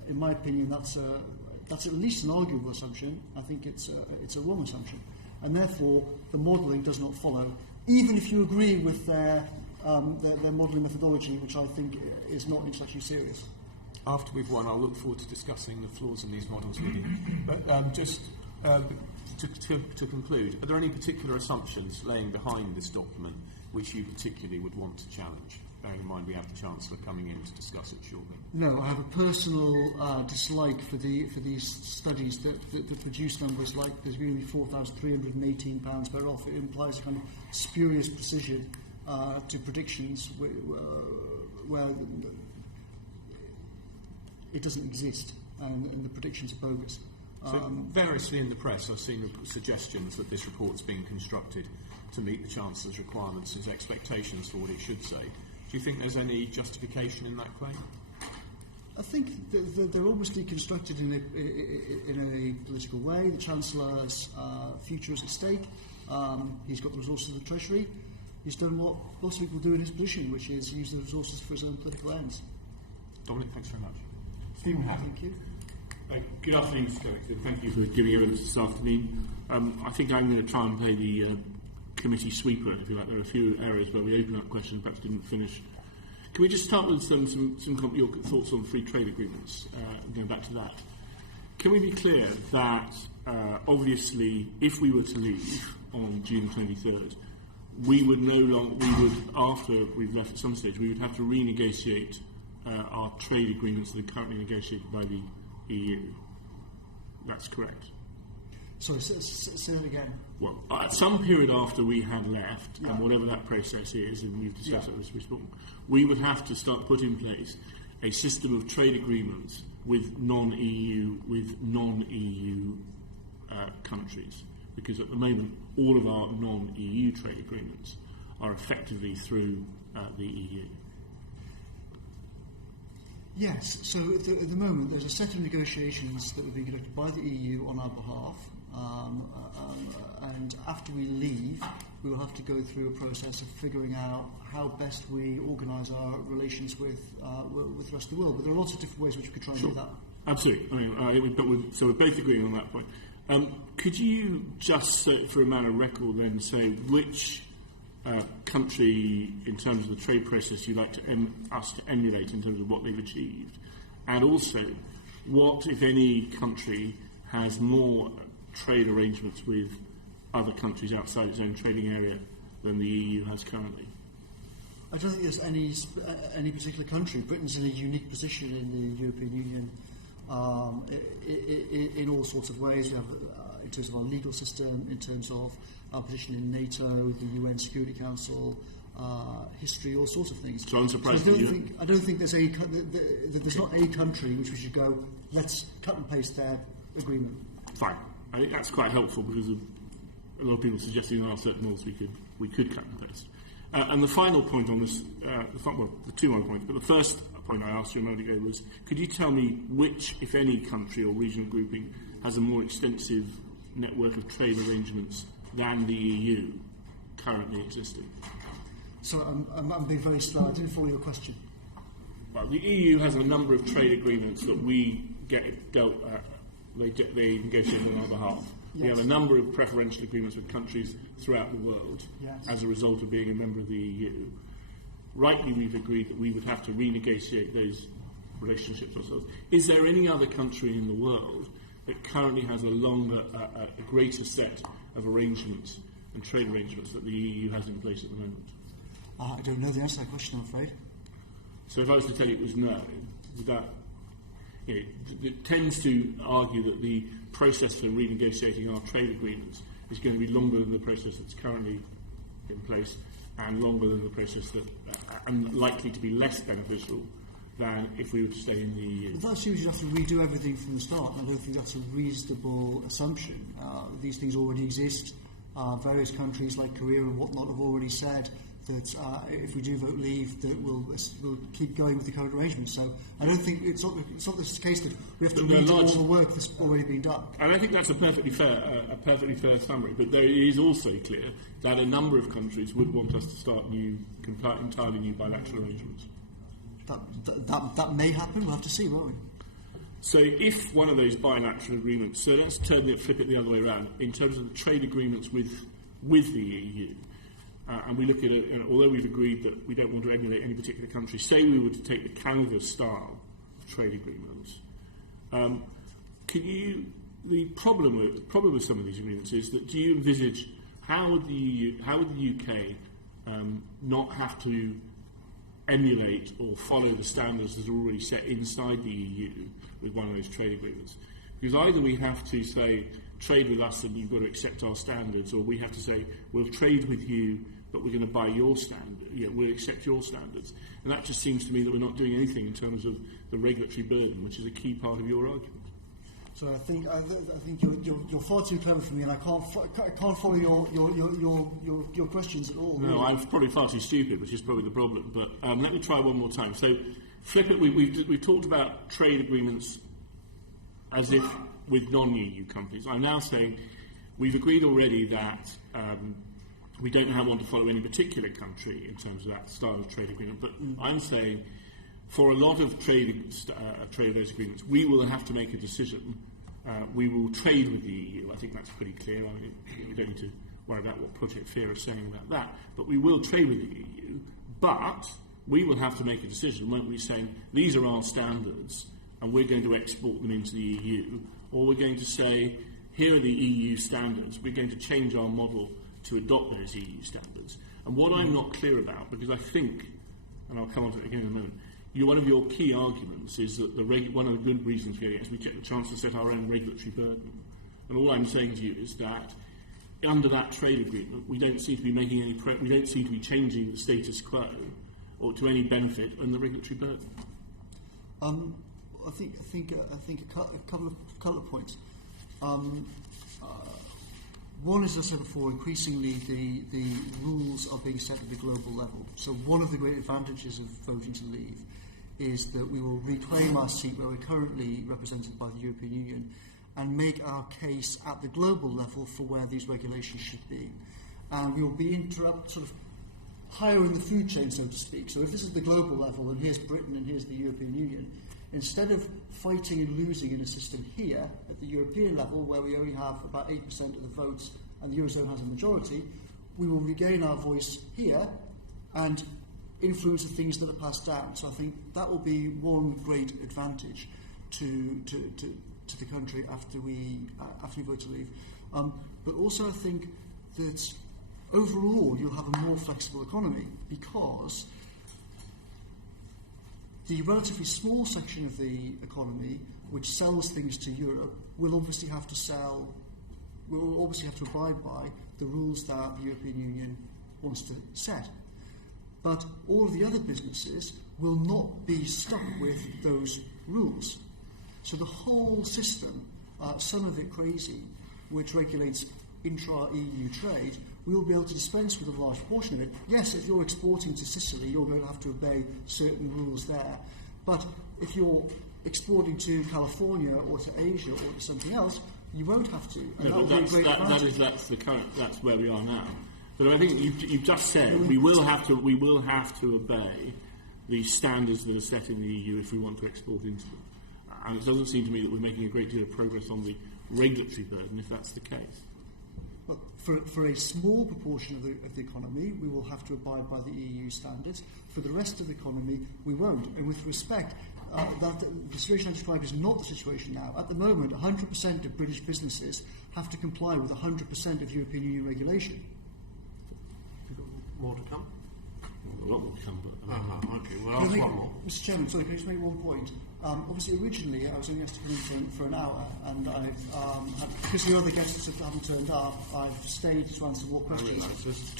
in my opinion, that's at least an arguable assumption. I think it's a wrong assumption, and therefore the modelling does not follow, even if you agree with their modelling methodology, which I think is not intellectually serious. after we've won, I'll look forward to discussing the flaws in these models with you. But just to conclude, are there any particular assumptions laying behind this document which you particularly would want to challenge? Bearing in mind we have the Chancellor coming in to discuss it shortly. No, I have a personal dislike for these studies that produce numbers like there's going to be £4,318 better off. It implies a kind of spurious precision to predictions where it doesn't exist and the predictions are bogus. So variously in the press I've seen suggestions that this report's been constructed to meet the Chancellor's requirements, his expectations for what it should say. Do you think there's any justification in that claim? I think they're obviously constructed in a political way. The Chancellor's future is at stake. He's got the resources of the Treasury. He's done what lots of people do in his position, which is use the resources for his own political ends. Dominic, thanks very much. Stephen Hammond. Thank you. Good afternoon, Mr. Director. Thank you for giving evidence this afternoon. I think I'm going to try and play the committee sweeper, if you like. There are a few areas where we opened up questions, perhaps didn't finish. Can we just start with some your thoughts on free trade agreements, going back to that? Can we be clear that, obviously, if we were to leave on June 23rd, we would after we've left at some stage, we would have to renegotiate our trade agreements that are currently negotiated by the EU? That's correct. Sorry, say that again. Well, at some period after we had left, and whatever that process is, and we've discussed it as we've spoken, we would have to put in place a system of trade agreements with non-EU countries, because at the moment all of our non-EU trade agreements are effectively through the EU. Yes, so at the moment there's a set of negotiations that will be conducted by the EU on our behalf, and after we leave we will have to go through a process of figuring out how best we organise our relations with the rest of the world. But there are lots of different ways which we could try and do that. Absolutely. So we're both agreeing on that point. Could you just, for a matter of record, then say which country, in terms of the trade process, you'd like us to emulate in terms of what they've achieved, and also what, if any, country has more trade arrangements with other countries outside its own trading area than the EU has currently? I don't think there's any particular country. Britain's in a unique position in the European Union in all sorts of ways. We have, in terms of our legal system, in terms of our position in NATO, the UN Security Council, history, all sorts of things. So I'm surprised. So I don't think there's there's not a country which we should go, let's cut and paste their agreement. Fine. I think that's quite helpful, because of a lot of people suggesting there are certain laws we could cut and paste. And the final point on this, the two more points, but the first point I asked you a moment ago was, could you tell me which, if any, country or regional grouping has a more extensive network of trade arrangements than the EU currently existing? So I'm being very slow. I didn't follow your question. Well, the EU has a number of trade agreements that we get dealt at. They negotiate on our behalf. Yes. We have a number of preferential agreements with countries throughout the world as a result of being a member of the EU. Rightly, we've agreed that we would have to renegotiate those relationships ourselves. Is there any other country in the world that currently has a greater set of arrangements and trade arrangements that the EU has in place at the moment? I don't know the answer to that question, I'm afraid. So if I was to tell you it was no, would that... it tends to argue that the process for renegotiating our trade agreements is going to be longer than the process that's currently in place, and longer than the process that, and likely to be less beneficial than if we were to stay in the EU. But that assumes you have to redo everything from the start, and I don't think that's a reasonable assumption. These things already exist. Various countries like Korea and whatnot have already said that if we do vote leave, that we'll keep going with the current arrangements. So I don't think it's not the case that we have to redo all the work that's already been done. And I think that's a perfectly fair summary. But there is also clear that a number of countries would want us to start entirely new bilateral arrangements. That may happen. We'll have to see, won't we? So if one of those bilateral agreements, so let's flip it the other way around, in terms of the trade agreements with the EU, and we look at it, and although we've agreed that we don't want to emulate any particular country, say we were to take the Canada style trade agreements. The problem with some of these agreements is that do you envisage how would the UK not have to emulate or follow the standards that are already set inside the EU with one of those trade agreements? Because either we have to say, trade with us and you've got to accept our standards, or we have to say, we'll trade with you, but we're going to buy your standard. We'll accept your standards. And that just seems to me that we're not doing anything in terms of the regulatory burden, which is a key part of your argument. So I think you're far too clever for me, and I can't follow your questions at all. No, really. I'm probably far too stupid, which is probably the problem. But let me try one more time. So, flip it. We've talked about trade agreements as if with non-EU companies. I'm now saying we've agreed already that we don't want to follow any particular country in terms of that style of trade agreement. But I'm saying for a lot of trade of those agreements, we will have to make a decision. We will trade with the EU. I think that's pretty clear. I mean, we don't need to worry about what Project Fear is saying about that. But we will trade with the EU. But we will have to make a decision, won't we, saying these are our standards and we're going to export them into the EU, or we're going to say here are the EU standards. We're going to change our model to adopt those EU standards. And what I'm not clear about, because I think, and I'll come on to it again in a moment, one of your key arguments is that one of the good reasons for it is we get the chance to set our own regulatory burden. And all I'm saying to you is that under that trade agreement, we don't seem to be making any we don't seem to be changing the status quo or to any benefit in the regulatory burden. I think a couple of points. One, as I said before, increasingly the rules are being set at the global level. So one of the great advantages of voting to leave is that we will reclaim our seat where we're currently represented by the European Union and make our case at the global level for where these regulations should be. And we will be sort of higher in the food chain, so to speak. So if this is the global level, and here's Britain and here's the European Union, instead of fighting and losing in a system here at the European level, where we only have about 8% of the votes and the Eurozone has a majority, we will regain our voice here and influence the things that are passed down. So I think that will be one great advantage to the country after we vote to leave. But also I think that overall you'll have a more flexible economy, because the relatively small section of the economy which sells things to Europe will obviously have to abide by the rules that the European Union wants to set. But all of the other businesses will not be stuck with those rules. So the whole system, some of it crazy, which regulates intra-EU trade, we will be able to dispense with a large portion of it. Yes, if you're exporting to Sicily, you're going to have to obey certain rules there. But if you're exporting to California or to Asia or to something else, you won't have to. And that's where we are now. But I think you've just said we will have to obey the standards that are set in the EU if we want to export into them. And it doesn't seem to me that we're making a great deal of progress on the regulatory burden if that's the case. Well, for a small proportion of the economy, we will have to abide by the EU standards. For the rest of the economy, we won't. And with respect, the situation I described is not the situation now. At the moment, 100% of British businesses have to comply with 100% of European Union regulation. More to come? A lot more to come, but... okay, well, I'll ask one more. Mr. Chairman, sorry, can I just make one point? Obviously, originally, I was only asked to come in for an hour, and because the other guests haven't turned up, I've stayed to answer more questions.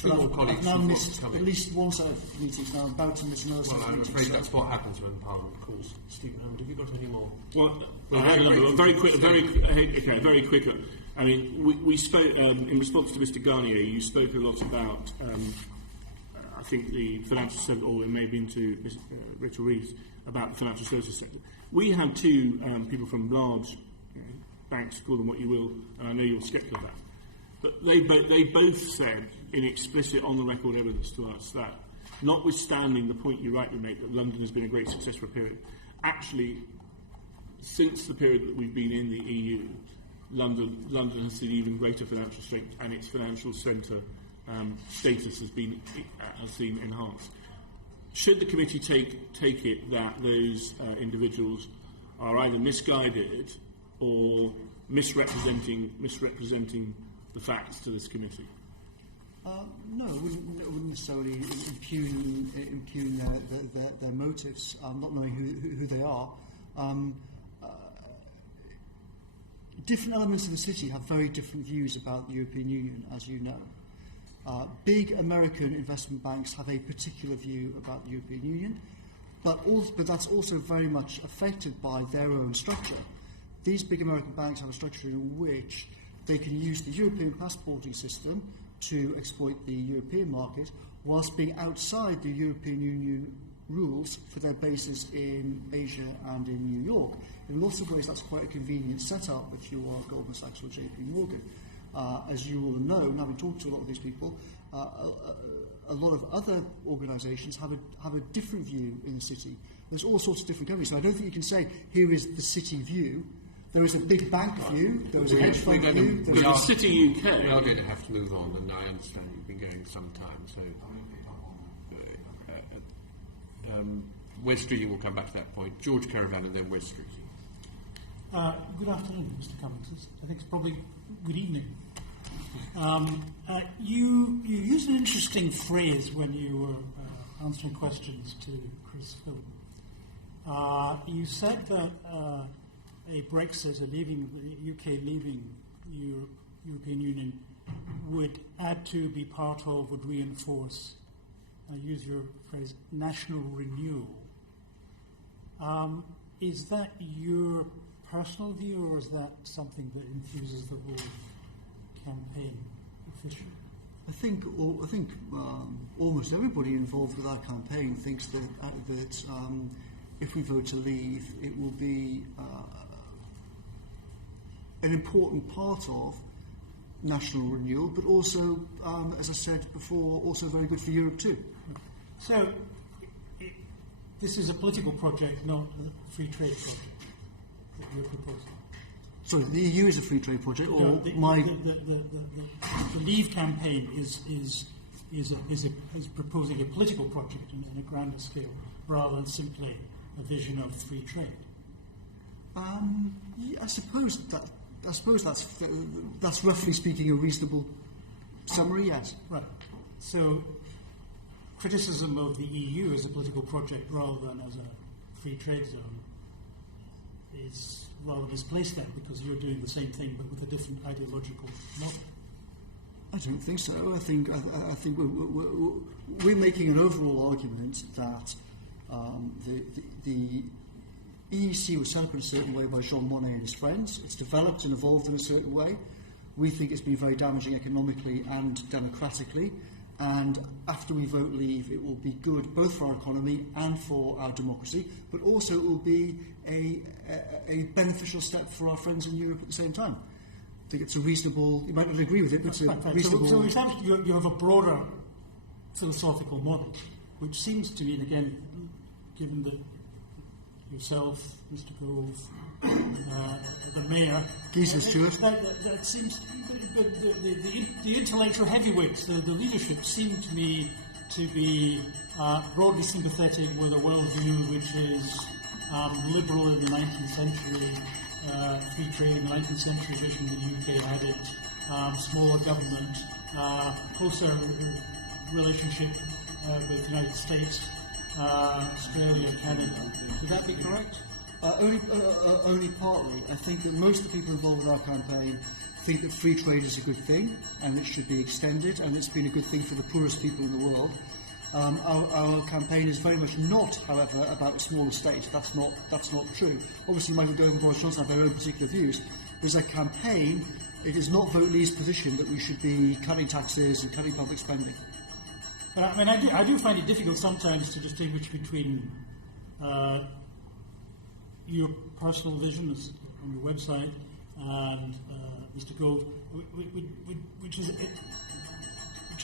I've now missed at least one set of meetings now. I'm about to miss another set of meetings. I'm afraid that's what happens when Parliament calls. Stephen Hammond, have you got any more? Very quick. I mean, we spoke, in response to Mr. Garnier, you spoke a lot about, I think, the financial sector, or it may have been to Richard Reeves, about the financial services sector. We had two people from large banks, call them what you will, and I know you're sceptical of that, but they both said, in explicit on-the-record evidence to us, that notwithstanding the point you rightly make that London has been a great success for a period, actually, since the period that we've been in the EU, London has seen even greater financial strength, and its financial centre status has been enhanced. Should the committee take it that those individuals are either misguided or misrepresenting the facts to this committee? No, it wouldn't necessarily impugn their motives, not knowing who they are. Different elements of the city have very different views about the European Union, as you know. Big American investment banks have a particular view about the European Union, but that's also very much affected by their own structure. These big American banks have a structure in which they can use the European passporting system to exploit the European market, whilst being outside the European Union rules for their bases in Asia and in New York. In lots of ways, that's quite a convenient setup if you are Goldman Sachs or JP Morgan. As you all know, and having talked to a lot of these people, a lot of other organisations have a different view in the city. There's all sorts of different companies. So I don't think you can say, here is the city view. There is a big bank view, there is a hedge fund view. We are City UK. We are going to have to move on, and I understand you've been going some time. So, West Street, will come back to that point. George Caravan and then West Street. Good afternoon, Mr. Cummings. I think it's probably good evening. You used an interesting phrase when you were answering questions to Chris Philip. You said that a Brexit, the UK leaving the European Union, would add to, be part of, would reinforce, I use your phrase, national renewal. Is that your personal view, or is that something that infuses the whole campaign officially? I think almost everybody involved with our campaign thinks that if we vote to leave, it will be an important part of national renewal, but also, as I said before, also very good for Europe too. So, this is a political project, not a free trade project that you're proposing. Sorry, the EU is a free trade project, or No, the Leave campaign is proposing a political project on a grander scale, rather than simply a vision of free trade. Yeah, I suppose that's roughly speaking a reasonable summary. Yes. Right. So, criticism of the EU as a political project rather than as a free trade zone is rather misplaced then, because you're doing the same thing but with a different ideological model. I don't think so. I think we're making an overall argument that the EEC was set up in a certain way by Jean Monnet and his friends. It's developed and evolved in a certain way. We think it's been very damaging economically and democratically. And after we vote leave, it will be good both for our economy and for our democracy, but also it will be a beneficial step for our friends in Europe at the same time. I think it's a reasonable, you might not agree with it, but it's a reasonable... So essentially you have a broader philosophical model, which seems to me, and again, given that yourself, Mr. Gove, the Mayor... Jesus, Stuart. That seems... The intellectual heavyweights, the leadership, seem to me to be broadly sympathetic with a worldview which is liberal in the 19th century, free trade in the 19th century vision the UK had it, smaller government, closer relationship with the United States, Australia, Canada. Would that be correct? Only partly. I think that most of the people involved with our campaign think that free trade is a good thing and it should be extended, and it's been a good thing for the poorest people in the world. Our campaign is very much not, however, about a smaller state. That's not true. Obviously, Michael Gove and Boris Johnson have their own particular views. As a campaign, it is not Vote Leave's position that we should be cutting taxes and cutting public spending. But I mean, I do find it difficult sometimes to distinguish between your personal vision on your website and Mr. Gove, which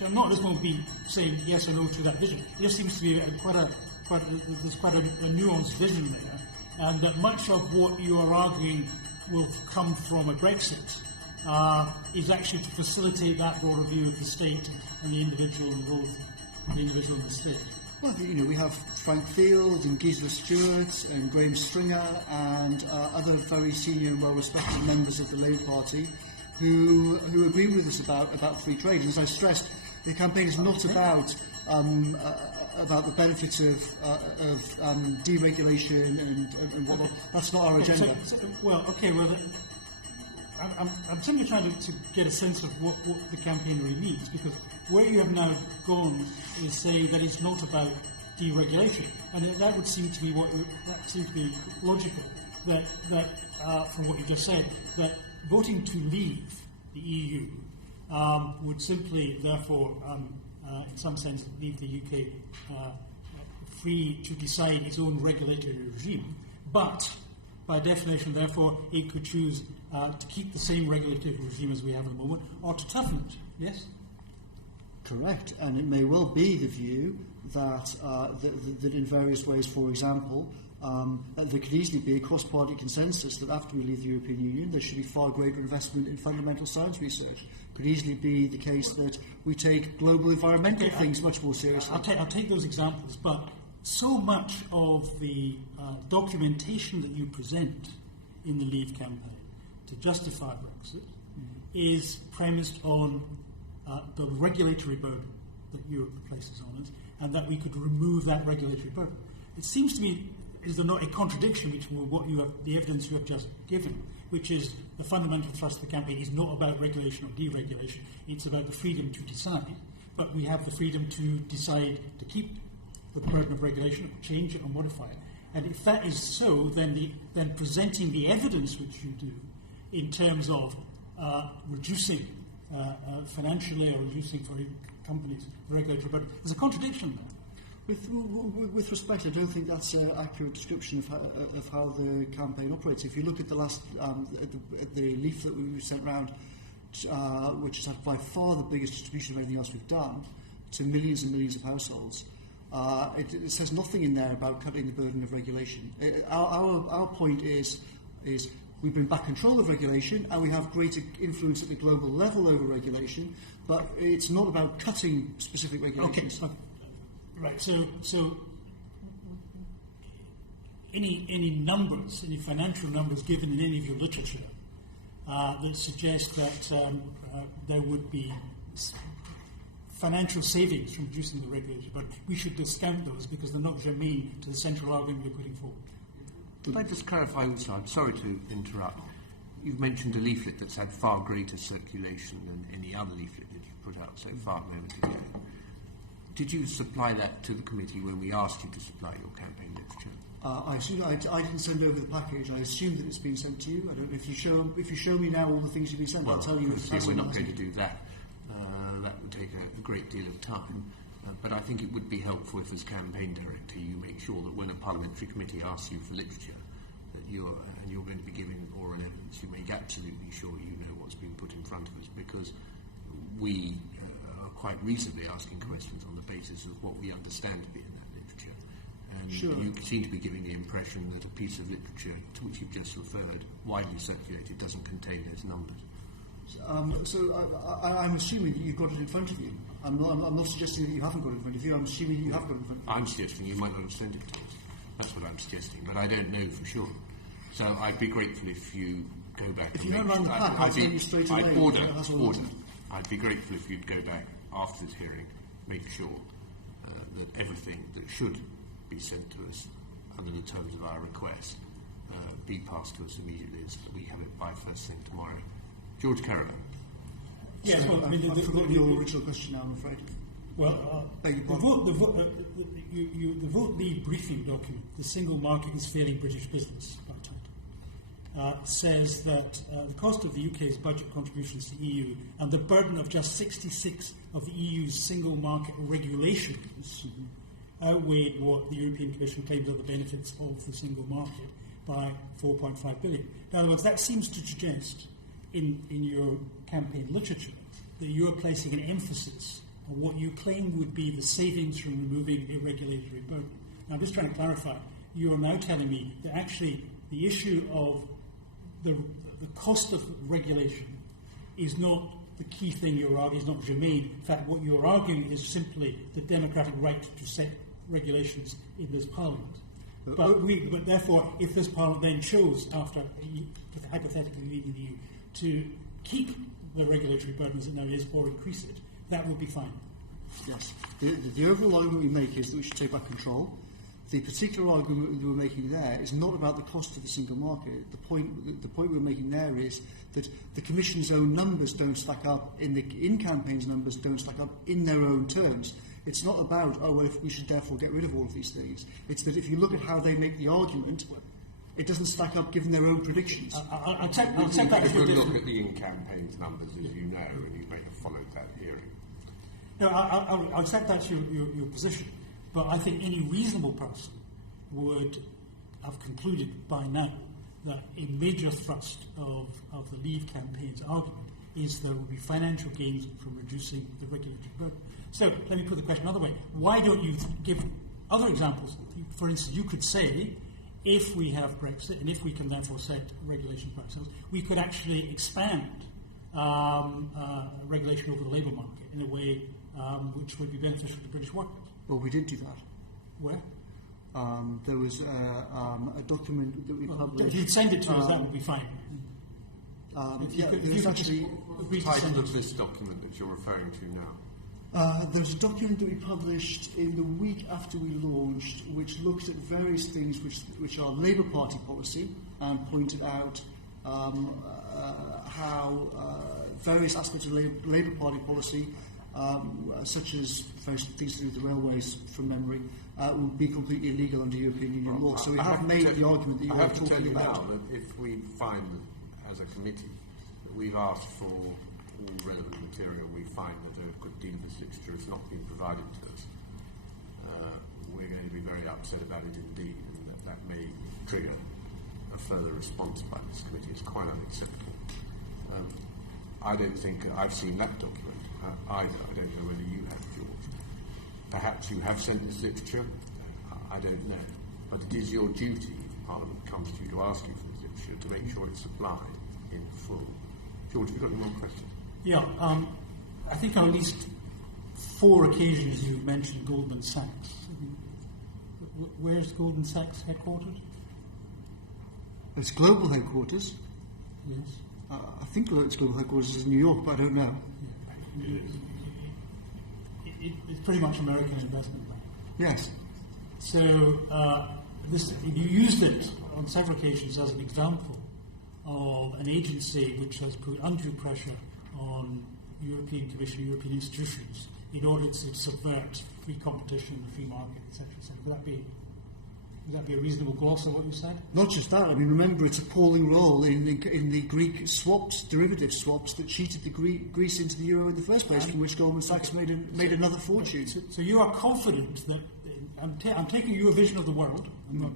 I'm not at this moment be saying yes or no to that vision. There seems to be there's quite a nuanced vision there, and that much of what you are arguing will come from a Brexit is actually to facilitate that broader view of the state and the individual involved, the individual in the state. Well, we have Frank Field and Gisela Stewart and Graham Stringer and other very senior and well-respected members of the Labour Party who agree with us about free trade. And as I stressed, the campaign is not about the benefits of deregulation and whatnot. That's not our agenda. I'm simply trying to get a sense of what the campaign really means, because where you have now gone is saying that it's not about deregulation, and that would seem to be logical. That from what you just said, that voting to leave the EU would simply, therefore, in some sense, leave the UK free to decide its own regulatory regime, but by definition, therefore, it could choose to keep the same regulatory regime as we have at the moment, or to toughen it. Yes? Correct, and it may well be the view that that in various ways, for example, there could easily be a cross-party consensus that after we leave the European Union, there should be far greater investment in fundamental science research. Could easily be the case that we take global environmental things much more seriously. I'll take those examples, but so much of the documentation that you present in the Leave campaign to justify Brexit is premised on the regulatory burden that Europe places on us, and that we could remove that regulatory burden. It seems to me, is there not a contradiction between what you have, the evidence you have just given, which is the fundamental thrust of the campaign is not about regulation or deregulation, it's about the freedom to decide, but we have the freedom to decide to keep the burden of regulation, change it or modify it. And if that is so, then presenting the evidence which you do in terms of reducing financially or reducing for companies regulatory burden, there's a contradiction there. With respect, I don't think that's an accurate description of how the campaign operates. If you look at the last at the leaflet we sent round, which has had by far the biggest distribution of anything else we've done to millions and millions of households, it says nothing in there about cutting the burden of regulation. Our point is we've been back control of regulation and we have greater influence at the global level over regulation, but it's not about cutting specific regulations. Okay. Right. So any numbers, any financial numbers given in any of your literature that suggest that there would be financial savings from reducing the regulation, but we should discount those because they're not germane to the central argument we're putting forward. Could I just clarify also? I'm sorry to interrupt. You've mentioned a leaflet that's had far greater circulation than any other leaflet that you've put out so far a moment ago. Did you supply that to the committee when we asked you to supply your campaign literature? I didn't send over the package. I assume that it's been sent to you. I don't know if you show me now all the things you've been sent. Well, I'll tell you. We're not going to do that. That would take a great deal of time. But I think it would be helpful if, as campaign director, you make sure that when a parliamentary committee asks you for literature, that you're going to be giving oral evidence, you make absolutely sure you know what's been put in front of us, because we are quite reasonably asking questions on the basis of what we understand to be in that literature. And you seem to be giving the impression that a piece of literature to which you've just referred, widely circulated, doesn't contain those numbers. I'm assuming that you've got it in front of you. I'm not suggesting that you haven't got it in front of you. I'm assuming that you have got it in front of you. I'm suggesting you might not have sent it to us. That's what I'm suggesting, but I don't know for sure. So I'd be grateful if you go back. If you don't run the pack, I'll tell you straight away. I'd be grateful if you'd go back after this hearing, make sure that everything that should be sent to us under the terms of our request be passed to us immediately, so that we have it by first thing tomorrow. George Caravan. Yes, your original question, I'm afraid. Well, the vote leave briefing document, the single market is failing British business, says that the cost of the UK's budget contributions to the EU and the burden of just 66 of the EU's single market regulations outweighed what the European Commission claims are the benefits of the single market by 4.5 billion. In other words, that seems to suggest in your campaign literature that you're placing an emphasis on what you claim would be the savings from removing a regulatory burden. Now, I'm just trying to clarify. You are now telling me that actually the issue of the cost of regulation is not the key thing you're arguing, is not germane. In fact, what you're arguing is simply the democratic right to set regulations in this Parliament. But therefore, if this Parliament then chose, after hypothetically leaving the EU, to keep the regulatory burden as it now is or increase it, that would be fine. Yes. The overall argument we make is that we should take back control. The particular argument that we're making there is not about the cost of the single market. The point we're making there is that the Commission's own numbers don't stack up, in-campaign's numbers don't stack up in their own terms. It's not about, if we should therefore get rid of all of these things. It's that if you look at how they make the argument, it doesn't stack up given their own predictions. I'll take that. If you look at the in-campaign's numbers, as you know, and you may have followed that hearing. No, I'll accept that's your position, but I think any reasonable person would have concluded by now that a major thrust of the Leave campaign's argument is there will be financial gains from reducing the regulatory burden. So let me put the question another way. Why don't you give other examples? For instance, you could say, if we have Brexit and if we can therefore set regulation for ourselves, we could actually expand regulation over the labour market in a way which would be beneficial to British workers. Well, we did do that. Where? There was a document that we published. If you'd send it to us, that would be fine. There's actually the title of this document that you're referring to now. There's a document that we published in the week after we launched, which looks at various things which are Labour Party policy, and pointed out how various aspects of Labour Party policy, such as various things to do with the railways, from memory, would be completely illegal under European Union law. So we have made the argument that you are talking about. I have to tell you now that if we find that, as a committee, that we've asked for all relevant material, we find that a good deal of this literature has not been provided to us, we're going to be very upset about it indeed, and that may trigger a further response by this committee. It's quite unacceptable. I don't think I've seen that document either. I don't know whether you have, George. Perhaps you have sent this literature. I don't know. But it is your duty, Parliament comes to you to ask you for this literature, to make sure it's supplied in full. George, have you got any more questions? Yeah, I think on at least 4 occasions you've mentioned Goldman Sachs. Where's Goldman Sachs headquartered? It's global headquarters. Yes. I think its global headquarters is in New York, but I don't know. It's pretty much American investment bank. Yes. So you used it on several occasions as an example of an agency which has put undue pressure on European Commission, European institutions, in order to subvert free competition, the free market, etc., etc. Would that be a reasonable gloss of what you said? Not just that. I mean, remember, its appalling role in the Greek swaps, derivative swaps, that cheated Greece into the euro in the first place, from which Goldman Sachs made another fortune. So you are confident that I'm taking your vision of the world. I'm not.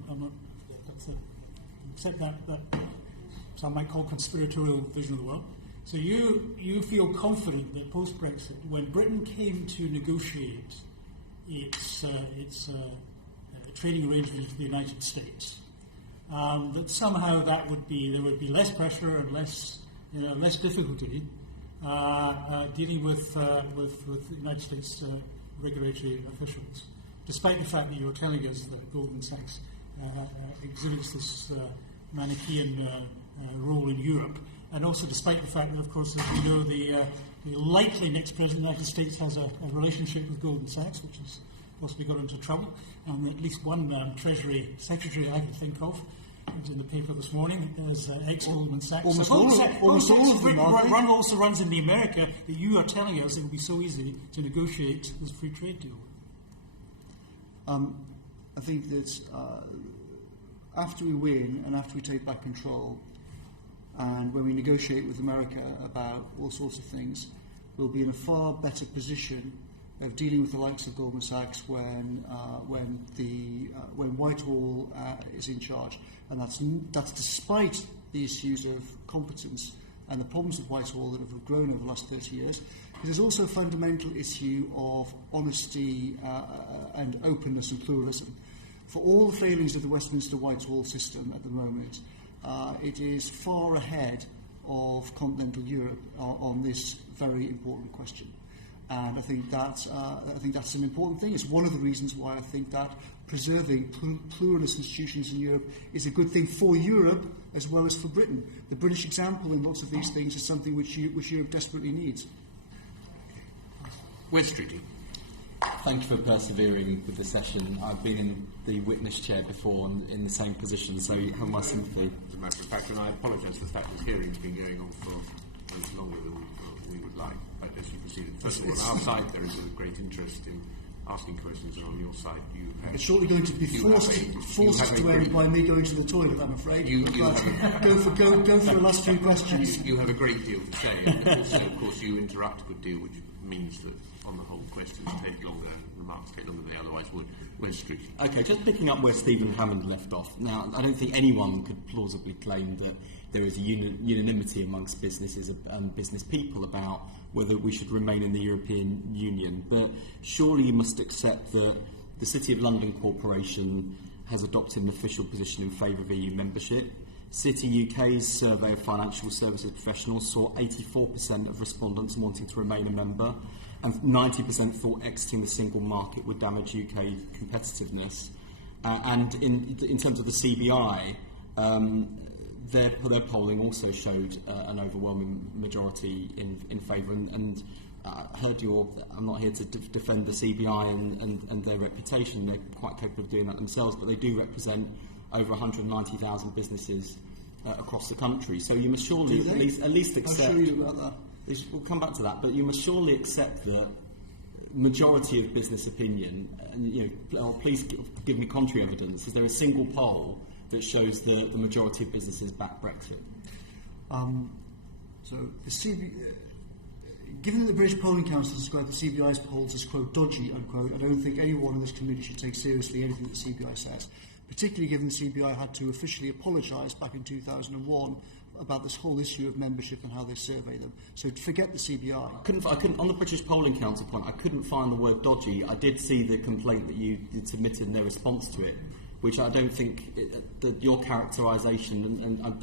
Except that some might call conspiratorial vision of the world. So you feel confident that post-Brexit, when Britain came to negotiate its trading arrangement with the United States, that somehow there would be less pressure and less difficulty dealing with the United States regulatory officials, despite the fact that you're telling us that Goldman Sachs exhibits this Manichaean role in Europe, and also despite the fact that, of course, as you know, the likely next president of the United States has a relationship with Goldman Sachs, which has possibly got into trouble, and at least one Treasury secretary I can think of, it was in the paper this morning, as ex-Goldman Sachs. Almost all of them Run also runs in the America that you are telling us it would be so easy to negotiate this free trade deal. I think that after we win and after we take back control, and when we negotiate with America about all sorts of things, we'll be in a far better position of dealing with the likes of Goldman Sachs when Whitehall is in charge, and that's despite the issues of competence and the problems with Whitehall that have grown over the last 30 years. But there's also a fundamental issue of honesty and openness and pluralism. For all the failings of the Westminster Whitehall system at the moment, it is far ahead of continental Europe on this very important question. And I think that's an important thing. It's one of the reasons why I think that preserving pluralist institutions in Europe is a good thing for Europe as well as for Britain. The British example in lots of these things is something which Europe desperately needs. Wes Streeting. Thank you for persevering with the session. I've been in the witness chair before and in the same position, so you have my sympathy. As a matter of fact, and I apologise for the fact this hearing's been going on for much longer than we would like. But as you proceeded, first of all, on our side there is a great interest in asking questions, and on your side you have... It's shortly going to be forced to end by me going to the toilet, I'm afraid. Go for the last few questions. You have a great deal to say, and also, of course, you interrupt a good deal, which means that on the whole questions take longer and remarks take longer than they otherwise would. Wes Street. Okay, just picking up where Stephen Hammond left off. Now, I don't think anyone could plausibly claim that there is a unanimity amongst businesses and business people about whether we should remain in the European Union. But surely you must accept that the City of London Corporation has adopted an official position in favour of EU membership. City UK's survey of financial services professionals saw 84% of respondents wanting to remain a member, and 90% thought exiting the single market would damage UK competitiveness. And in terms of the CBI, their polling also showed an overwhelming majority in favour. And I heard I'm not here to defend the CBI and their reputation. They're quite capable of doing that themselves, but they do represent over 190,000 businesses across the country. So you must surely at least accept... I'll show you about that. We'll come back to that, but you must surely accept that majority of business opinion, and please give me contrary evidence. Is there a single poll that shows the majority of businesses back Brexit? So the given that the British Polling Council described the CBI's polls as, quote, dodgy, unquote, I don't think anyone in this committee should take seriously anything that the CBI says, particularly given the CBI had to officially apologise back in 2001 about this whole issue of membership and how they survey them. So forget the CBI. I couldn't, on the British Polling Council point, I couldn't find the word dodgy. I did see the complaint that you submitted in their response to it, which I don't think your characterisation, and I'm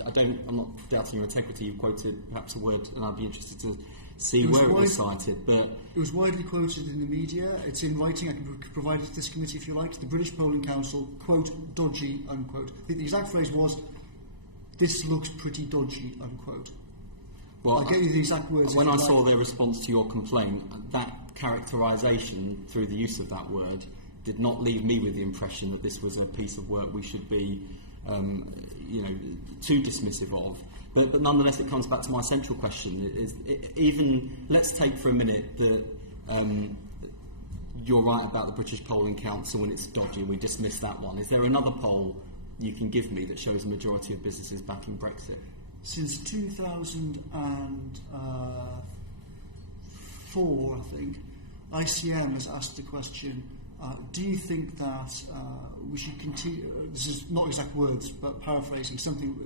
not doubting your integrity. You quoted perhaps a word, and I'd be interested to see where it was cited. But it was widely quoted in the media. It's in writing. I can provide it to this committee if you like. The British Polling Council, quote, dodgy, unquote. The exact phrase was, "This looks pretty dodgy," unquote. Well, I'll get you the exact words. When I saw their response to your complaint, that characterisation through the use of that word did not leave me with the impression that this was a piece of work we should be, too dismissive of. But nonetheless, it comes back to my central question. Let's take for a minute that you're right about the British Polling Council and it's dodgy, and we dismiss that one. Is there another poll you can give me that shows a majority of businesses backing Brexit? Since 2004, I think, ICM has asked the question, do you think that we should continue, this is not exact words, but paraphrasing, something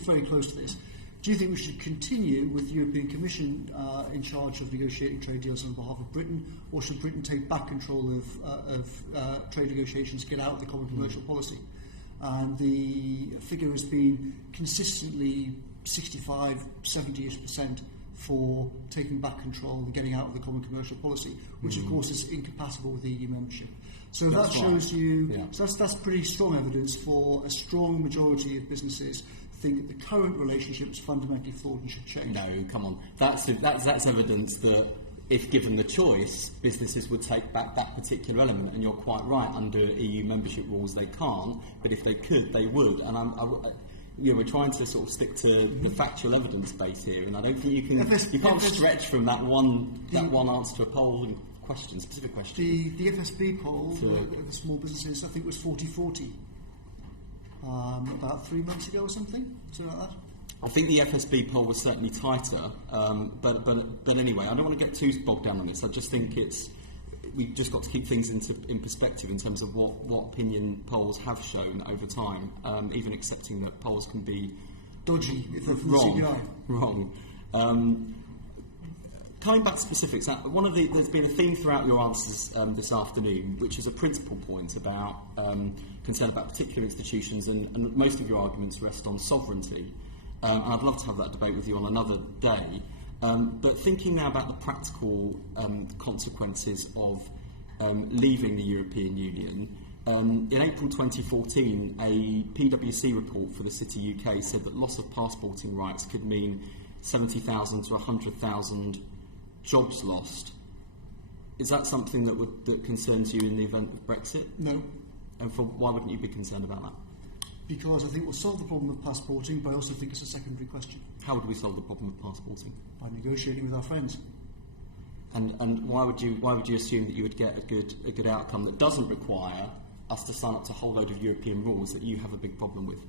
very close to this, do you think we should continue with the European Commission in charge of negotiating trade deals on behalf of Britain, or should Britain take back control of trade negotiations, get out of the common commercial policy? And the figure has been consistently 65, 70-ish% for taking back control and getting out of the common commercial policy, which of course is incompatible with EU membership. So that shows you, so that's pretty strong evidence for a strong majority of businesses think that the current relationship is fundamentally flawed and should change. No, come on. That's evidence that if given the choice, businesses would take back that particular element, and you're quite right, under EU membership rules they can't, but if they could, they would. And we're trying to sort of stick to the factual evidence base here, and I don't think you can't stretch from that one answer to a poll and specific question. The FSB poll, the small businesses, I think was 40-40 about 3 months ago or something like that. I think the FSB poll was certainly tighter, but anyway, I don't want to get too bogged down on this. I just think we've just got to keep things in perspective in terms of what opinion polls have shown over time, even accepting that polls can be dodgy, wrong. Coming back to specifics, there's been a theme throughout your answers this afternoon, which is a principal point about concern about particular institutions, and most of your arguments rest on sovereignty. And I'd love to have that debate with you on another day. But thinking now about the practical consequences of leaving the European Union, in April 2014, a PwC report for the City UK said that loss of passporting rights could mean 70,000 to 100,000 jobs lost. Is that something that concerns you in the event of Brexit? No. And why wouldn't you be concerned about that? Because I think we'll solve the problem of passporting, but I also think it's a secondary question. How would we solve the problem of passporting? By negotiating with our friends. And why would you assume that you would get a good outcome that doesn't require us to sign up to a whole load of European rules that you have a big problem with?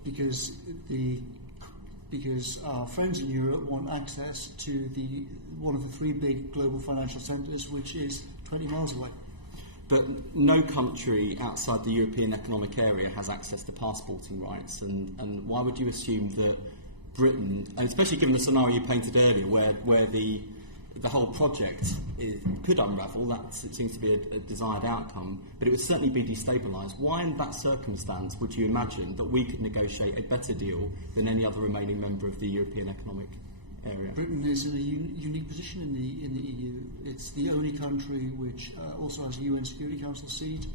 Because our friends in Europe want access to one of the three big global financial centres, which is 20 miles away. But no country outside the European Economic Area has access to passporting rights, and why would you assume that Britain, and especially given the scenario you painted earlier, where the whole project could unravel, that seems to be a desired outcome, but it would certainly be destabilised. Why in that circumstance would you imagine that we could negotiate a better deal than any other remaining member of the European Economic Area? Britain is in a unique position in the EU. It's the only country which also has a UN Security Council seat.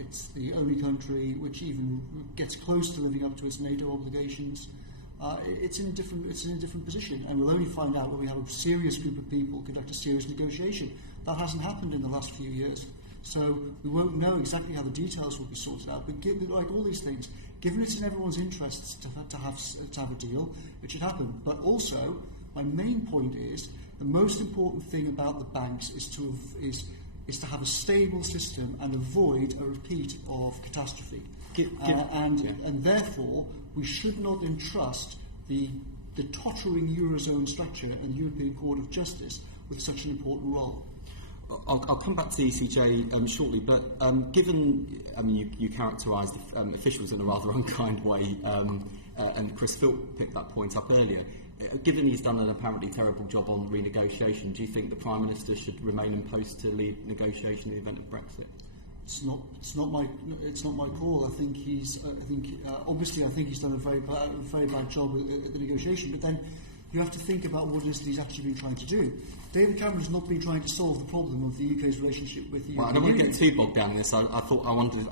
It's the only country which even gets close to living up to its NATO obligations. It's in a different position, and we'll only find out when we have a serious group of people conduct a serious negotiation. That hasn't happened in the last few years, so we won't know exactly how the details will be sorted out. But like all these things, given it's in everyone's interests to have a deal, it should happen. But also, my main point is the most important thing about the banks is to have a stable system and avoid a repeat of catastrophe. And therefore, we should not entrust the tottering Eurozone structure and the European Court of Justice with such an important role. I'll come back to the ECJ shortly, but given, you characterised officials in a rather unkind way, and Chris Philp picked that point up earlier. Given he's done an apparently terrible job on renegotiation, do you think the Prime Minister should remain in post to lead negotiation in the event of Brexit? It's not my call. I think he's done a very bad job at the negotiation. But then you have to think about what it is that he's actually been trying to do. David Cameron's not been trying to solve the problem of the UK's relationship with the European Union. I don't want to get too bogged down in this. I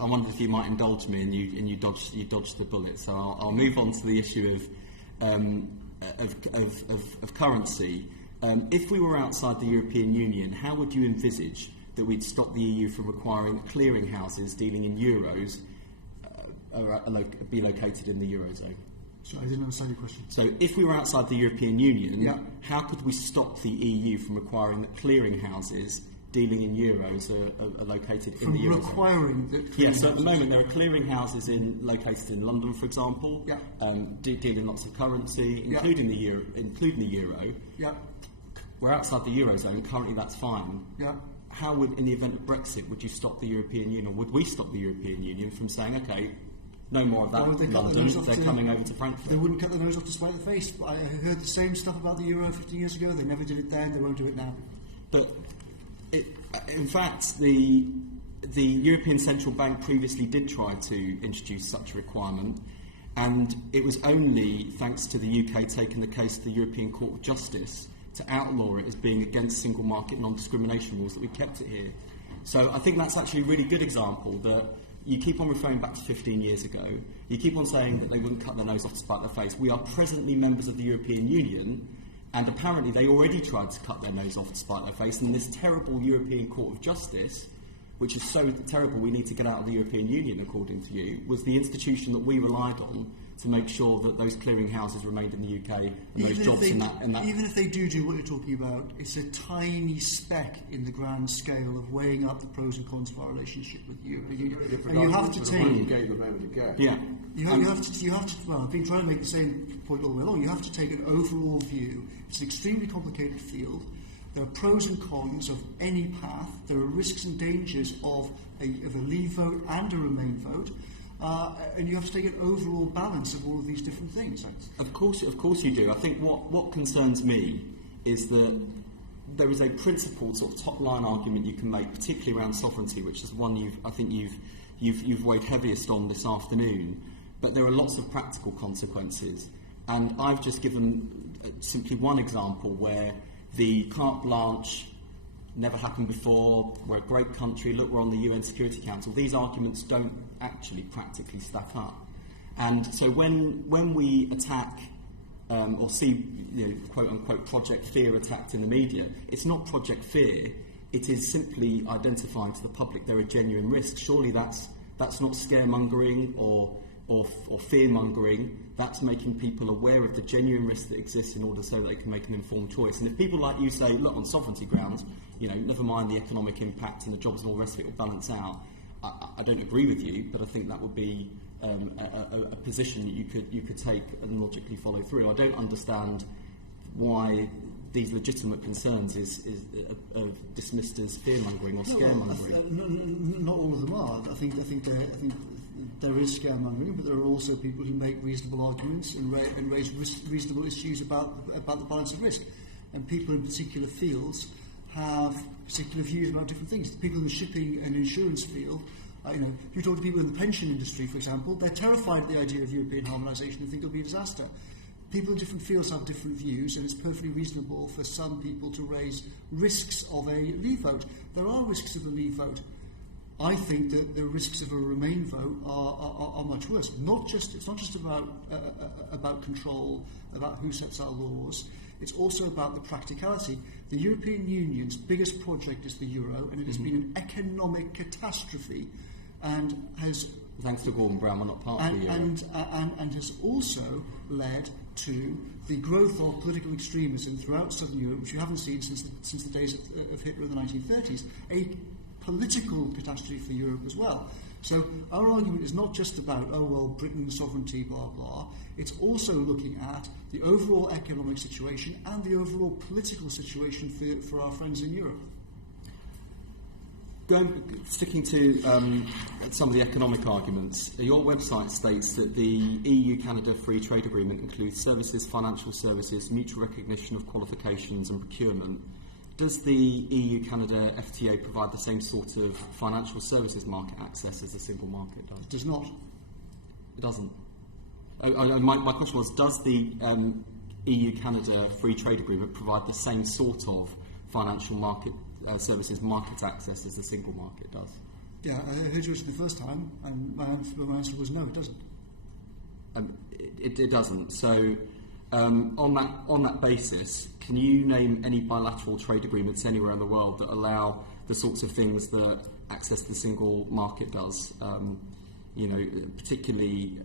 wondered if you might indulge me, and you dodged the bullet. So I'll move on to the issue of currency. If we were outside the European Union, how would you envisage that we'd stop the EU from requiring clearing houses dealing in euros be located in the Eurozone? Sorry, I didn't understand your question. So if we were outside the European Union, how could we stop the EU from requiring that clearing houses dealing in euros are located in the Eurozone? Requiring that so at the moment there are clearing houses located in London, for example, dealing lots of currency, including the euro. We're outside the Eurozone, currently that's fine. How would, in the event of Brexit, would you stop the European Union, or would we stop the European Union from saying, okay, no more of that in London, they're coming over to Frankfurt? They wouldn't cut their nose off to spite the face. I heard the same stuff about the Euro 15 years ago. They never did it then, they won't do it now. But, in fact, the European Central Bank previously did try to introduce such a requirement, and it was only thanks to the UK taking the case to the European Court of Justice to outlaw it as being against single market non-discrimination rules that we kept it here. So I think that's actually a really good example that you keep on referring back to 15 years ago. You keep on saying that they wouldn't cut their nose off to spite their face. We are presently members of the European Union, and apparently they already tried to cut their nose off to spite their face, and this terrible European Court of Justice, which is so terrible we need to get out of the European Union, according to you, was the institution that we relied on to make sure that those clearing houses remained in the UK and those jobs in that... Even if they do what you're talking about, it's a tiny speck in the grand scale of weighing up the pros and cons of our relationship with the European Union. And you have to take... You have to... Well, I've been trying to make the same point all the way along. You have to take an overall view. It's an extremely complicated field. There are pros and cons of any path. There are risks and dangers of a leave vote and a remain vote. And you have to take an overall balance of all of these different things. Of course you do. I think what concerns me is that there is a principled sort of top-line argument you can make, particularly around sovereignty, which is one you've weighed heaviest on this afternoon. But there are lots of practical consequences, and I've just given simply one example where the carte blanche, never happened before, we're a great country, look, we're on the UN Security Council. These arguments don't actually practically stack up. And so when we attack or see, quote-unquote, Project Fear attacked in the media, it's not Project Fear, it is simply identifying to the public there are genuine risks. Surely that's not scaremongering or fear-mongering. That's making people aware of the genuine risks that exist in order so that they can make an informed choice. And if people like you say, look, on sovereignty grounds, never mind the economic impact and the jobs and all the rest of it will balance out, I don't agree with you, but I think that would be a position that you could take and logically follow through. I don't understand why these legitimate concerns is dismissed as fear-mongering or scaremongering. Not all of them are. I think there is scaremongering, but there are also people who make reasonable arguments and raise reasonable issues about the balance of risk. And people in particular fields have particular views about different things. The people in the shipping and insurance field, if you talk to people in the pension industry, for example, they're terrified at the idea of European harmonisation and think it'll be a disaster. People in different fields have different views, and it's perfectly reasonable for some people to raise risks of a leave vote. There are risks of a leave vote. I think that the risks of a Remain vote are much worse. It's not just about control, about who sets our laws. It's also about the practicality. The European Union's biggest project is the euro, and it has been an economic catastrophe, and has. Thanks to Gordon Brown, we're not part of the euro. And has also led to the growth of political extremism throughout Southern Europe, which you haven't seen since the days of Hitler in the 1930s. A political catastrophe for Europe as well. So our argument is not just about, Britain, sovereignty, blah, blah. It's also looking at the overall economic situation and the overall political situation for our friends in Europe. Sticking to some of the economic arguments, your website states that the EU-Canada Free Trade Agreement includes services, financial services, mutual recognition of qualifications and procurement. Does the EU-Canada FTA provide the same sort of financial services market access as the single market does? It does not. It doesn't? My question was, does the EU-Canada Free Trade Agreement provide the same sort of financial market services market access as the single market does? Yeah, I heard you the first time, and my answer was no, it doesn't. It doesn't. So, on that basis, can you name any bilateral trade agreements anywhere in the world that allow the sorts of things that access to the single market does? Particularly,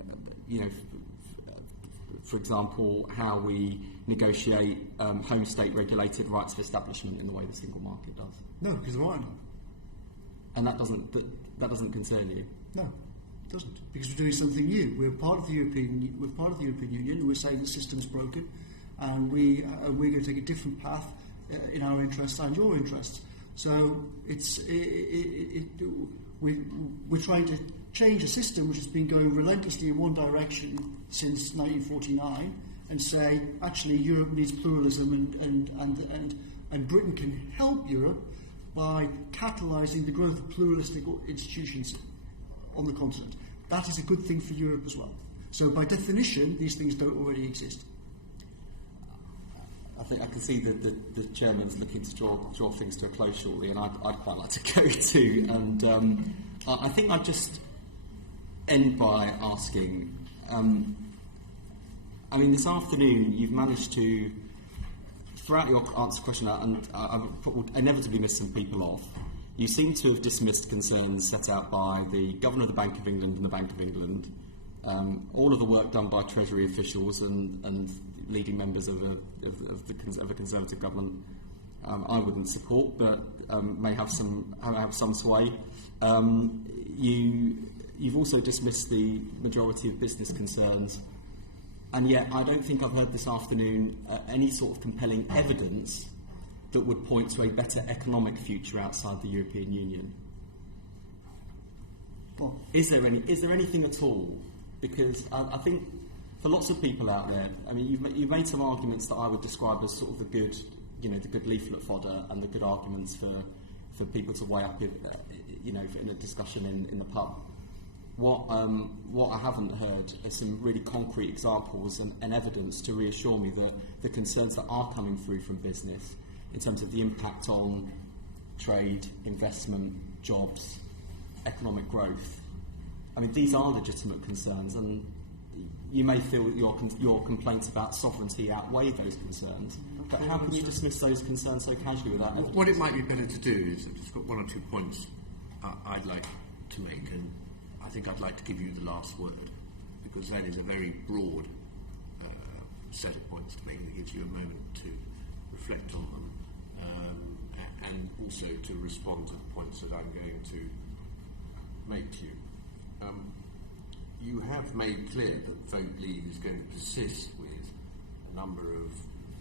for example, how we negotiate home state regulated rights of establishment in the way the single market does. No, because there aren't. And that doesn't concern you. No, it doesn't, because we're doing something new. We're part of the European Union. We're saying the system's broken, and we're going to take a different path in our interests and your interests. So we're trying to change a system which has been going relentlessly in one direction since 1949, and say actually Europe needs pluralism, and Britain can help Europe by catalysing the growth of pluralistic institutions on the continent. That is a good thing for Europe as well. So by definition, these things don't already exist. I think I can see that the chairman's looking to draw things to a close shortly, and I'd quite like to go too. And I think I'd just end by asking, this afternoon you've managed to, throughout your answer question, and I will inevitably miss some people off, you seem to have dismissed concerns set out by the Governor of the Bank of England and the Bank of England, all of the work done by Treasury officials and leading members of a Conservative government. I wouldn't support, but may have some sway. You've also dismissed the majority of business concerns, and yet I don't think I've heard this afternoon any sort of compelling evidence that would point to a better economic future outside the European Union. Well, is there anything at all? Because I think for lots of people out there, you've made some arguments that I would describe as sort of the good leaflet fodder and the good arguments for people to weigh up in a discussion in the pub. What I haven't heard are some really concrete examples and evidence to reassure me that the concerns that are coming through from business in terms of the impact on trade, investment, jobs, economic growth. I mean, these are legitimate concerns, and you may feel that your complaints about sovereignty outweigh those concerns, but how can you dismiss those concerns so casually without evidence? What it might be better to do is, I've just got one or two points I'd like to make, and I think I'd like to give you the last word, because that is a very broad set of points to make, that gives you a moment to reflect on them, and also to respond to the points that I'm going to make to you. You have made clear that Vote Leave is going to persist with a number of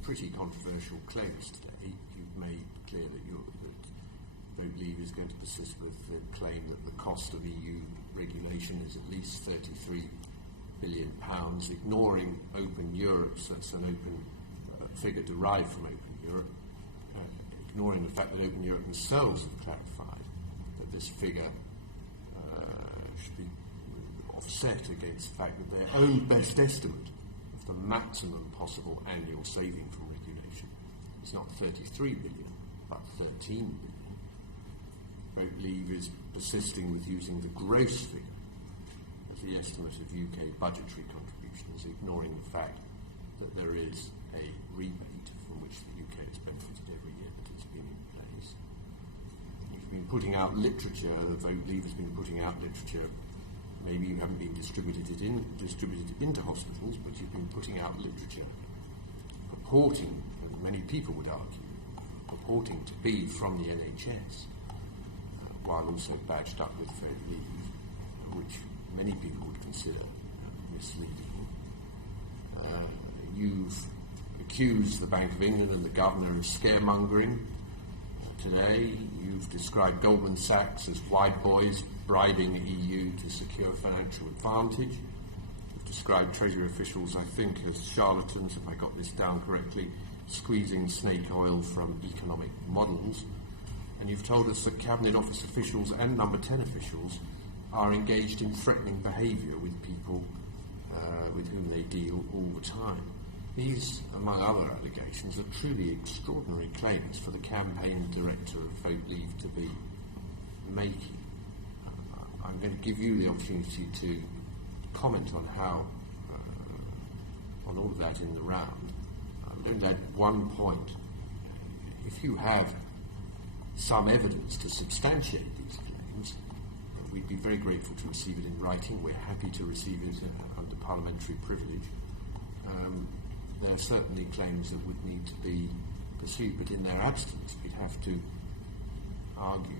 pretty controversial claims today. You've made clear that Vote Leave is going to persist with the claim that the cost of EU regulation is at least £33 billion, ignoring Open Europe, so that's an open figure derived from Open Europe, ignoring the fact that Open Europe themselves have clarified that this figure should be offset against the fact that their own best estimate of the maximum possible annual saving from regulation is not 33 billion, but 13 billion. Vote Leave is persisting with using the gross figure as the estimate of UK budgetary contributions, ignoring the fact that there is a rebate from which the UK has benefited every year that it's been in place. You've been putting out literature, Vote Leave has been putting out literature. Maybe you haven't been distributed into hospitals, but you've been putting out literature purporting, and many people would argue, purporting to be from the NHS, while also badged up with Vote Leave, which many people would consider misleading. You've accused the Bank of England and the Governor of scaremongering. Today, you've described Goldman Sachs as wide boys bribing the EU to secure financial advantage. You've described Treasury officials, I think, as charlatans, if I got this down correctly, squeezing snake oil from economic models. And you've told us that Cabinet Office officials and Number 10 officials are engaged in threatening behaviour with people with whom they deal all the time. These, among other allegations, are truly extraordinary claims for the campaign director of Vote Leave to be making. I'm going to give you the opportunity to comment on how, on all of that in the round. I'm going to add one point. If you have some evidence to substantiate these claims, we'd be very grateful to receive it in writing. We're happy to receive it under parliamentary privilege. There are certainly claims that would need to be pursued, but in their absence, we'd have to argue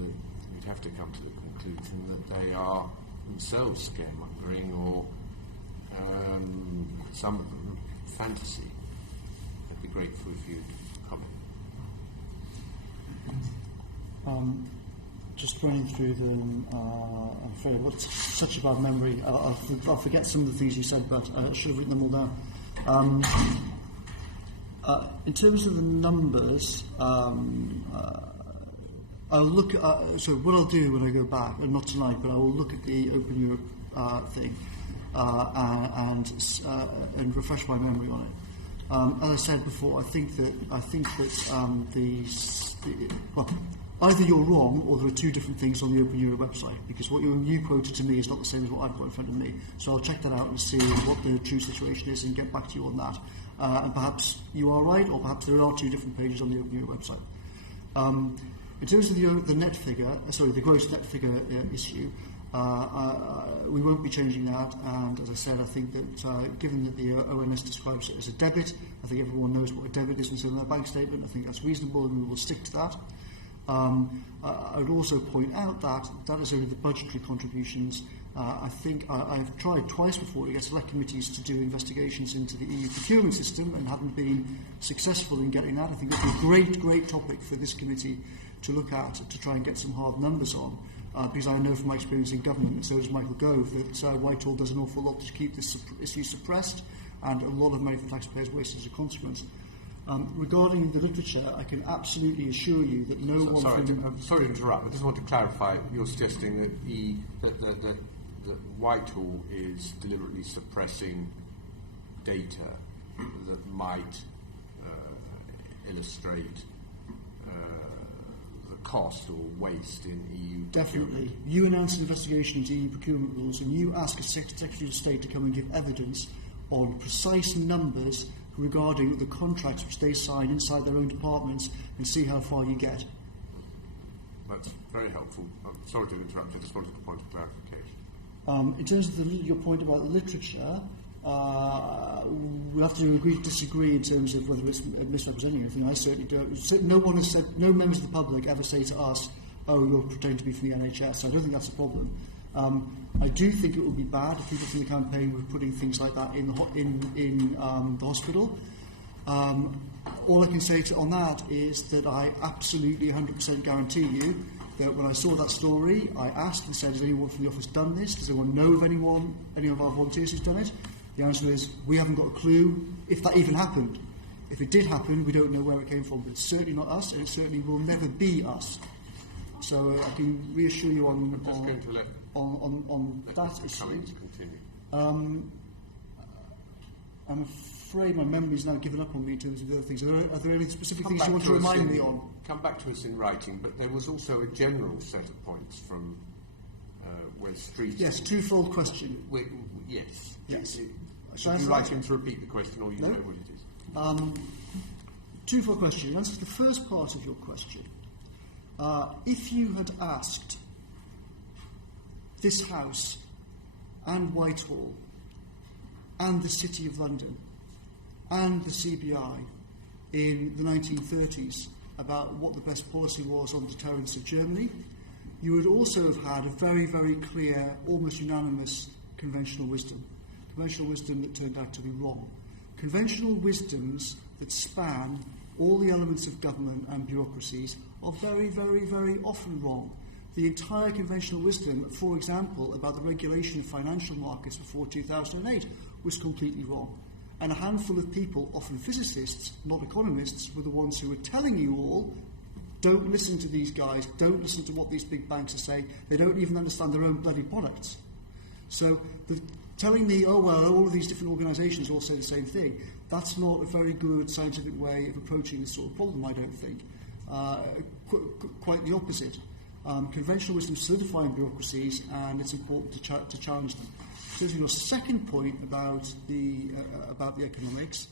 that we'd have to come to the conclusion that they are themselves scaremongering, or some of them fantasy. I'd be grateful if you'd comment. Just running through them, I'm afraid I've got such a bad memory. I'll forget some of the things you said, but I should have written them all down. In terms of the numbers, I'll look at, so what I'll do when I go back, and not tonight, but I will look at the Open Europe thing and refresh my memory on it. As I said before, I think that either you're wrong or there are two different things on the Open Europe website, because what you quoted to me is not the same as what I've got in front of me. So I'll check that out and see what the true situation is and get back to you on that. And perhaps you are right, or perhaps there are two different pages on the Open Europe website. In terms of the net figure, the gross net figure issue, we won't be changing that. And as I said, I think that given that the ONS describes it as a debit, I think everyone knows what a debit is in terms of their bank statement. I think that's reasonable, and we will stick to that. I would also point out that that is only the budgetary contributions. I think I've tried twice before to get select committees to do investigations into the EU procurement system and haven't been successful in getting that. I think that's a great topic for this committee to look at, to try and get some hard numbers on, because I know from my experience in government, and so does Michael Gove, that Whitehall does an awful lot to keep this issue suppressed, and a lot of money from taxpayers wasted as a consequence. Regarding the literature, I can absolutely assure you that no one... I'm sorry to interrupt, I just want to clarify. You're suggesting that Whitehall is deliberately suppressing data that might illustrate the cost or waste in EU Definitely. procurement. You announce an investigation into EU procurement rules and you ask a Secretary of State to come and give evidence on precise numbers regarding the contracts which they sign inside their own departments and see how far you get. That's very helpful. I'm sorry to interrupt, I just wanted a point of clarification. In terms of your point about the literature, we'll have to agree to disagree in terms of whether it's misrepresenting anything. I certainly don't. No one has said, no members of the public ever say to us, oh, you're pretending to be from the NHS. I don't think that's a problem. I do think it would be bad if people from the campaign were putting things like that in the hospital. All I can say on that is that I absolutely 100% guarantee you that when I saw that story, I asked and said, has anyone from the office done this? Does anyone know of anyone, any of our volunteers who's done it? The answer is, we haven't got a clue if that even happened. If it did happen, we don't know where it came from, but it's certainly not us, and it certainly will never be us. So I can reassure you on that issue. I'm afraid my memory's now given up on me in terms of the other things. Are there any specific things you want to remind me on? Come back to us in writing, but there was also a general set of points from Wes Street. Yes, twofold question. Yes. Should you like him to repeat the question, or you know what it is? Twofold question. In answer to the first part of your question, if you had asked this House and Whitehall and the City of London and the CBI in the 1930s about what the best policy was on deterrence of Germany, you would also have had a very, very clear, almost unanimous conventional wisdom that turned out to be wrong. Conventional wisdoms that span all the elements of government and bureaucracies are very, very, very often wrong. The entire conventional wisdom, for example, about the regulation of financial markets before 2008 was completely wrong. And a handful of people, often physicists, not economists, were the ones who were telling you all, don't listen to these guys, don't listen to what these big banks are saying, they don't even understand their own bloody products. So telling me, oh, well, all of these different organisations all say the same thing, that's not a very good scientific way of approaching this sort of problem, I don't think. Quite the opposite. Conventional wisdom solidifying bureaucracies, and it's important to challenge them. So to your second point about the economics,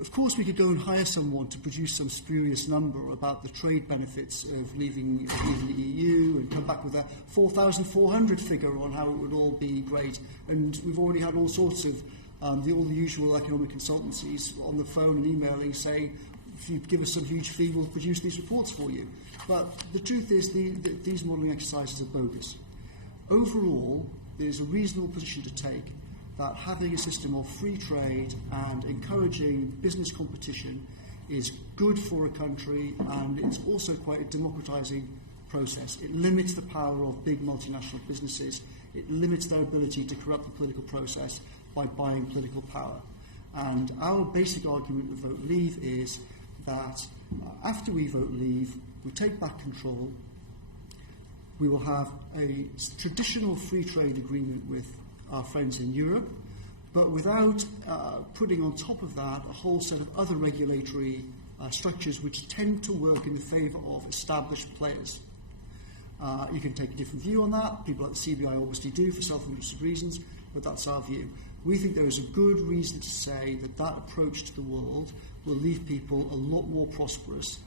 of course we could go and hire someone to produce some spurious number about the trade benefits of leaving the EU and come back with a 4,400 figure on how it would all be great. And we've already had all sorts of all the usual economic consultancies on the phone and emailing saying, if you give us some huge fee, we'll produce these reports for you. But the truth is these modelling exercises are bogus. Overall, there's a reasonable position to take that having a system of free trade and encouraging business competition is good for a country, and it's also quite a democratising process. It limits the power of big multinational businesses. It limits their ability to corrupt the political process by buying political power. And our basic argument with Vote Leave is that after we vote Leave, we take back control, we will have a traditional free trade agreement with our friends in Europe, but without putting on top of that a whole set of other regulatory structures which tend to work in the favour of established players. You can take a different view on that. People like the CBI obviously do for self-interested reasons, but that's our view. We think there is a good reason to say that that approach to the world will leave people a lot more prosperous,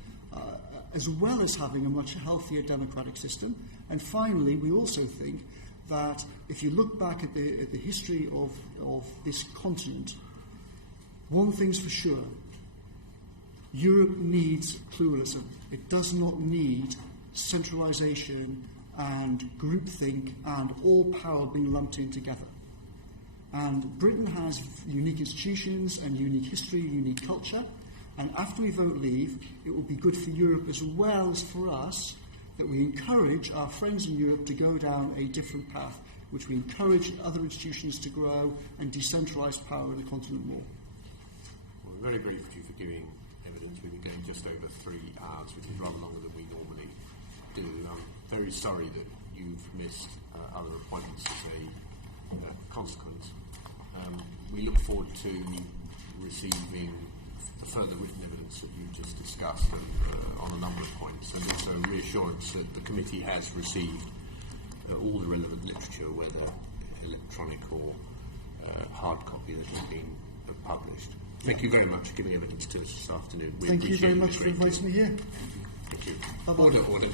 as well as having a much healthier democratic system. And finally, we also think that if you look back at the history of this continent, one thing's for sure, Europe needs pluralism. It does not need centralisation and groupthink and all power being lumped in together. And Britain has unique institutions and unique history, unique culture, and after we vote Leave, it will be good for Europe as well as for us that we encourage our friends in Europe to go down a different path, which we encourage other institutions to grow and decentralise power in the continent more. Well, very briefly for giving evidence, we've been going just over 3 hours, which is rather longer than we normally do. I'm very sorry that you've missed other appointments as a consequence. We look forward to receiving the further written evidence that you've just discussed on a number of points, and also reassurance that the committee has received all the relevant literature, whether electronic or hard copy, that has been published. Thank you very much for giving evidence to us this afternoon. We Thank you very appreciate it much for inviting me here. Thank you. Bye-bye. Order.